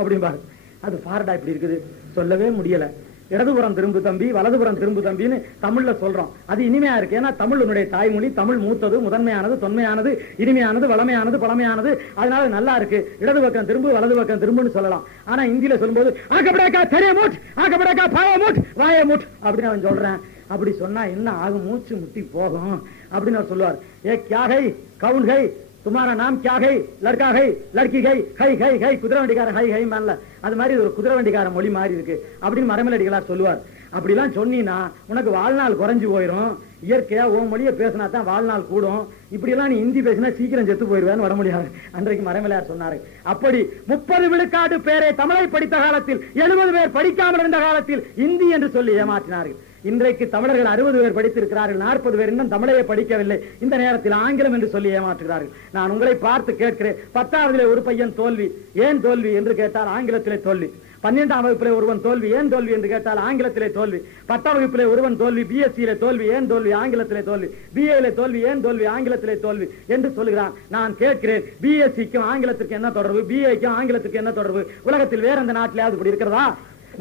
அப்படிம்பாரு. அது பாரடா இப்படி இருக்குது, சொல்லவே முடியல. இடதுபுறம் திரும்பு தம்பி, வலதுபுறம் திரும்பு தம்பின்னு தமிழ்ல சொல்றோம். அது இனிமையா இருக்கு. ஏன்னா தமிழ் உன்னுடைய தாய்மொழி, தமிழ் மூத்தது, முதன்மையானது, தொன்மையானது, இனிமையானது, வளமையானது, பழமையானது, அதனால நல்லா இருக்கு. இடது பக்கம் திரும்பு, வலது பக்கம் திரும்புன்னு சொல்லலாம். ஆனா இந்தியில சொல்லும்போது ஆக்கப்படாக்கா தெரிய மூட், ஆக்கப்படாக்கா பாவ மூட், வாய மூட் அப்படின்னு அவன் சொல்றேன். அப்படி சொன்னா என்ன ஆகும், மூச்சு முட்டி போகும் அப்படின்னு அவர் சொல்லுவார். ஏ கியா கை கவுன் கை, तुम्हारा नाम क्या है, लड़का है, लड़की है, ஹை ஹை ஹை, குதிரை வண்டிக்கார ஹை ஹை மேன்ல, அது மாதிரி ஒரு குதிரை வண்டிக்கார மொழி மாதிரி இருக்கு அப்படின்னு மறைமலை அடிகளார் சொல்லுவார். அப்படிலாம் சொன்னீங்கன்னா உனக்கு வாழ்நாள் குறைஞ்சு போயிடும். இயற்கையா உன் மொழியை பேசினா தான் வாழ்நாள் கூடும். இப்படி எல்லாம் நீ ஹிந்தி பேசினா சீக்கிரம் செத்து போயிடுவேன்னு வடமொழியார் அன்றைக்கு மறைமலையார் சொன்னாரு. அப்படி 30 விழுக்காடு பேரை தமிழை படித்த காலத்தில் 70 பேர் படிக்காமல் இருந்த காலத்தில் இந்தி என்று சொல்லி ஏமாற்றினார்கள். இன்றைக்கு தமிழர்கள் 60 பேர் படித்திருக்கிறார்கள், 40 பேர் இன்னும் தமிழையே படிக்கவில்லை. இந்த நேரத்தில் ஆங்கிலம் என்று சொல்லி ஏமாற்றுகிறார்கள். நான் உங்களை பார்த்து கேட்கிறேன், 10ஆவதிலே ஒரு பையன் தோல்வி, ஏன் தோல்வி என்று கேட்டால் ஆங்கிலத்திலே தோல்வி. 12ஆம் வகுப்பிலே ஒருவன் தோல்வி, ஏன் தோல்வி என்று கேட்டால் ஆங்கிலத்திலே தோல்வி. 10ஆம் வகுப்பிலே ஒருவன் தோல்வி, பிஎஸ்சியிலே தோல்வி, ஏன் தோல்வி, ஆங்கிலத்திலே தோல்வி. பிஏல தோல்வி, ஏன் தோல்வி, ஆங்கிலத்திலே தோல்வி என்று சொல்லுகிறான். நான் கேட்கிறேன், பிஎஸ்சிக்கும் ஆங்கிலத்திற்கு என்ன தொடர்பு, பிஏக்கும் ஆங்கிலத்துக்கு என்ன தொடர்பு? உலகத்தில் வேற எந்த நாட்டிலாவது இப்படி இருக்கிறதா?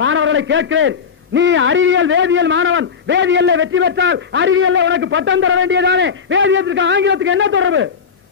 மாணவர்களை கேட்கிறேன், நீ அறிவியல் வேதியியல் மாணவன், வேதியியல்ல வெற்றி பெற்றால் அறிவியல்ல உனக்கு பட்டம் தர வேண்டியதானே, வேதியத்துக்கு ஆங்கிலத்துக்கு என்ன தொடர்பு?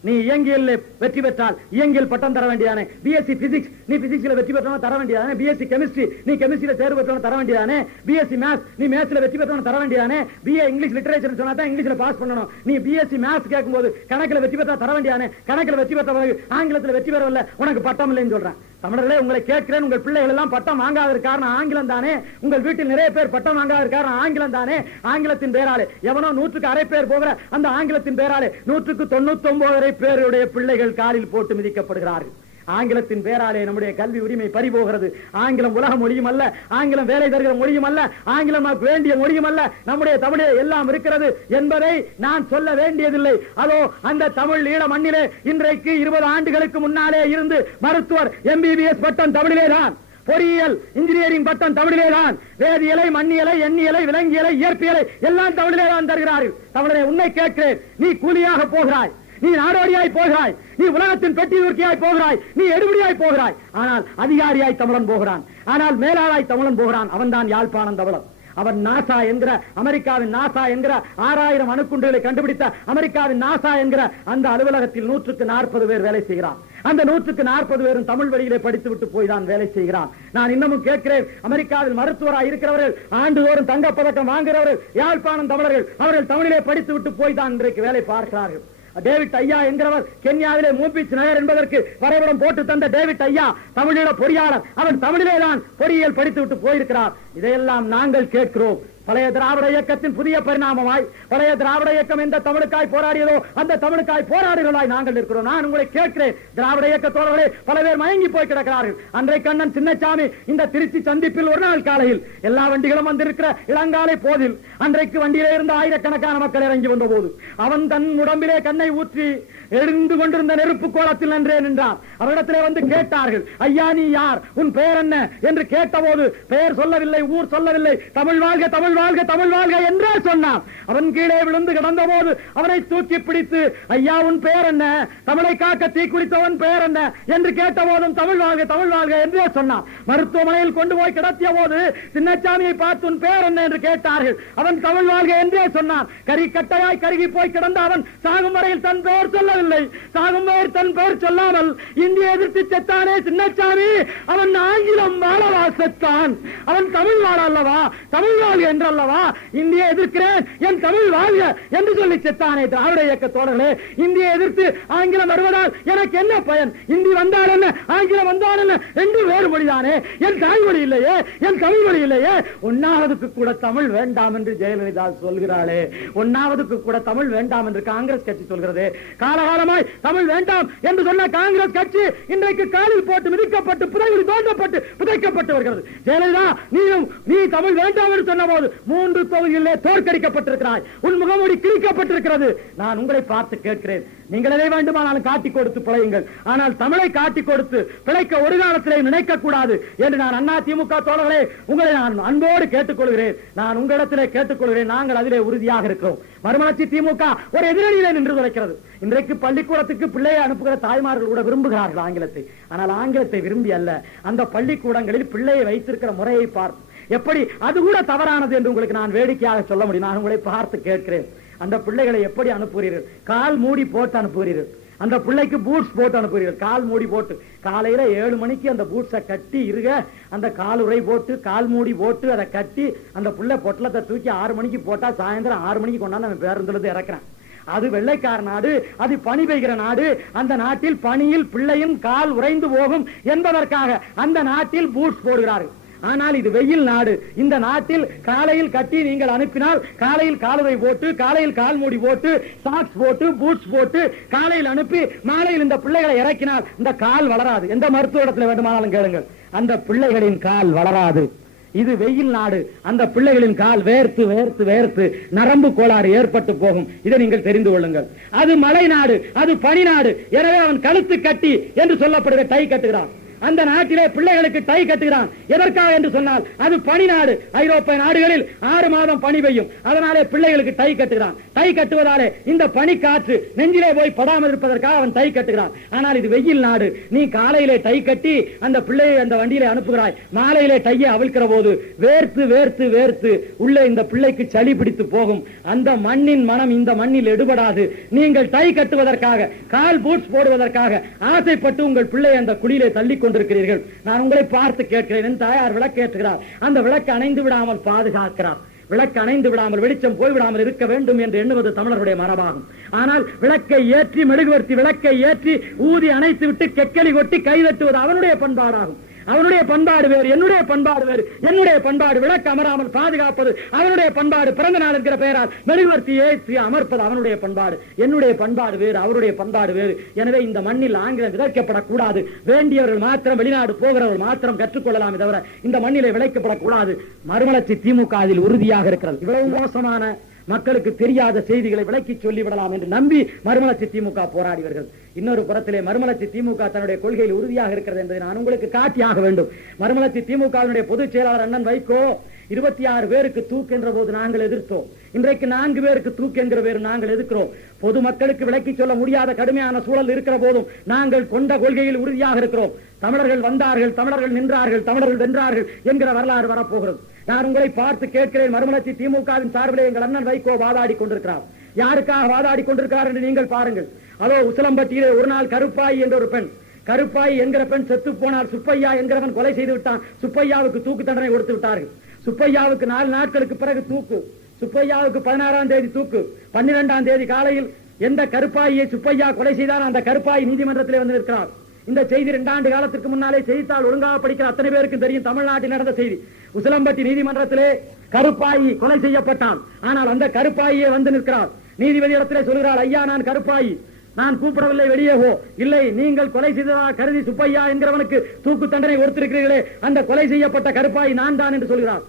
நீ இயங்கியல்ல வெற்றி பெற்றால் இயங்கியல் பட்டம் தர வேண்டியதானே. பிஎஸ்சி பிசிக்ஸ் நீ பிசிக்ஸ்ல வெற்றி பெற்றவன தர வேண்டியதானே. பிஎஸ்சி கெமிஸ்ட்ரி நீ கெமிஸ்ட்ரியில தேர்வு பெற்றவன தர வேண்டியதானே. பிஎஸ்சி மேத்ஸ் நீ மேத்ஸ்ல வெற்றி பெற்றவன தர வேண்டியதானே. பிஏ இங்கிலீஷ் லிட்டரேச்சர் சொன்னா தான் இங்கிலீஷ்ல பாஸ் பண்ணணும். நீ பிஎஸ்சி மேத்ஸ் கேட்கும்போது கணக்குல வெற்றி பெற்றா தர வேண்டியதானே. கணக்குல வெற்றி பெற்றவங்க ஆங்கிலத்துல வெற்றி பெறவில்லை, உனக்கு பட்டம் இல்லைன்னு சொல்றேன். தமிழர்களே, உங்களை கேட்கிறேன், உங்கள் பிள்ளைகள் எல்லாம் பட்டம் வாங்காத காரணம் ஆங்கிலம் தானே? உங்கள் வீட்டில் நிறைய பேர் பட்டம் வாங்காத காரணம் ஆங்கிலம் தானே? ஆங்கிலத்தின் பேராலே எவனோ 100க்கு அரை பேர் போகிற அந்த ஆங்கிலத்தின் பேராலே 100க்கு 99 பேருடைய பிள்ளைகள் காலில் போட்டு மிதிக்கப்படுகிறார்கள். ஆங்கிலத்தின் பேராலே நம்முடைய கல்வி உரிமை பறிபோகிறது. ஆங்கிலம் உலக மொழியும் அல்ல, ஆங்கிலம் வேலை தருகிற மொழியும் அல்ல, ஆங்கிலம் நமக்கு வேண்டிய மொழியும் அல்ல. நம்முடைய தமிழே எல்லாம் இருக்கிறது என்பதை நான் சொல்ல வேண்டியதில்லை. அதோ அந்த தமிழ் ஈழ மண்ணிலே இன்றைக்கு 20 ஆண்டுகளுக்கு முன்னாலே இருந்து மருத்துவர் MBBS பட்டம் தமிழிலே தான், பொறியியல் இன்ஜினியரிங் பட்டம் தமிழிலே தான், வேதியியலை, மண்ணியலை, எண்ணியலை, விலங்கியலை, இயற்பியலை எல்லாம் தமிழிலே தான் தருகிறார்கள். தமிழரை உன்னை கேட்கிறேன், நீ கூலியாக போகிறாய், நீ நாடோடியாய் போகிறாய், நீ உலகத்தின் பெட்டி துர்க்கியாய் போகிறாய், நீ எடுபடியாய் போகிறாய். ஆனால் அதிகாரியாய் தமிழன் போகிறான், ஆனால் மேலாளாய் தமிழன் போகிறான். அவன் தான் யாழ்ப்பாணம் தமிழன். அவன் நாசா என்கிற அமெரிக்காவின் நாசா என்கிற 6000 அணுக்குண்டுகளை கண்டுபிடித்த அமெரிக்காவின் நாசா என்கிற அந்த அலுவலகத்தில் 100க்கு 40 பேர் வேலை செய்கிறான். அந்த 100க்கு 40 பேரும் தமிழ் வழியிலே படித்து விட்டு போய் தான் வேலை செய்கிறான். நான் இன்னமும் கேட்கிறேன், அமெரிக்காவில் மருத்துவராக இருக்கிறவர்கள், ஆண்டுதோறும் தங்கப்பதக்கம் வாங்குகிறவர்கள், யாழ்ப்பாணம் தமிழர்கள், அவர்கள் தமிழிலே படித்து விட்டு போய் தான் இன்றைக்கு வேலை பார்க்கிறார்கள். டேவிட் ஐயா என்கிறவர் கென்யாவிலே மூபீச் நகர் என்பதற்கு வரைபடம் போட்டு தந்த டேவிட் ஐயா தமிழீழ பொறியாளர். அவன் தமிழிலே தான் பொறியியல் படித்து விட்டு போயிருக்கிறார். இதையெல்லாம் நாங்கள் கேட்கிறோம். பழைய திராவிட இயக்கத்தின் புதிய பரிணாமமாய், பழைய திராவிட இயக்கம் எந்த தமிழுக்காய் போராடியதோ அந்த தமிழுக்காய் போராடுகளாய் நாங்கள் இருக்கிறோம். நான் உங்களை கேட்கிறேன், திராவிட இயக்க தோழர்களே, பல பேர் மயங்கி போய் கிடக்கிறார்கள். அன்றைக்கு அண்ணன் சின்னசாமி இந்த திருச்சி சந்திப்பில் ஒரு நாள் காலையில் எல்லா வண்டிகளும் வந்திருக்கிற இளங்காலை போதில் அன்றைக்கு வண்டியிலே இருந்த ஆயிரக்கணக்கான மக்கள் இறங்கி வந்த போது அவன் தன் உடம்பிலே கண்ணை ஊற்றி எழுந்து கொண்டிருந்த நெருப்பு கோலத்தில் நின்றேன் என்றார். அவரிடத்திலே வந்து கேட்டார்கள், ஐயா நீ யார், உன் பெயர் என்ன என்று கேட்டபோது பெயர் சொல்லவில்லை, ஊர் சொல்லவில்லை, தமிழ் வாழ்க தமிழ் வாழ்க தமிழ் வாழ்க என்றே சொன்னான். அவன் கீழே விழுந்து கிடந்த போது அவனை தூக்கி பிடித்து, ஐயா உன் பெயர் என்ன, தமிழை காக்க தீக்குளித்தவன் பெயர் என்ன என்று கேட்ட போதும் தமிழ் வாழ்க தமிழ் வாழ்க என்றே சொன்னான். மருத்துவமனையில் கொண்டு போய் கிடத்திய போது சின்னசாமியை பார்த்து உன் பெயர் என்ன என்று கேட்டார்கள். அவன் தமிழ் வாழ்க என்றே சொன்னான். கரிக்கட்டையாய் கருகி போய் கிடந்த அவன் சாகும் வரையில் தன் பெயர் சொல்லவில்லை. சாகும் வரையில் தன் பெயர் சொல்லாமல் இந்திய எதிர்த்து செத்தானே சின்னசாமி, அவன் ஆங்கிலம் வாழவா செத்தான்? அவன் தமிழ் வாழ அல்லவா, தமிழ் வாழ்க என்று அல்லவா இந்திய எதிர்க்கிறேன், என் தமிழ் வாழ்க என்று சொல்லி செத்தானே. திராவிட இயக்க தோழர்களே, இந்திய எதிர்த்து ஆங்கிலம் வருவதால் எனக்கு என்ன பயன்? இந்தி வந்தால் என்ன, ஆங்கிலம் வந்தால் என்ன, ரெண்டு வேறு மொழிதானே. என் தாய்மொழி இல்லையே, என் தமிழ் மொழி இல்லையே. ஒன்னாவதுக்கு கூட தமிழ் வேண்டாம் என்று ஜெயலலிதா சொல்கிறாளே, ஒன்னாவதுக்கு கூட தமிழ் வேண்டாம் என்று காங்கிரஸ் கட்சி சொல்கிறது. காலகாலமாய் தமிழ் வேண்டாம் என்று சொன்ன காங்கிரஸ் கட்சி இன்றைக்கு காலில் போட்டு மிதிக்கப்பட்டு புதைகுழி தோண்டப்பட்டு புதைக்கப்பட்டு வருகிறது. ஜெயலலிதா, நீ தமிழ் வேண்டாம் என்று சொன்ன போது 3 தொகுதிகளிலே தோற்கடிக்கப்பட்டிருக்கிறாய், உன் முகமூடி கிழிக்கப்பட்டிருக்கிறது. நான் உங்களை பார்த்து கேட்கிறேன், நீங்கள் எதை வேண்டுமானாலும் காட்டிக் கொடுத்து பிழையுங்கள், ஆனால் தமிழை காட்டிக் கொடுத்து பிழைக்க ஒரு காலத்திலே நினைக்க கூடாது என்று நான் அதிமுக தோழர்களே உங்களை நான் அன்போடு கேட்டுக்கொள்கிறேன். நான் உங்களிடத்திலே கேட்டுக்கொள்கிறேன். நாங்கள் அதிலே உறுதியாக இருக்கிறோம். மறுமலர்ச்சி திமுக ஒரு எதிரணியிலே நின்று துளைக்கிறது. இன்றைக்கு பள்ளிக்கூடத்துக்கு பிள்ளையை அனுப்புகிற தாய்மார்கள் கூட விரும்புகிறார்கள் ஆங்கிலத்தை. ஆனால் ஆங்கிலத்தை விரும்பி அல்ல, அந்த பள்ளிக்கூடங்களில் பிள்ளையை வைத்திருக்கிற முறையை பார்த்து எப்படி அது கூட தவறானது என்று உங்களுக்கு நான் வேடிக்கையாக சொல்ல முடியும். நான் உங்களை பார்த்து கேட்கிறேன், அந்த பிள்ளைகளை எப்படி அனுப்புகிறீர்கள்? கால் மூடி போட்டு அனுப்புகிறீர்கள். அந்த பிள்ளைக்கு பூட்ஸ் போட்டு அனுப்புகிறீர்கள், கால் மூடி போட்டு. காலையில 7 மணிக்கு அந்த பூட்ஸை கட்டி இருக, அந்த கால் உரை போட்டு கால் மூடி போட்டு அதை கட்டி அந்த பிள்ளை பொட்டலத்தை தூக்கி 6 மணிக்கு போட்டா சாயந்தரம் 6 மணிக்கு கொண்டாந்து அவன் பேருந்துல இறக்குறான். அது வெள்ளைக்கார நாடு, அது பனி பெய்கிற நாடு. அந்த நாட்டில் பனியில் பிள்ளையின் கால் உறைந்து போகும் என்பதற்காக அந்த நாட்டில் பூட்ஸ் போடுகிறார்கள். ஆனால் இது வெயில் நாடு. இந்த நாட்டில் காலையில் கட்டி நீங்கள் அனுப்பினால் காலையில் காலுறை போட்டு, காலையில் கால் மூடி போட்டு, சாக்ஸ் போட்டு, பூட்ஸ் போட்டு காலையில் அனுப்பி மாலையில் இந்த பிள்ளைகளை இறக்கினால் இந்த கால் வளராது. எந்த மருத்துவ இடத்துல வேண்டுமானாலும் கேளுங்கள், அந்த பிள்ளைகளின் கால் வளராது. இது வெயில் நாடு. அந்த பிள்ளைகளின் கால் வேர்த்து வேர்த்து வேர்த்து நரம்பு கோளாறு ஏற்பட்டு போகும். இதை நீங்கள் தெரிந்து கொள்ளுங்கள். அது மலை நாடு, அது பனி நாடு. எனவே அவன் கழுத்து கட்டி என்று சொல்லப்படுகிற டை கட்டுகிறான். அந்த நாட்டிலே பிள்ளைகளுக்கு டை கட்டுகிறான். எதற்காக என்று சொன்னால் அது பனி நாடு. ஐரோப்பிய நாடுகளில் 6 மாதம் பனி பெய்யும். அதனாலே பிள்ளைகளுக்கு டை கட்டுகிறான். டை கட்டுவதாலே இந்த பனி காற்று நெஞ்சிலே போய் படாமல் இருப்பதற்காக அவன் டை கட்டுகிறான். ஆனால் இது வெயில் நாடு. நீ காலையிலே டை கட்டி அந்த பிள்ளையை அந்த வண்டியிலே அனுப்புகிறாய். மாலையிலே டையை அவிழ்க்கிற போது வேர்த்து வேர்த்து வேர்த்து உள்ளே இந்த பிள்ளைக்கு சளி பிடித்து போகும். அந்த மண்ணின் மனம் இந்த மண்ணில் எடுபடாது. நீங்கள் டை கட்டுவதற்காக, கால் பூட்ஸ் போடுவதற்காக ஆசைப்பட்டு உங்கள் பிள்ளை அந்த குழியிலே தள்ளி கொண்டிருக்கிறீர்கள். நான் உங்களை பார்த்து கேட்கிறேன். என் தாயார் விளக்கு ஏற்றுகிறார். அந்த விளக்கு அணைந்து விடாமல் பாதுகாக்கிறார். விளக்கு அணைந்து விடாமல், வெளிச்சம் போய்விடாமல் இருக்க வேண்டும் என்று எண்ணுவது தமிழருடைய மரபாகும். ஆனால் விளக்கை ஏற்றி, மெழுகுவர்த்தி விளக்கை ஏற்றி ஊதி அணைத்து விட்டு கெக்கலி கொட்டி கைதட்டுவது அவனுடைய பண்பாடாகும். அவனுடைய பண்பாடு வேறு, என்னுடைய பண்பாடு வேறு. என்னுடைய பண்பாடு விளக்கு அமராமல் பாதுகாப்பது அவனுடைய பண்பாடு. பிறந்த நாள் என்கிற பெயரால் மெழுகுவர்த்தி ஏற்றி அமர்ப்பது அவனுடைய பண்பாடு. என்னுடைய பண்பாடு வேறு, அவருடைய பண்பாடு வேறு. எனவே இந்த மண்ணில் ஆங்கிலம் விதைக்கப்படக்கூடாது. வேண்டியவர்கள் மாத்திரம், வெளிநாடு போகிறவர்கள் மாத்திரம் கற்றுக்கொள்ளலாம், தவிர இந்த மண்ணிலே விளைக்கப்படக்கூடாது. மறுமலர்ச்சி திமுக அதில் உறுதியாக இருக்கிறது. இவ்வளவு மோசமான மக்களுக்கு தெரியாத செய்திகளை விளக்கி சொல்லிவிடலாம் என்று நம்பி மறுமலர்ச்சி திமுக போராடி வருகிறது. இன்னொரு புறத்திலே மறுமலர்ச்சி திமுக தன்னுடைய கொள்கையில் உறுதியாக இருக்கிறது என்பதை நான் உங்களுக்கு காட்டியாக வேண்டும். மறுமலர்ச்சி திமுக பொதுச் செயலாளர் அண்ணன் வைகோ 26 பேருக்கு தூக்கு என்ற போது நாங்கள் எதிர்த்தோம். இன்றைக்கு 4 பேருக்கு தூக்கு என்கிற பேரு நாங்கள் எதிர்க்கிறோம். பொதுமக்களுக்கு விளக்கி சொல்ல முடியாத கடுமையான சூழல் இருக்கிற போதும் நாங்கள் கொண்ட கொள்கையில் உறுதியாக இருக்கிறோம். தமிழர்கள் வந்தார்கள், தமிழர்கள் நின்றார்கள், தமிழர்கள் வென்றார்கள் என்கிற வரலாறு வரப்போகிறது. நான் உங்களை பார்த்து கேட்கிறேன், மறுமலர்ச்சி திமுகவின் சார்பிலே எங்கள் அண்ணன் வைகோ வாதாடி கொண்டிருக்கிறார். யாருக்காக வாதாடி கொண்டிருக்கிறார் என்று நீங்கள் பாருங்கள். அதோ உசிலம்பட்டியிலே ஒரு நாள் கருப்பாய் என்ற ஒரு பெண், கருப்பாய் என்கிற பெண் செத்து போனால் சுப்பையா என்கிறவன் கொலை செய்து விட்டான். சுப்பையாவுக்கு தூக்கு தண்டனை கொடுத்து விட்டார்கள். சுப்பையாவுக்கு 4 நாட்களுக்கு பிறகு தூக்கு. சுப்பையாவுக்கு 16ஆம் தேதி தூக்கு. 12ஆம் தேதி காலையில் எந்த கருப்பாயை சுப்பையா கொலை செய்தால் அந்த கருப்பாய் நீதிமன்றத்திலே வந்து நிற்கிறார். இந்த செய்தி 2 ஆண்டு காலத்திற்கு முன்னாலே செய்தித்தாள் ஒழுங்காக படிக்கிற அத்தனை பேருக்கு தெரியும். தமிழ்நாட்டில் நடந்த செய்தி. உசிலம்பட்டி நீதிமன்றத்திலே கருப்பாயி கொலை செய்யப்பட்டான். ஆனால் அந்த கருப்பாயே வந்து நிற்கிறார். நீதிபதி இடத்திலே சொல்கிறார், ஐயா நான் கருப்பாயி, நான் கூப்பிடவில்லை, வெளியே போ. இல்லை, நீங்கள் கொலை செய்ததாக கருதி சுப்பையா என்கிறவனுக்கு தூக்கு தண்டனை கொடுத்திருக்கிறீர்களே, அந்த கொலை செய்யப்பட்ட கருப்பாயி நான் தான் என்று சொல்கிறார்.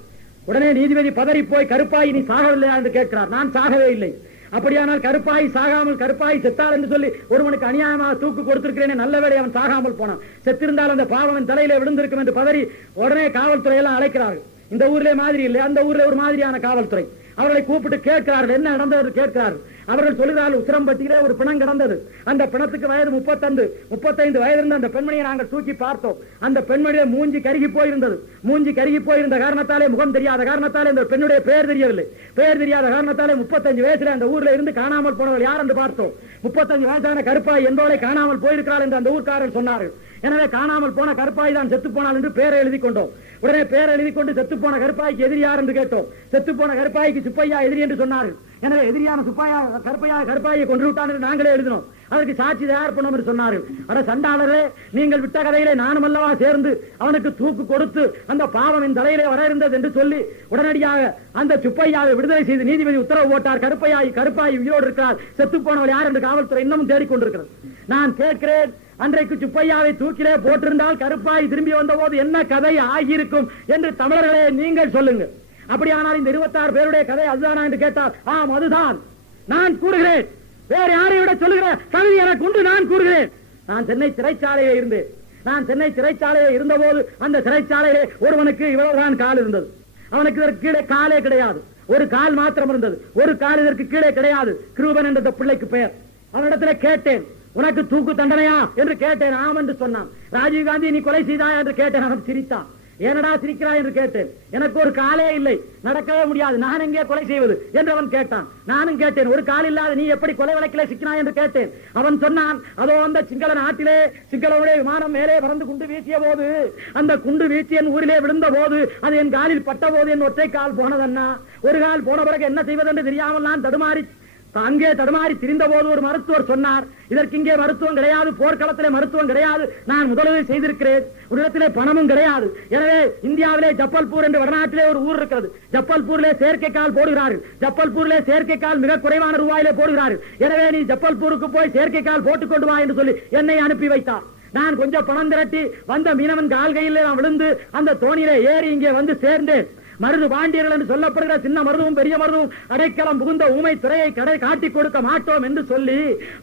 உடனே நீதிபதி பதறி போய், கருப்பாயி நீ சாகவில்லையா என்று கேட்கிறார். நான் சாகவே இல்லை. அப்படியானால் கருப்பாய் சாகாமல் கருப்பாய் செத்தார் என்று சொல்லி ஒருவனுக்கு அநியாயமாக தூக்கு கொடுத்திருக்கிறேனே, நல்ல வேளை அவன் சாகாமல் போனான். செத்திருந்தால் அந்த பாவம் தலையிலே விழுந்திருக்கும் என்று பதறி உடனே காவல்துறை எல்லாம் அழைக்கிறார்கள். இந்த ஊரிலே மாதிரி இல்லை, அந்த ஊரில் ஒரு மாதிரியான காவல்துறை. அவர்களை கூப்பிட்டு கேட்கிறார்கள், என்ன நடந்தது கேட்கிறார்கள். அவர்கள் சொல்கிறார்கள், உசிலம்பட்டியிலே ஒரு பிணம் கிடந்தது. அந்த பிணத்துக்கு வயது 35 வயது இருந்த அந்த பெண்மணியை நாங்கள் தூக்கி பார்த்தோம். அந்த பெண்மணியை மூஞ்சி கருகி போயிருந்தது. மூஞ்சி கருகி போயிருந்த காரணத்தாலே, முகம் தெரியாத காரணத்தாலே, இந்த பெண்ணுடைய பெயர் தெரியவில்லை. பெயர் தெரியாத காரணத்தாலே 35 வயசுல அந்த ஊர்ல இருந்து காணாமல் போனவர்கள் யார் என்று பார்த்தோம். 35 வயசான கருப்பாய் என்பவளை காணாமல் போயிருக்கிறாள் என்று அந்த ஊர்க்காரர்கள் சொன்னார்கள். எனவே காணாமல் போன கருப்பாய் தான் செத்து போனால் என்று பேரை எழுதி கொண்டோம். உடனே பேரை எழுதி கொண்டு செத்து போன கருப்பாய்க்கு எதிரி யார் என்று கேட்டோம். செத்து போன கருப்பாய்க்கு சுப்பையா எதிரி என்று சொன்னார்கள். எனவே எதிரியான சுப்பையா கருப்பாயை கொண்டு விட்டான் என்று நாங்களே எழுதினோம். அதற்கு சாட்சி தயார் பண்ணோம் என்று சொன்னார்கள். அட சண்டாளரே, நீங்கள் விட்ட கதையிலே நானும் அல்லவா சேர்ந்து அவனுக்கு தூக்கு கொடுத்து அந்த பாவம் என் தலையிலே வர இருந்தது என்று சொல்லி உடனடியாக அந்த சுப்பையாவை விடுதலை செய்து நீதிபதி உத்தரவு போட்டார். கருப்பாய் உயிரோடு இருக்கிறார், செத்து போனவள் யார் என்று காவல்துறை இன்னமும் தேடிக்கொண்டிருக்கிறது. நான் கேட்கிறேன், அன்றைக்கு சுப்பையாவை தூக்கிலே போட்டிருந்தால் கருப்பாய் திரும்பி வந்த போது என்ன கதை ஆகியிருக்கும் என்று தமிழர்களே நீங்கள் சொல்லுங்கள். அப்படியானால் இந்த 26 பேருடைய கதை அதுதானா என்று கேட்டால், ஆம் அதுதான். நான் கூறுகிறேன், வேறு யாரை விட சொல்லுகிறேன், கல்வி எனக்கு உண்டு. நான் கூறுகிறேன், நான் சென்னை சிறைச்சாலையிலே இருந்தேன். நான் சென்னை சிறைச்சாலையிலே இருந்த போது அந்த சிறைச்சாலையிலே ஒருவனுக்கு இவ்வளவுதான் கால் இருந்தது. அவனுக்கு இதற்கு கீழே காலே கிடையாது. ஒரு கால் மாத்திரம் இருந்தது. ஒரு கால் இதற்கு கீழே கிடையாது. கிருபன் என்ற பிள்ளைக்கு பெயர். அவனிடத்திலே கேட்டேன், உனக்கு தூக்கு தண்டனையா என்று கேட்டேன். ஆம் என்று சொன்னான். ராஜீவ்காந்தி நீ கொலை செய்தாயா என்று கேட்டேன். அவன் சிரித்தான். ஏனடா சிரிக்கிறாய் என்று கேட்டேன். எனக்கு ஒரு காலே இல்லை, நடக்கவே முடியாது, நான் எங்கே கொலை செய்வது என்று அவன் கேட்டான். நானும் கேட்டேன், ஒரு கால் இல்லாத நீ எப்படி கொலை வழக்கிலே சிக்கினாய் என்று கேட்டேன். அவன் சொன்னான், அதோ அந்த சிங்கள நாட்டிலே சிங்களவுடைய விமானம் மேலே பறந்து குண்டு வீசிய போது, அந்த குண்டு வீசி என் ஊரிலே விழுந்த போது அது என் காலில் பட்ட போது என் ஒற்றை கால் போனதன்னா, ஒரு கால் போன பிறகு என்ன செய்வதென்று தெரியாமல் நான் அங்கே தடுமாறி திரிந்த போது ஒரு மருத்துவர் சொன்னார், இதற்கு இங்கே மருத்துவம் கிடையாது, போர்க்களத்திலே மருத்துவம் கிடையாது, நான் முதலுதவி செய்திருக்கிறேன், ஒரு இடத்திலே பணமும் கிடையாது. எனவே இந்தியாவிலே ஜப்பல்பூர் என்று வடநாட்டிலே ஒரு ஊர் இருக்கிறது. ஜப்பல்பூரிலே செயற்கைக்கால் போடுகிறார்கள். ஜப்பல்பூரிலே செயற்கைக்கால் மிக குறைவான ரூபாயிலே போடுகிறார்கள். எனவே நீ ஜப்பல்பூருக்கு போய் செயற்கைக்கால் போட்டுக் கொண்டு வா என்று சொல்லி என்னை அனுப்பி வைத்தார். நான் கொஞ்சம் பணம் திரட்டி வந்த மீனவன் கால்கையில் நான் விழுந்து அந்த தோணியிலே ஏறி இங்கே வந்து சேர்ந்தேன். மருது பாண்டியர்கள் என்று சொல்லப்படுகிற சின்ன மருதுவும் பெரிய மருதுவும் அடைக்கலம் புகுந்த ஊமை துறையை காட்டி கொடுக்க மாட்டோம் என்று சொல்லி,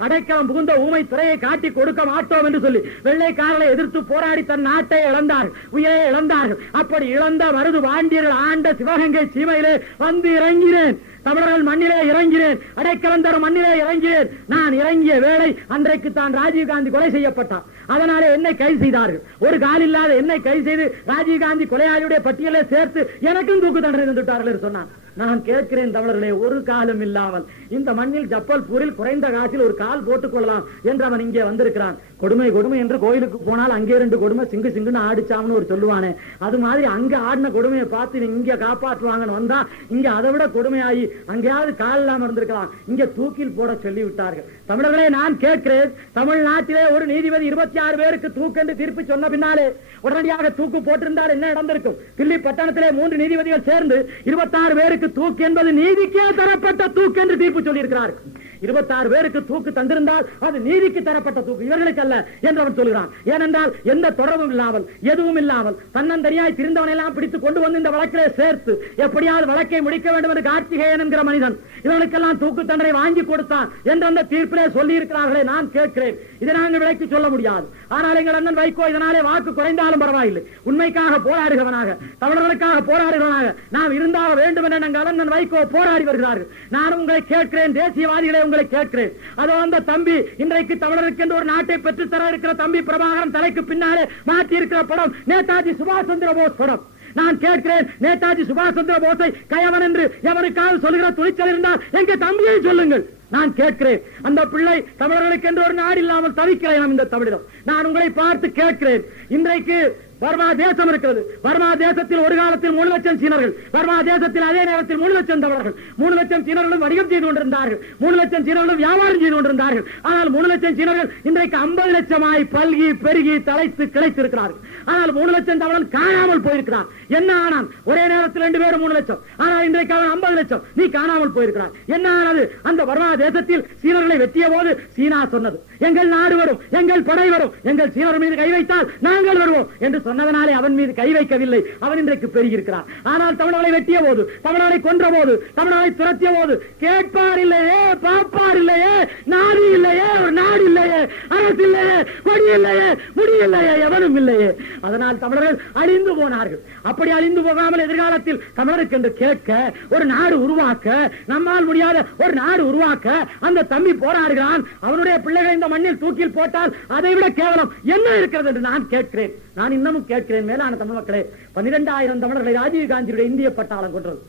அடைக்கலம் புகுந்த ஊமை துறையை காட்டி கொடுக்க மாட்டோம் என்று சொல்லி வெள்ளைக்காரர்களை எதிர்த்து போராடி தன் நாட்டை இழந்தார்கள், உயிரை இழந்தார்கள். அப்படி இழந்த மருது பாண்டியர்கள் ஆண்ட சிவகங்கை சீமையிலே வந்து இறங்கினேன். தமிழர்கள் மண்ணிலே இறங்கினேன், அடைக்கலம் தரும் மண்ணிலே இறங்கினேன். நான் இறங்கிய வேளை அன்றைக்கு தான் ராஜீவ்காந்தி கொலை செய்யப்பட்டார். அதனாலே என்னை கைது செய்தார்கள். ஒரு கால் இல்லாத என்னை கைது செய்து ராஜீவ்காந்தி கொலையாளியுடைய பட்டியலை சேர்த்து எனக்கும் தூக்கு தண்டனை தந்துவிட்டார்கள் என்று சொன்னான். நான் கேட்கிறேன் தமிழர்களே, ஒரு காலம் இல்லாமல் இந்த மண்ணில் ஜப்பல்பூரில் குறைந்த காசில் ஒரு கால் போட்டுக் கொள்ளலாம் என்று அவன் இங்கே வந்திருக்கிறான். கொடுமை கொடுமை என்று கோயிலுக்கு போனால் அங்கே 2 கொடுமை சிங்கு சிங்குன்னு ஆடிச்சாம்னு ஒரு சொல்லுவானே, அது மாதிரி அங்க ஆடின கொடுமையை பார்த்து இங்க காப்பாற்றுவாங்கன்னு வந்தா இங்க அதை விட கொடுமையாகி அங்கேயாவது கால் இல்லாம இருந்திருக்கலாம், இங்க தூக்கில் போட சொல்லி விட்டார்கள். தமிழர்களே, நான் கேட்கிறேன், தமிழ்நாட்டிலே ஒரு நீதிபதி 26 பேருக்கு தூக்கென்று தீர்ப்பு சொன்ன பின்னாலே உடனடியாக தூக்கு போட்டிருந்தால் என்ன நடந்திருக்கும்? தில்லி பட்டணத்திலே 3 நீதிபதிகள் சேர்ந்து 26 பேருக்கு தூக்கு என்பது நீதிக்கே தரப்பட்ட தூக்கு என்று தீர்ப்பு சொல்லி இருக்கிறார்கள். 26 பேருக்கு தூக்கு தந்திருந்தால் அது நீதிக்கு தரப்பட்ட தூக்கு, இவர்களுக்கு அல்ல என்று அவன் சொல்கிறான். ஏனென்றால் எந்த தொடர்பும் இல்லாமல் எதுவும் இல்லாமல் தன்னந்தனியாய் திரிந்தவனை எல்லாம் பிடித்து கொண்டு வந்து இந்த வழக்கிலே சேர்த்து எப்படியாவது வழக்கை முடிக்க வேண்டும் என்று கார்த்திகேயன் என்கிற மனிதன் இவர்களுக்கெல்லாம் தூக்கு தண்டனை வாங்கி கொடுத்தான் என்று அந்த தீர்ப்பிலே சொல்லி இருக்கிறார்களே. நான் கேட்கிறேன், இதை நாங்கள் விலைக்கு சொல்ல முடியாது. ஆனால் எங்கள் அண்ணன் வைகோ இதனாலே வாக்கு குறைந்தாலும் பரவாயில்லை, உண்மைக்காக போராடுகிறவனாக தமிழர்களுக்காக போராடுகிறவனாக நாம் இருந்தாக வேண்டும் என எங்கள் அண்ணன் வைகோ போராடி வருகிறார்கள். நான் உங்களை கேட்கிறேன், தேசியவாதிகளை உங்களை கேட்கிறேன். அதோ அந்த தம்பி இன்றைக்கு தமிழருக்கு என்று ஒரு நாட்டை பெற்றுத்தர இருக்கிற தம்பி பிரபாகரன் தலைக்கு பின்னாலே மாற்றி இருக்கிற படம் நேதாஜி சுபாஷ் சந்திர போஸ் படம். நான் கேட்கிறேன், நேதாஜி சுபாஷ் சந்திர போஸை கயவன் என்று எவருக்காவது சொல்லுகிற துணிச்சல் இருந்தால் எங்க தம்பியை சொல்லுங்கள். நான் கேட்கிறேன், அந்த பிள்ளை தமிழர்களுக்கு என்று ஒரு நாடு இல்லாமல் தவிக்கிறேன் இந்த தமிழகம். நான் உங்களை பார்த்து கேட்கிறேன், இன்றைக்கு பர்மா தேசம் இருக்கிறது. பர்மா தேசத்தில் ஒரு காலத்தில் 3 லட்சம் சீனர்கள், பர்மா தேசத்தில் அதே நேரத்தில் 3 லட்சம் தமிழர்கள். 3 லட்சம் சீனர்களும் வணிகம் செய்து கொண்டிருந்தார்கள், 3 லட்சம் சீனர்களும் வியாபாரம் செய்து கொண்டிருந்தார்கள். ஆனால் 3 லட்சம் சீனர்கள் இன்றைக்கு 50 லட்சமாய் பல்கி பெருகி தலைத்து கிடைத்திருக்கிறார்கள். ஆனால் 3 லட்சம் தமிழன் காணாமல் போயிருக்கிறான். என்ன ஆனான்? ஒரே நேரத்தில் 2 பேரும் 3 லட்சம், ஆனால் இன்றைக்கு அவன் 50 லட்சம். நீ காணாமல் போயிருக்கிறான். என்ன ஆனது? அந்த பர்மா தேசத்தில் சீனர்களை வெட்டிய போது சீனா சொன்னது, எங்கள் நாடு வரும், எங்கள் படை வரும், எங்கள் சீனர் மீது கை வைத்தால் நாங்கள் வருவோம் என்று சொன்னதனாலே அவன் மீது கை வைக்கவில்லை. அவன் இன்றைக்கு பெருகியிருக்கிறான். ஆனால் தமிழர்களை வெட்டிய போது, தமிழரை கொன்ற போது, தமிழரை துரத்திய போது கேட்பார் இல்லையே, பார்ப்பார் இல்லையே, நாடு இல்லையே, ஒரு நாடு இல்லையே, அரசு இல்லையே, கொடி இல்லையே, முடி இல்லையே, எவனும் இல்லையே. அதனால் தமிழர்கள் அழிந்து போனார்கள். அப்படி அழிந்து போகாமல் எதிர்காலத்தில் தமிழருக்கு என்று கேட்க ஒரு நாடு உருவாக்க, நம்மால் முடியாத ஒரு நாடு உருவாக்க அந்த தம்பி போராடுகிறான். அவனுடைய பிள்ளைகள் இந்த மண்ணில் தூக்கில் போட்டால் அதை விட கேவலம் என்ன இருக்கிறது என்று நான் கேட்கிறேன். நான் இன்னமும் கேட்கிறேன், மேலான தமிழ் மக்களே, 12,000 தமிழர்களை ராஜீவ் காந்தியுடைய இந்திய பட்டாளம் கொன்றது.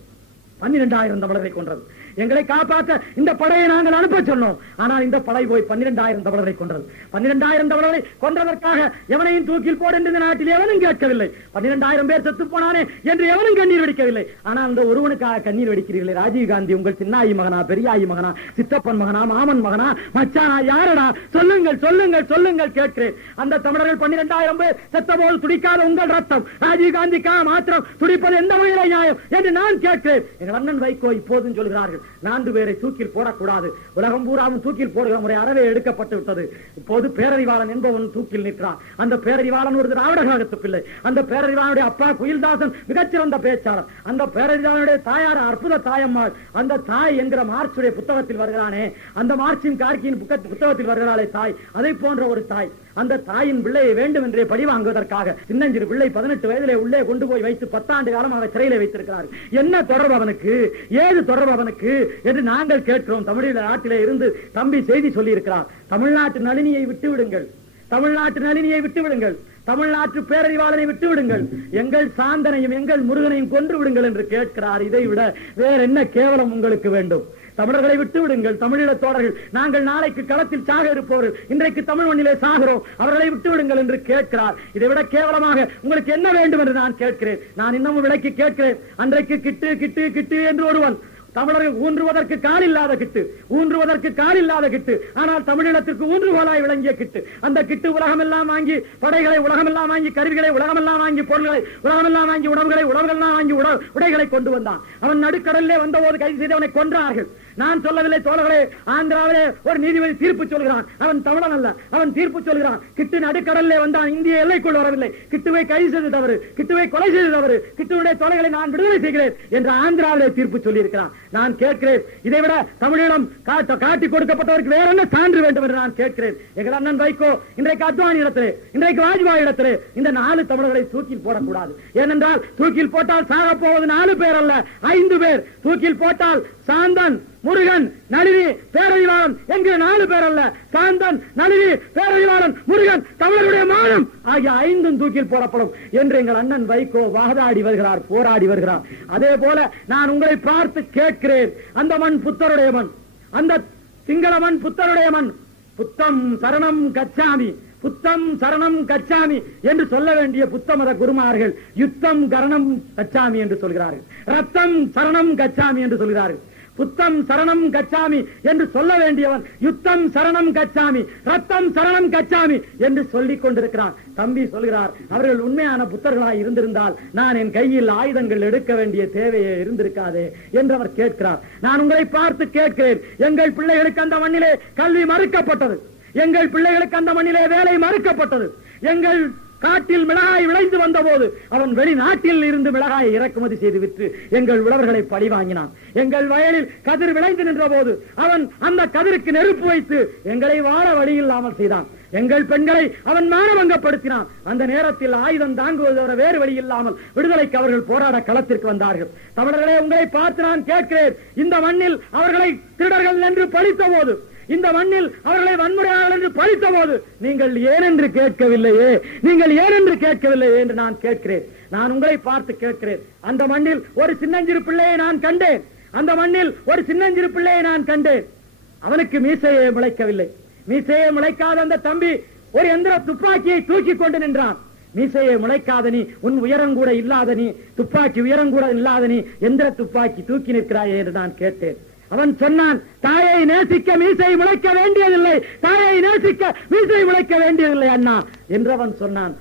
12,000 தமிழர்களை கொன்றது. எங்களை காப்பாற்ற இந்த படையை நாங்கள் அனுப்ப சொன்னோம். ஆனால் இந்த படை போய் 12,000 தமிழரை கொன்றது. 12,000 தமிழரை கொன்றதற்காக எவனையும் தூக்கில் போட இந்த நாட்டில் எவனும் கேட்கவில்லை. 12,000 பேர் செத்து போனானே என்று எவனும் கண்ணீர் வெடிக்கவில்லை. ஆனால் அந்த ஒருவனுக்காக கண்ணீர் வெடிக்கிறீர்களே. ராஜீவ் காந்தி உங்கள் சின்னாயி மகனா, பெரியாயி மகனா, சித்தப்பன் மகனா, மாமன் மகனா, மச்சானா, யாரடா? சொல்லுங்கள், சொல்லுங்கள், சொல்லுங்கள் கேட்கிறேன். அந்த தமிழர்கள் 12,000 பேர் செத்த போது துடிக்காத உங்கள் ரத்தம் ராஜீவ் காந்திக்காக மாத்திரம் துடிப்பது எந்த வகையில நியாயம் என்று நான் கேட்கிறேன். எங்கள் அண்ணன் வைகோ இப்போதும் சொல்கிறார்கள், 4 பேரை தூக்கில் போடக்கூடாது, உலகம் பூராவும் தூக்கில் போடுகிற முறை அறவே எடுக்கப்பட்டு விட்டது. இப்போது பேரறிவாளன் என்பவன் தூக்கில் நிற்கிறான். அந்த பேரறிவாளன் ஒரு திராவிட கழகத்து பிள்ளை. அந்த பேரறிவாளனுடைய அப்பா குயில்தாசன் மிகச்சிறந்த பேச்சாளர். அந்த பேரறிவாளனுடைய தாயார் அற்புத தாயம்மாள். அந்த தாய் என்கிற மார்ச்சுடைய புத்தகத்தில் வருகிறானே, அந்த மார்ச்சின் கார்கியின் புத்தகத்தில் வருகிறாளே தாய், அதை போன்ற ஒரு தாய். அந்த தாயின் பிள்ளையை வேண்டும் என்றே பழி வாங்குவதற்காக சின்னஞ்சிறு பிள்ளை 18 வயதிலே உள்ளே கொண்டு போய் வைத்து 10 ஆண்டு காலமாக சிறையிலே வைத்திருக்கிறார்கள். என்ன தொடர்பு அவனுக்கு, ஏது தொடர்பு அவனுக்கு என்று நாங்கள் கேட்கிறோம். தமிழ்நாட்டிலே இருந்து தம்பி செய்தி சொல்லி இருக்கிறார். தமிழ்நாட்டு நளினியை விட்டு விடுங்கள், தமிழ்நாட்டு நளினியை விட்டு விடுங்கள், தமிழ்நாட்டு பேரறிவாளனை விட்டு விடுங்கள், எங்கள் சாந்தனையும் எங்கள் முருகனையும் கொன்று விடுங்கள் என்று கேட்கிறார். இதை விட வேற என்ன கேவலம் உங்களுக்கு வேண்டும்? தமிழர்களை விட்டு விடுங்கள், தமிழீழ தோழர்கள், நாங்கள் நாளைக்கு களத்தில் சாக இருப்பவர்கள், இன்றைக்கு தமிழ் மண்ணிலே சாகிறோம், அவர்களை விட்டு விடுங்கள் என்று கேட்கிறார். இதை விட கேவலமாக உங்களுக்கு என்ன வேண்டும் என்று நான் கேட்கிறேன். நான் இன்னமும் விலைக்கு கேட்கிறேன். அன்றைக்கு கிட்டு கிட்டு கிட்டு என்று ஒருவன், தமிழர்கள் ஊன்றுவதற்கு கால் இல்லாத கிட்டு, ஊன்றுவதற்கு கால் இல்லாத கிட்டு, ஆனால் தமிழீழத்திற்கு ஊன்றுகோலாய் விளங்கிய கிட்டு. அந்த கிட்டு உலகமெல்லாம் வாங்கி படைகளை, உலகமெல்லாம் வாங்கி கருவிகளை, உலகமெல்லாம் வாங்கி பொருள்களை, உலகமெல்லாம் வாங்கி உணவுகளை, உலகமெல்லாம் வாங்கி உடைகளை கொண்டு வந்தான். அவன் நடுக்கடலிலே வந்தபோது கைது செய்தவனை கொன்றார்கள். நான் சொல்லவில்லை தோழர்களே, ஆந்திராவிலே ஒரு நீதிபதி தீர்ப்பு சொல்கிறான். அவன் தமிழன் அல்ல, அவன் தீர்ப்பு சொல்கிறான். கிட்டு நடுக்கடலிலே வந்தான், இந்திய எல்லைக்குள் வரவில்லை. கிட்டுவை கைது செய்து தவறு, கிட்டுவை கொலை செய்து தவறு, கிட்டுடைய தொலைகளை நான் விடுதலை செய்கிறேன் என்று ஆந்திராவிலே தீர்ப்பு சொல்லி இருக்கிறான். நான் கேட்கிறேன், இதை விட தமிழீழம் காட்டி கொடுக்கப்பட்டவருக்கு வேற என்ன சான்று வேண்டும் என்று நான் கேட்கிறேன். எங்கள் அண்ணன் வைகோ இன்றைக்கு அத்வானி இடத்திலே, இன்றைக்கு வாஜ்பாய் இடத்திலே இந்த 4 தமிழர்களை தூக்கில் போடக்கூடாது. ஏனென்றால் தூக்கில் போட்டால் சாக போவது 4 பேர் அல்ல, 5 பேர். தூக்கில் போட்டால் சாந்தன், முருகன், நளினி, பேரறிவாளன் என்கிற 4 பேர் அல்ல. சாந்தன், நளினி, பேரறிவாளன், முருகன், தமிழருடைய மானம் ஆகிய 5 தூக்கில் போடப்படும் என்று எங்கள் அண்ணன் வைகோ வாதாடி வருகிறார், போராடி வருகிறார். அதே போல நான் உங்களை பார்த்து கேட்கிறேன், அந்த மண் புத்தருடைய மண், அந்த சிங்கள மண் புத்தருடைய மண். புத்தம் சரணம் கச்சாமி, புத்தம் சரணம் கச்சாமி என்று சொல்ல வேண்டிய புத்த மத குருமார்கள் யுத்தம் கரணம் கச்சாமி என்று சொல்கிறார்கள், ரத்தம் சரணம் கச்சாமி என்று சொல்கிறார்கள். புத்தம் சரணம் கச்சாமி என்று சொல்ல வேண்டியவன் யுத்தம் சரணம் கச்சாமி, ரத்தம் சரணம் கச்சாமி என்று சொல்லிக் கொண்டிருக்கிறான். தம்பி சொல்கிறார், அவர்கள் உண்மையான புத்தர்களாய் இருந்திருந்தால் நான் என் கையில் ஆயுதங்கள் எடுக்க வேண்டிய தேவையே இருந்திருக்காதே என்று அவர் கேட்கிறார். நான் உங்களை பார்த்து கேட்கிறேன், எங்கள் பிள்ளைகளுக்கு அந்த மண்ணிலே கல்வி மறுக்கப்பட்டது, எங்கள் பிள்ளைகளுக்கு அந்த மண்ணிலே வேலை மறுக்கப்பட்டது. எங்கள் காட்டில் மிளகாய் விளைந்து வந்த போது அவன் வெளிநாட்டில் இருந்து மிளகாயை இறக்குமதி செய்து விற்று எங்கள் உழவர்களை பழி வாங்கினான். எங்கள் வயலில் கதிர் விளைந்து நின்ற போது அவன் அந்த கதிருக்கு நெருப்பு வைத்து எங்களை வாழ வழி இல்லாமல் செய்தான். எங்கள் பெண்களை அவன் மானபங்கப்படுத்தினான். அந்த நேரத்தில் ஆயுதம் தாங்குவதோட வேறு வழி இல்லாமல் விடுதலைக்கு அவர்கள் போராட களத்திற்கு வந்தார்கள். தமிழர்களே, உங்களை பார்த்து நான் கேட்கிறேன், இந்த மண்ணில் அவர்களை திருடர்கள் என்று பழித்த போது, இந்த மண்ணில் அவர்களை வன்முறையாளர்கள் என்று பழித்த போது நீங்கள் ஏனென்று கேட்கவில்லையே, நீங்கள் ஏனென்று கேட்கவில்லையே என்று நான் கேட்கிறேன். நான் உங்களை பார்த்து கேட்கிறேன், அந்த மண்ணில் ஒரு சின்னஞ்சிறு பிள்ளையை நான் கண்டேன், அந்த மண்ணில் ஒரு சின்னஞ்சிறு பிள்ளையை நான் கண்டேன். அவனுக்கு மீசையே முளைக்கவில்லை. மீசையை முளைக்காத அந்த தம்பி ஒரு எந்திர துப்பாக்கியை தூக்கி கொண்டு நின்றான். மீசையை முளைக்காத நீ, உன் உயரம் கூட இல்லாத நீ, துப்பாக்கி உயரம் கூட இல்லாத நீ எந்திர துப்பாக்கி தூக்கி நிற்கிறாயே என்று நான் கேட்டேன். அவன் சொன்னான், தாயை நேசிக்க மீசை முளைக்க வேண்டியதில்லை, தாயை நேசிக்க மீசை முளைக்க வேண்டியதில்லை அண்ணா என்று அவன் சொன்னான்.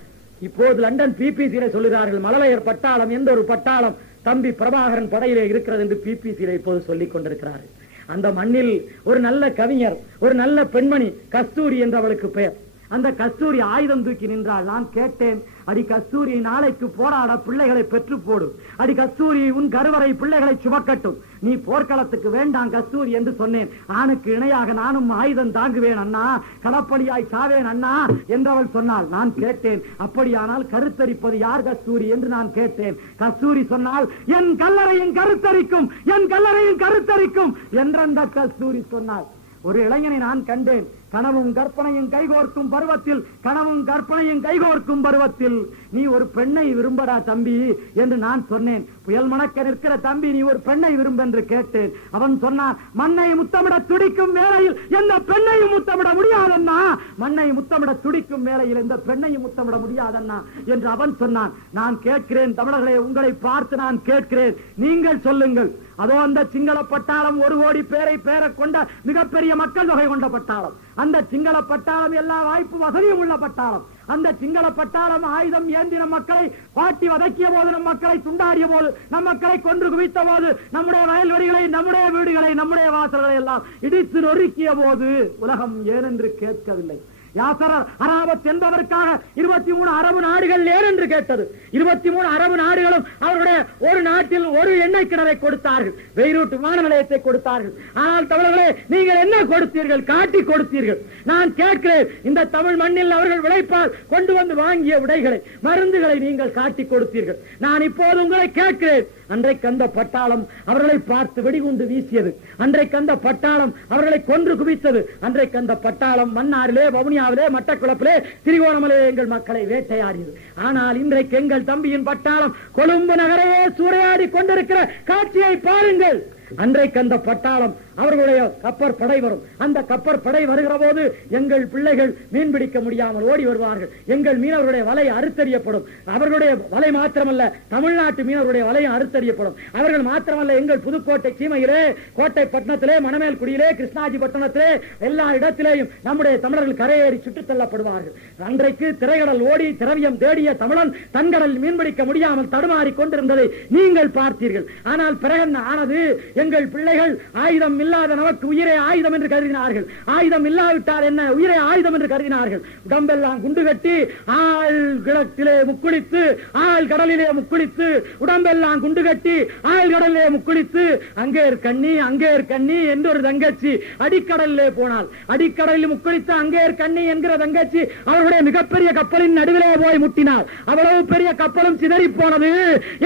இப்போது லண்டன் பிபிசியில சொல்லுகிறார்கள், மழலையர் பட்டாளம் எந்த ஒரு பட்டாளம் தம்பி பிரபாகரன் படையிலே இருக்கிறது என்று பிபிசியில இப்போது சொல்லிக் கொண்டிருக்கிறார்கள். அந்த மண்ணில் ஒரு நல்ல கவிஞர், ஒரு நல்ல பெண்மணி கஸ்தூரி என்று அவளுக்கு பெயர். அந்த கஸ்தூரி ஆயுதம் தூக்கி நின்றாள். நான் கேட்டேன், அடி கஸ்தூரி, நாளைக்கு போராட பிள்ளைகளை பெற்று போடு, அடி கஸ்தூரி, உன் கருவறை பிள்ளைகளை சுமக்கட்டும், நீ போர்க்களத்துக்கு வேண்டாம் கஸ்தூரி என்று சொன்னேன். ஆணுக்கு இணையாக நானும் ஆயுதம் தாங்குவேன் அண்ணா, களப்பலியாய் சாவேன் அண்ணா என்று அவள் சொன்னாள். நான் கேட்டேன், அப்படியானால் கருத்தரிப்பது யார் கஸ்தூரி என்று நான் கேட்டேன். கஸ்தூரி சொன்னால், என் கல்லறையும் கருத்தரிக்கும், என் கல்லறையும் கருத்தரிக்கும் என்றந்த கஸ்தூரி சொன்னாள். ஒரு இளைஞனை நான் கண்டேன், கனவும் கற்பனையும் கைகோர்க்கும் பருவத்தில், கனவும் கற்பனையும் கைகோர்க்கும் பருவத்தில் நீ ஒரு பெண்ணை விரும்படா தம்பி என்று நான் சொன்னேன். புயல் மணக்க நிற்கிற தம்பி, நீ ஒரு பெண்ணை விரும்ப என்று கேட்டேன். அவன் சொன்னான், மண்ணை முத்தமிட துடிக்கும் வேளையில் எந்த பெண்ணையும் முத்தமிட முடியாதண்ணா, மண்ணை முத்தமிட துடிக்கும் வேளையில் எந்த பெண்ணையும் முத்தமிட முடியாதண்ணா என்று அவன் சொன்னான். நான் கேட்கிறேன், தமிழர்களே, உங்களை பார்த்து நான் கேட்கிறேன், நீங்கள் சொல்லுங்கள். அதோ அந்த சிங்கள பட்டாளம் 1 கோடி பேரை கொண்ட மிகப்பெரிய மக்கள் தொகை கொண்ட பட்டாளம். அந்த சிங்கள பட்டாளம் எல்லா வாய்ப்பு வசதியும் உள்ள பட்டாளம். அந்த சிங்கள பட்டாளம் ஆயுதம் ஏந்தின மக்களை பாட்டி வதக்கிய போது, நம் மக்களை துண்டாடிய போது, நம் மக்களை கொன்று குவித்த போது, நம்முடைய வயல்வெளிகளை, நம்முடைய வீடுகளை, நம்முடைய வாசல்களை எல்லாம் இடித்து நொறுக்கிய போது உலகம் ஏனென்று கேட்கவில்லை. யாசர் அராபத் என்பதற்காக 23 அரபு நாடுகள் ஏனென்று கேட்டது. 23 அரபு நாடுகளும் அவருடைய ஒரு நாட்டில் ஒரு எண்ணெய் கிணறை கொடுத்தார்கள், பெய்ரூட் விமான நிலையத்தை கொடுத்தார்கள். ஆனால் தமிழர்களே, நீங்கள் என்ன கொடுத்தீர்கள்? காட்டி கொடுத்தீர்கள். நான் கேட்கிறேன், இந்த தமிழ் மண்ணில் அவர்கள் விளைப்பால் கொண்டு வந்து வாங்கிய விடைகளை, மருந்துகளை நீங்கள் காட்டி கொடுத்தீர்கள். நான் இப்போது உங்களை கேட்கிறேன், அன்றைக்கு அந்த பட்டாளம் அவர்களை பார்த்து வெடிகுண்டு வீசியது, அன்றைக்கு அந்த பட்டாளம் அவர்களை கொன்று குவித்தது, அன்றைக்கு அந்த பட்டாளம் மன்னாரிலே, வவுனியாவிலே, மட்டக்குளப்பிலே, திரிகோணமலே எங்கள் மக்களை வேட்டையாடியது. ஆனால் இன்றைக்கு எங்கள் தம்பியின் பட்டாளம் கொழும்பு நகரையே சூறையாடி கொண்டிருக்கிற காட்சியை பாருங்கள். அன்றைக்கு அந்த பட்டாளம் அவர்களுடைய கப்பற்படை வரும். அந்த கப்பற்படை வருகிற போது எங்கள் பிள்ளைகள் மீன் பிடிக்க முடியாமல் ஓடி வருவார்கள். எங்கள் மீனவருடைய வலை அறுத்தறியப்படும். அவர்களுடைய வலை மாத்திரமல்ல, தமிழ்நாட்டு மீனவருடைய வலையும் அறுத்தறியப்படும். அவர்கள் மாத்திரமல்ல, எங்கள் புதுக்கோட்டை சீமையிலே, கோட்டை பட்டணத்திலே, மணமேல்குடியிலே, கிருஷ்ணாஜி பட்டணத்திலே, எல்லா இடத்திலேயும் நம்முடைய தமிழர்கள் கரையேறி சுட்டுத் தள்ளப்படுவார்கள். அன்றைக்கு திரைகடல் ஓடி திரவியம் தேடிய தமிழன் தன்கடல் மீன்பிடிக்க முடியாமல் தடுமாறி கொண்டிருந்ததை நீங்கள் பார்த்தீர்கள். ஆனால் பிறகு ஆனது, எங்கள் பிள்ளைகள் ஆயுதம் இல்லாத நமக்கு உயிரே ஆயுதம் என்று கருதினார்கள். ஆயுதம் இல்லாவிட்டால் என்ன, உயிரே ஆயுதம் என்று கருதினார்கள். உடம்பெல்லாம் குண்டு கட்டி ஆள் கிழக்கிலே முக்குளித்து, ஆள் கடலிலே முக்குளித்து, உடம்பெல்லாம் குண்டு கட்டி ஆள் கடலிலே முக்குளித்து, அங்கே கண்ணி அங்கே கண்ணி என்று ஒரு தங்கச்சி அடிக்கடலிலே போனாள். அடிக்கடலில் முக்குளித்து அங்கே கண்ணி என்கிற தங்கச்சி அவருடைய மிகப்பெரிய கப்பலின் நடுவிலே போய் முட்டினாள். அவ்வளவு பெரிய கப்பலும் சிதறி போனது.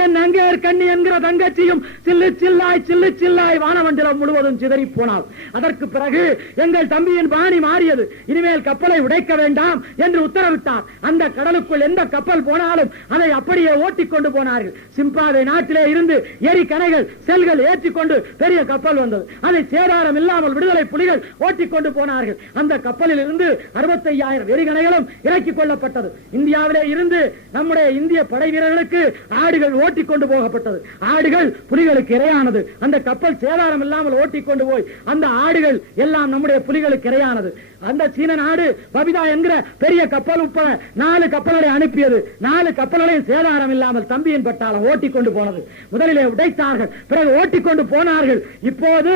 என் அங்கே கண்ணி என்கிற தங்கச்சியும் சில்லு சில்லாய் சில்லு சில்லாய் வானமண்டலம் முழுவதும் சிதறி போனாள். அதற்கு பிறகு எங்கள் தம்பியின் பாணி மாறியது. இனிமேல் கப்பலை உடைக்க வேண்டாம் என்று உத்தரவிட்டார். அந்த கடலுக்குள் எந்த கப்பல் போனாலும் அதை அப்படியே ஓட்டிக் கொண்டு போனார்கள். சிம்பாவே நாட்டிலே இருந்து எரிகணைகள் செல்கள் ஏற்றிக்கொண்டு பெரிய கப்பல் வந்தது. அதை சேதாரம் இல்லாமல் விடுதலை புலிகள் ஓட்டிக் கொண்டு போனார்கள். அந்த கப்பலில் இருந்து 65,000 எரிகணைகளும் இறக்கிக் கொள்ளப்பட்டது. இந்தியாவிலே இருந்து நம்முடைய இந்திய படை வீரர்களுக்கு ஆடுகள் ஓட்டிக் கொண்டு போகப்பட்டது. ஆடுகள் புலிகளுக்கு இரையானது. அந்த கப்பல் சேதாரம் இல்லாமல் ஓட்டிக் கொண்டு போய் அந்த ஆடுகள் எல்லாம் நம்முடைய புலிகளுக்கு இரையானது. அந்த சீன நாடு பபிதா என்கிற பெரிய கப்பல் உட்பட 4 கப்பல்களை அனுப்பியது. 4 கப்பல்களையும் சேதாரம் இல்லாமல் தம்பியின் பட்டாளம் ஓட்டிக் கொண்டு போனது. முதலிலே உடைத்தார்கள், பிறகு ஓட்டிக் கொண்டு போனார்கள். இப்போது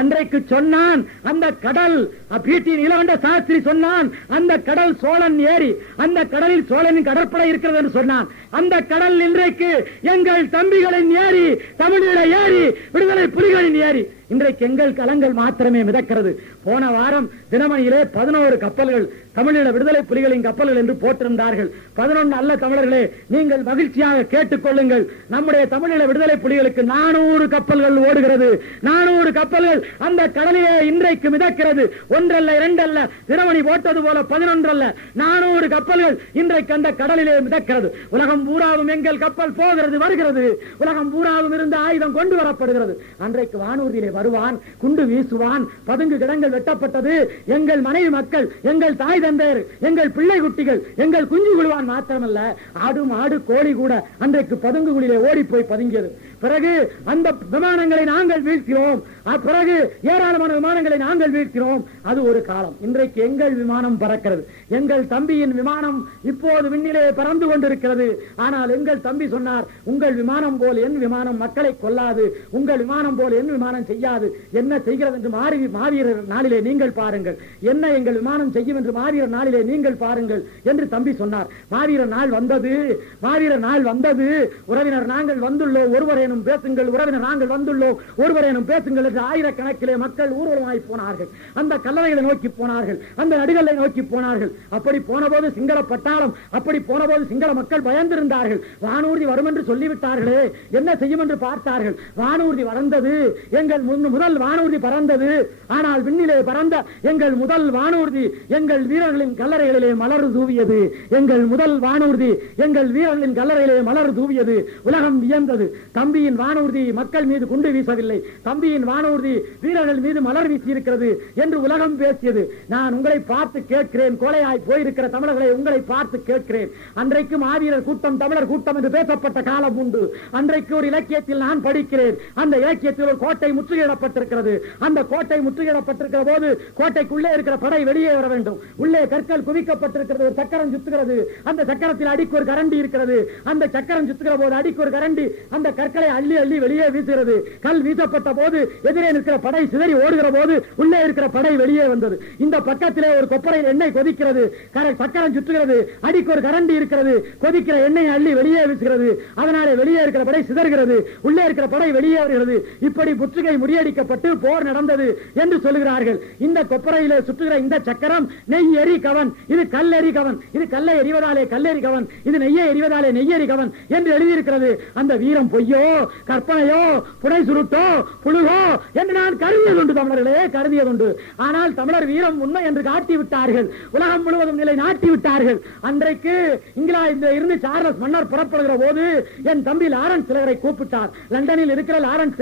அன்றைக்கு சொன்னான் அந்த கடல் பீட்டி நீலகண்ட சாஸ்திரி சொன்னான் அந்த கடல் சோழன் ஏரி, அந்த கடலில் சோழனின் கடற்படை இருக்கிறது என்று சொன்னான். அந்த கடல் இன்றைக்கு எங்கள் தம்பிகளின் ஏரி, தமிழீழ ஏரி, விடுதலை புலிகளின் ஏரி. இன்றைக்கு எங்கள் கலங்கள் மாத்திரமே மிதக்கிறது. போன வாரம் தினமணியிலே 11 கப்பல்கள் தமிழீழ விடுதலை புலிகளின் கப்பல்கள் என்று போட்டிருந்தார்கள். 11 அல்ல தமிழர்களே, நீங்கள் மகிழ்ச்சியாக கேட்டுக் கொள்ளுங்கள். நம்முடைய தமிழீழ விடுதலை புலிகளுக்கு 400 கப்பல்கள் ஓடுகிறது. 400 கப்பல்கள் அந்த கடலிலே இன்றைக்கு மிதக்கிறது. 1 அல்ல 2 அல்ல, தினமணி போட்டது போல 11 அல்ல, 400 கப்பல்கள் இன்றைக்கு அந்த கடலிலே மிதக்கிறது. உலகம் பூராவும் எங்கள் கப்பல் போகிறது வருகிறது. உலகம் பூராவும் இருந்து ஆயுதம் கொண்டு வரப்படுகிறது. அன்றைக்கு வானூர்தியிலே வருவான், குண்டு வீசுவான், பதுங்கு கிடங்கள் வெட்டப்பட்டது. எங்கள் மனைவி மக்கள், எங்கள் தாய் தந்தையர், எங்கள் பிள்ளை குட்டிகள், எங்கள் குஞ்சு குழுவான் மாத்திரமல்ல, ஆடு மாடு கோழி கூட அன்றைக்கு பதுங்குகளிலே ஓடி போய் பதுங்கியது. பிறகு அந்த விமானங்களை நாங்கள் வீழ்த்தினோம். பிறகு ஏராளமான விமானங்களை நாங்கள் வீழ்த்தினோம். அது ஒரு காலம். இன்றைக்கு எங்கள் விமானம் பறக்கிறது. எங்கள் தம்பியின் விமானம் இப்போது விண்ணிலே பறந்து கொண்டிருக்கிறது. ஆனால் எங்கள் தம்பி சொன்னார், உங்கள் விமானம் போல் என் விமானம் மக்களை கொல்லாது, உங்கள் விமானம் போல் என் விமானம் செய்யாது. என்ன செய்கிறது என்று மாவீரர் நாளிலே நீங்கள் பாருங்கள், என்ன எங்கள் விமானம் செய்யும் என்று மாவீரர் நாளிலே நீங்கள் பாருங்கள் என்று தம்பி சொன்னார். மாவீரர் நாள் வந்தது, மாவீரர் நாள் வந்தது. உறவினர் நாங்கள் வந்துள்ளோம், ஒருவரேனும் பேசுங்கள். உறவினர் நாங்கள் வந்துள்ளோம், ஒருவரேனும் பேசுங்கள் என்று ஆயிரக்கணக்கிலே மக்கள் ஊர்வலமாய் போனார்கள். அந்த கல்லறைகளை நோக்கி போனார்கள், அந்த நடுகளை நோக்கி போனார்கள். அப்படி போனபோது சிங்கள பட்டாளம், அப்படி போனபோது சிங்கள மக்கள் பயந்திருந்தார்கள். வானூர்தி வரும் என்று சொல்லிவிட்டார்களே, என்ன செய்யும் என்று பார்த்தார்கள். வானூர்தி வளர்ந்தது, எங்கள் முதல் வானூர்தி பறந்தது. ஆனால் விண்ணிலே பறந்த எங்கள் முதல் வானூர்தி எங்கள் வீரர்களின் கல்லறைகளிலே மலர் தூவியது. எங்கள் முதல் வானூர்தி எங்கள் வீரர்களின் கல்லறையிலே மலர் தூவியது. உலகம் வியந்தது. தம்பியின் வானூர்தி மக்கள் மீது குண்டு வீசவில்லை, தம்பியின் வானூர்தி வீரர்கள் மீது மலர் வீசி இருக்கிறது என்று உலகம் பேசியது. நான் உங்களை பார்த்து கேட்கிறேன், கோலையாய் போயிருக்கிற தமிழர்களை உங்களை பார்த்து கேட்கிறேன். அன்றைக்கு மாவீரர் கூட்டம் தமிழர் கூட்டம் என்று பேசப்பட்ட காலம் உண்டு. அன்றைக்கு ஒரு இலக்கியத்தில் நான் படிக்கிறேன். அந்த இலக்கியத்தில் ஒரு கோட்டை முற்றுகையிடப்பட்டிருக்கிறது. அந்த கோட்டை முற்றுகையிடப்பட்டிருக்கிற போது கோட்டைக்குள்ளே இருக்கிற படை வெளியே வர வேண்டும். உள்ளே கற்கள் குவிக்கப்பட்டிருக்கிறது. ஒரு சக்கரம் சுத்துகிறது. அந்த சக்கரத்தில் அடிக்கு ஒரு கரண்டி இருக்கிறது. அந்த சக்கரம் சுத்துகிற போது அடிக்கு ஒரு கரண்டி அந்த கற்களை அள்ளி அள்ளி வெளியே வீசுகிறது. கல் வீசப்பட்ட போது எதிரே இருக்கிற படை சிதறி ஓடுகிற போது உள்ளே இருக்கிற படை வெளியே வந்தது. இந்த பக்கத்திலே ஒரு கொப்பரையில் எண்ணெய் கொதிக்கிறது. சக்கரம் சுற்றுகிறது. அடிக்கு ஒரு கரண்டி இருக்கிறது. கொதிக்கிற எண்ணெய் அள்ளி வெளியே வீசுகிறது. அதனாலே வெளியே இருக்கிற படை சிதறுகிறது. உள்ளே இருக்கிற படை வெளியே வருகிறது. இப்படி முற்றுகை முறியடிக்கப்பட்டு போர் நடந்தது என்று சொல்லுகிறார்கள். இந்த கொப்பரையிலே சுற்றுகிற இந்த சக்கரம் நெய் எரி கவன், இது கல் எரி கவன், இது கல்லை எறிவதாலே கல்லெறி கவன், இது நெய்யை எறிவதாலே நெய்யெறி கவன் என்று எழுதியிருக்கிறது. அந்த வீரம் பொய்யோ கற்பனையோ புனை சுருட்டோ புழுகோ என்று நான் கருதியதுண்டு, தமிழர்களே கருதியதுண்டு. ஆனால் தமிழர் வீரம் உண்மை என்று காட்டிவிட்டார்கள். உலகம் முழுவதும் நிலை நாட்டி விட்டார்கள். அன்றைக்கு இங்கிலாந்தில் இருந்து சார்லஸ் மன்னர் புறப்படுகிற போது என் தம்பி லாரன்ஸ் சிலரை கூப்பிட்டார். லண்டனில் இருக்கிற லாரன்ஸ்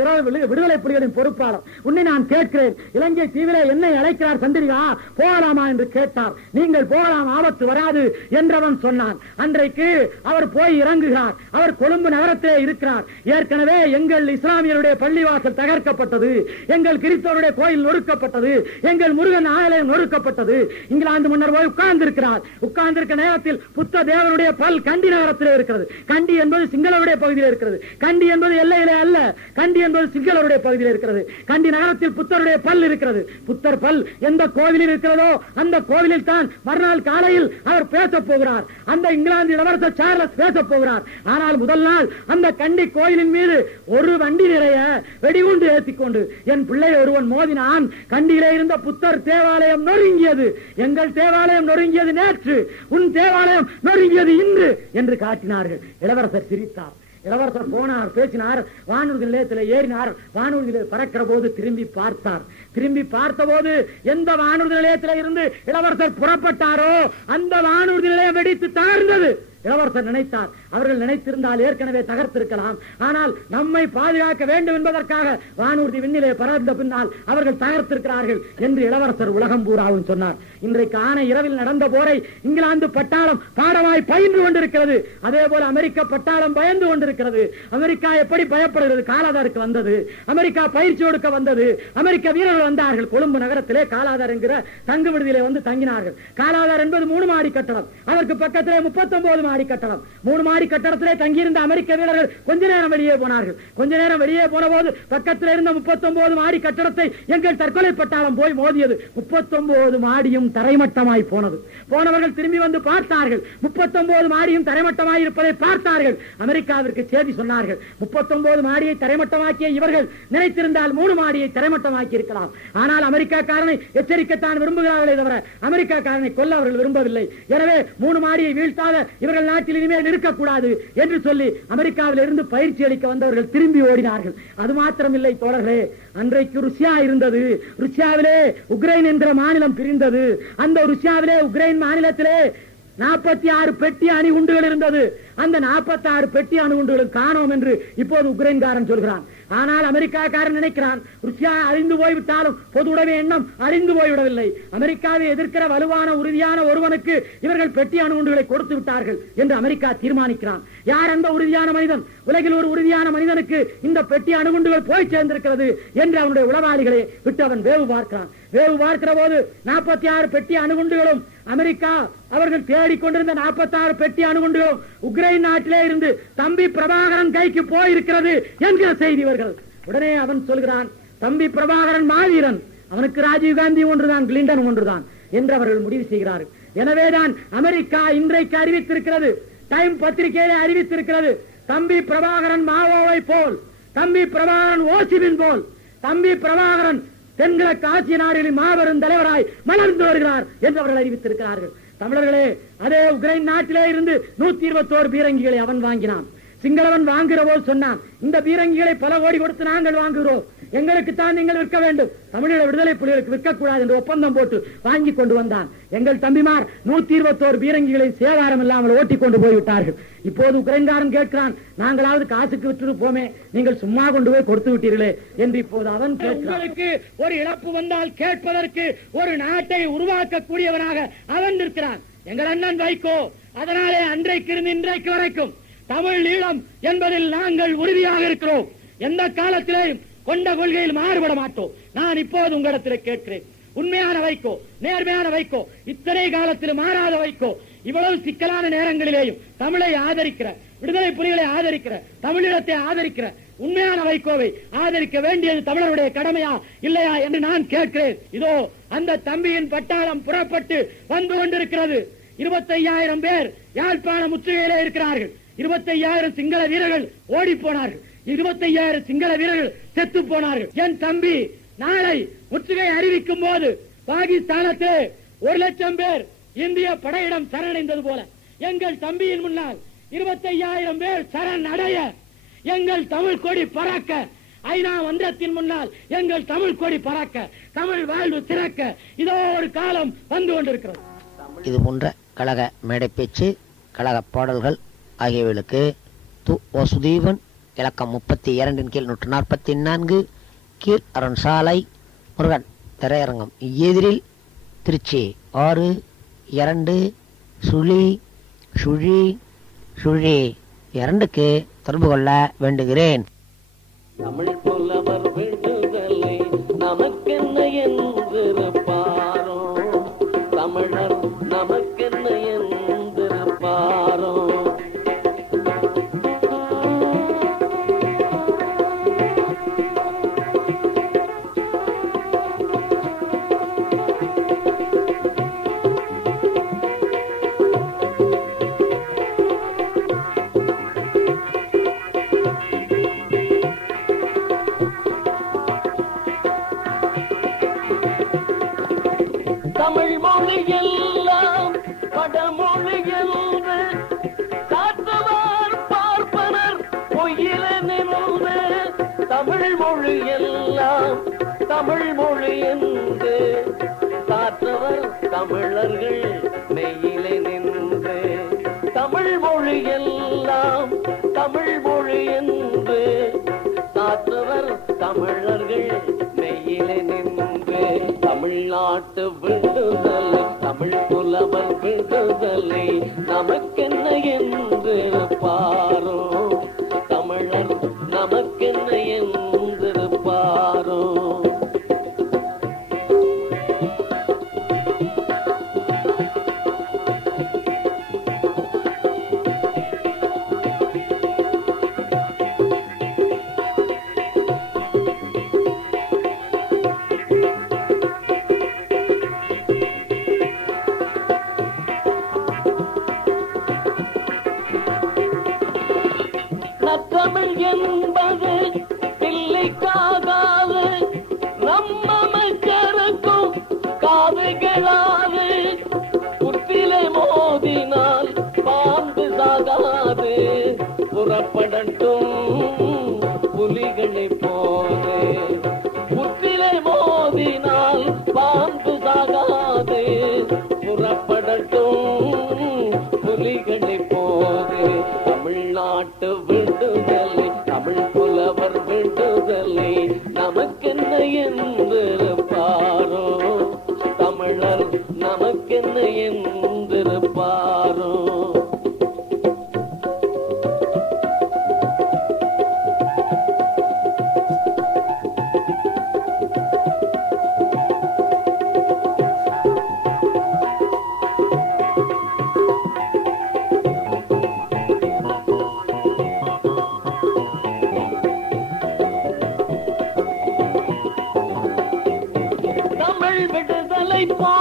விடுதலை புலிகளின் பொறுப்பாளர். உன்னை நான் கேட்கிறேன், இலங்கை தீவிலே என்னை அழைக்கிறார் சந்திரிகா, போகலாமா என்று கேட்டார். நீங்கள் போகலாம், ஆபத்து வராது என்றவன் சொன்னான். அன்றைக்கு அவர் போய் இறங்குகிறார். அவர் கொழும்பு நகரத்திலே இருக்கிறார். ஏற்கனவே எங்கள் இஸ்லாமியருடைய பள்ளிவாசல் தகர்க்கப்பட்டது, எங்கள் கிறிஸ்தவருடைய கோயில் நொறுக்கப்பட்டது, எங்கள் முருகன் ஆலயம் நொறுக்கப்பட்டது. இங்கிலாந்து மன்னர் போய் உட்கார்ந்திருக்கிறார். உட்கார்ந்திருக்க நேரத்தில் புத்த தேவனுடைய பல் கண்டி நகரத்திலே இருக்கிறது. கண்டி என்பது சிங்களருடைய பகுதியில் இருக்கிறது. கண்டி என்பது எல்லையிலே அல்ல, கண்டி என்பது சிங்களருடைய பகுதியில் இருக்கிறது. கண்டி நகரத்தில் புத்தருடைய பல் இருக்கிறது. புத்தர் பல் எந்த கோவிலில் இருக்கிறதோ அந்த கோவிலில் தான் மறுநாள் காலையில் அவர் பேசப் போகிறார். அந்த இங்கிலாந்து இளவரசர் சார்லஸ் பேசப் போகிறார். ஆனால் முதல் நாள் அந்த கண்டி கோயிலின் மீது ஒரு வண்டி நிறைய வெடிகுண்டு ஏற்றிக்கொண்டு என் பிள்ளை ஒருவன் மோதினான். கண்டியிலே இருந்த புத்தர் தேவாலயம் நொறுங்கியது. எங்கள் தேவாலயம் நொறுங்கியது நேற்று, உன் தேவாலயம் நொறுங்கியது இன்று என்று காட்டினார்கள். இளவரசர் சிரித்தார். இளவரசர் போனார், பேசினார், வானூர்தி நிலையத்தில் ஏறினார். வானூர்தியில பறக்கிற போது திரும்பி பார்த்தார். திரும்பி பார்த்த போது எந்த வானூர்தி நிலையத்தில் இருந்து இளவரசர் புறப்பட்டாரோ அந்த வானூர்தி நிலையம் வெடித்து தாழ்ந்தது. இளவரசர் நினைத்தார், அவர்கள் நினைத்திருந்தால் ஏற்கனவே தகர்த்திருக்கலாம். ஆனால் நம்மை பாதுகாக்க வேண்டும் என்பதற்காக வானூர்தி விண்ணிலே பறந்த பின்னால் அவர்கள் தகர்த்திருக்கிறார்கள் என்று இளவரசர் உலகம் பூராவும் சொன்னார். இன்றைக்கு ஆன இரவில் நடந்த போரை இங்கிலாந்து பட்டாளம் பாடமாய் பயின்று கொண்டிருக்கிறது. அதே போல அமெரிக்க பட்டாளம் பயந்து கொண்டிருக்கிறது. அமெரிக்கா எப்படி பயப்படுகிறது? காலாதாருக்கு வந்தது, அமெரிக்கா பயிற்சி கொடுக்க வந்தது, அமெரிக்க வீரர்கள் வந்தார்கள். கொழும்பு நகரத்திலே காலாதார் என்கிற தங்கு விடுதியிலே வந்து தங்கினார்கள். காலாதார் என்பது 3 மாடி கட்டடம். அதற்கு பக்கத்திலே 39 மாடி கட்டடம். 3 மாடி கட்டடத்திலே தங்கியிருந்த அமெரிக்க வீரர்கள் கொஞ்ச நேரம் வெளியே போனார்கள். கொஞ்ச நேரம் வெளியே போன போது பக்கத்தில் இருந்த 39 மாடி கட்டடத்தை எங்கள் தற்கொலை பட்டாளம் போய் மோதியது. 39 மாடியும் தரைமட்டமாய் போனது. போனவர்கள் திரும்பி வந்து பார்த்தார்கள். 39 மாடியும் தரைமட்டமாய் இருப்பதை பார்த்தார்கள். அமெரிக்காவிற்கு செய்தி சொன்னார்கள். 39 மாடியை தரைமட்டமாக்கிய இவர்கள் நினைத்திருந்தால் 3 மாடியை தரைமட்டமாக்கி இருக்கலாம். ஆனால் அமெரிக்காக்காரனை எச்சரிக்கத்தான் விரும்புகிறார்களே தவிர அமெரிக்காக்காரனை கொல்ல அவர்கள் விரும்பவில்லை. எனவே 3 மாடியை வீழ்த்தாத இவர்கள் நாட்டில் இனிமேல் இருக்கக்கூடாது என்று சொல்லி அமெரிக்காவில் இருந்து பயிற்சி அளிக்க வந்தவர்கள் திரும்பி ஓடினார்கள். அது மாத்திரமில்லை தோழர்களே, அன்றைக்கு ருசியா இருந்தது. ருசியாவிலே உக்ரைன் என்கிற மாநிலம் பிரிந்தது. அந்த ருசியாவிலே உக்ரைன் மாநிலத்திலே 46 பெட்டி அணுகுண்டுகள் இருந்தது. அந்த 46 பெட்டி அணுகுண்டுகளும் காணோம் என்று இப்போது உக்ரைன்காரன் சொல்கிறான். ஆனால் அமெரிக்காக்காரன் நினைக்கிறான், ருசியா அழிந்து போய்விட்டாலும் பொது உடைமை எண்ணம் அழிந்து போய்விடவில்லை. அமெரிக்காவை எதிர்க்கிற வலுவான உறுதியான ஒருவனுக்கு இவர்கள் பெட்டி அணுகுண்டுகளை கொடுத்து விட்டார்கள் என்று அமெரிக்கா தீர்மானிக்கிறான். யார் அந்த உறுதியான மனிதன்? உலகில் ஒரு உறுதியான மனிதனுக்கு இந்த பெட்டி அணுகுண்டுகள் போய் சேர்ந்திருக்கிறது என்று அவனுடைய உளவாளிகளை விட்டு அவன் வேவு பார்க்கிறான். வேவு பார்க்கிற போது 46 பெட்டி அணுகுண்டுகளும் அமெரிக்கா அவர்கள் தேடிக்கொண்டிருந்த 46 பெட்டி அணுகுண்டுகளும் உக்ரைன் நாட்டிலே இருந்து தம்பி பிரபாகரன் கைக்கு போயிருக்கிறது என்கிற செய்தி இவர்கள். உடனே அவன் சொல்கிறான், தம்பி பிரபாகரன் மாவீரன், அவனுக்கு ராஜீவ்காந்தி ஒன்றுதான், கிளின்டன் ஒன்றுதான் என்று அவர்கள் முடிவு செய்கிறார்கள். எனவேதான் அமெரிக்கா இன்றைக்கு அறிவித்திருக்கிறது, டைம் பத்திரிகையிலே அறிவித்திருக்கிறது, தம்பி பிரபாகரன் மாவோவை போல், தம்பி பிரபாகரன் ஓசிமின் போல், தம்பி பிரபாகரன் தென்கிழக்கு ஆசிய நாடுகளின் மாபெரும் தலைவராய் மலர்ந்து வருகிறார் என்று அவர்கள் அறிவித்திருக்கிறார்கள். தமிழர்களே, அதே உக்ரைன் நாட்டிலே இருந்து 121 பீரங்கிகளை அவன் வாங்கினான். சிங்களவன் வாங்குகிற போது சொன்னான், இந்த பீரங்கிகளை பல கோடி கொடுத்து நாங்கள் வாங்குகிறோம், எங்களுக்கு தான் நீங்கள் விற்க வேண்டும், தமிழீழ விடுதலை புலிகளுக்கு விற்கக்கூடாது என்று ஒப்பந்தம் போட்டு வாங்கி கொண்டு வந்தான். எங்கள் தம்பிமார் 121 பீரங்கிகளை சேதாரம் இல்லாமல் ஓட்டி கொண்டு போய்விட்டார்கள். இப்போது உக்ரைன்காரன் கேட்கிறான், நாங்களாவது காசுக்கு விட்டு போமே, நீங்கள் சும்மா கொண்டு போய் கொடுத்து விட்டீர்களே என்று இப்போது அவன் உங்களுக்கு ஒரு இழப்பு வந்தால் கேட்பதற்கு ஒரு நாட்டை உருவாக்கக்கூடியவனாக அவன் இருக்கிறான். எங்கள் அண்ணன் வைகோ. அதனாலே அன்றைக்கு இருந்து இன்றைக்கு வரைக்கும் தமிழ் ஈழம் என்பதில் நாங்கள் உறுதியாக இருக்கிறோம். எந்த காலத்திலேயும் கொண்ட கொள்கையில் மாறுபட மாட்டோம். நான் இப்போது உங்களிடத்தில் கேட்கிறேன், உண்மையான வைகோ, நேர்மையான வைகோ, இத்தனை காலத்தில் மாறாத வைகோ, இவ்வளவு சிக்கலான நேரங்களிலேயும் தமிழை ஆதரிக்கிற, விடுதலை புலிகளை ஆதரிக்கிற, தமிழீழத்தை ஆதரிக்கிற உண்மையான வைகோவை ஆதரிக்க வேண்டியது தமிழருடைய கடமையா இல்லையா என்று நான் கேட்கிறேன். இதோ அந்த தம்பியின் பட்டாளம் புறப்பட்டு வந்து கொண்டிருக்கிறது. 25,000 பேர் யாழ்ப்பாண முற்றுகையிலே இருக்கிறார்கள். 25,000 சிங்கள வீரர்கள் ஓடி போனார்கள். 25,000 சிங்கள வீரர்கள் செத்து போனார்கள். என் தம்பி நாளை முற்றுகை அறிவிக்கும் போது பாகிஸ்தானத்திலே 1,00,000 பேர் இந்திய படையிடம் சரணடைந்தது போல எங்கள் தம்பியின் முன்னால் 25,000 பேர் சரண் அடைய, எங்கள் தமிழ் கொடி பறக்க, ஐநா மன்றத்தின் முன்னால் எங்கள் தமிழ் கொடி பறக்க, தமிழ் வாழ்வு சிறக்க இதோ ஒரு காலம் வந்து கொண்டிருக்கிறது. இது போன்ற கழக மேடை பேச்சு, கழக பாடல்கள் ஆகியவைகளுக்கு து. ஓ. சுதீவன் இலக்கம் 32 கீழ் 144 கீழ் அரண் சாலை முருகன் திரையரங்கம் எதிரில் திருச்சி 62000 தொடர்பு கொள்ள வேண்டுகிறேன். தமிழ் புலவர் விடுதலை நமக்கென்ன என்றிருப்பாரோ, தமிழர் நமக்கென்ன என்றிருப்பாரோ. மெய்யில நின்று தமிழ் மொழி எல்லாம் தமிழ் மொழி என்று காற்றவர் தமிழர்கள் மெய்யிலே நின்று தமிழ் மொழி எல்லாம் தமிழ் மொழி என்று காற்றவர் தமிழர்கள் மெய்யிலே நின்று தமிழ்நாட்டு விடுதலை தமிழ் புலவர் விடுதலை நமக்கென்ன என்று பாரோ தமிழர் நமக்கென்ன என்று பாரோ நற்றமிழ் என்பது பிள்ளைக்காகாது நம்மமைச்சருக்கும் காதுகளாது புத்திலே மோதினால் பாம்பு சாகாது புறப்படட்டும் புலிகளை போது புத்திலே மோதினால் பாம்பு சாகாது புறப்படட்டும் புலிகளை போது தமிழ்நாட்டு விடுதலை தமிழ் புலவர் விடுதலை நமக்கென்ன என்று பாரோ தமிழர் நமக்கென்ன என்று பாரோ தமிழ் விடுதலை பா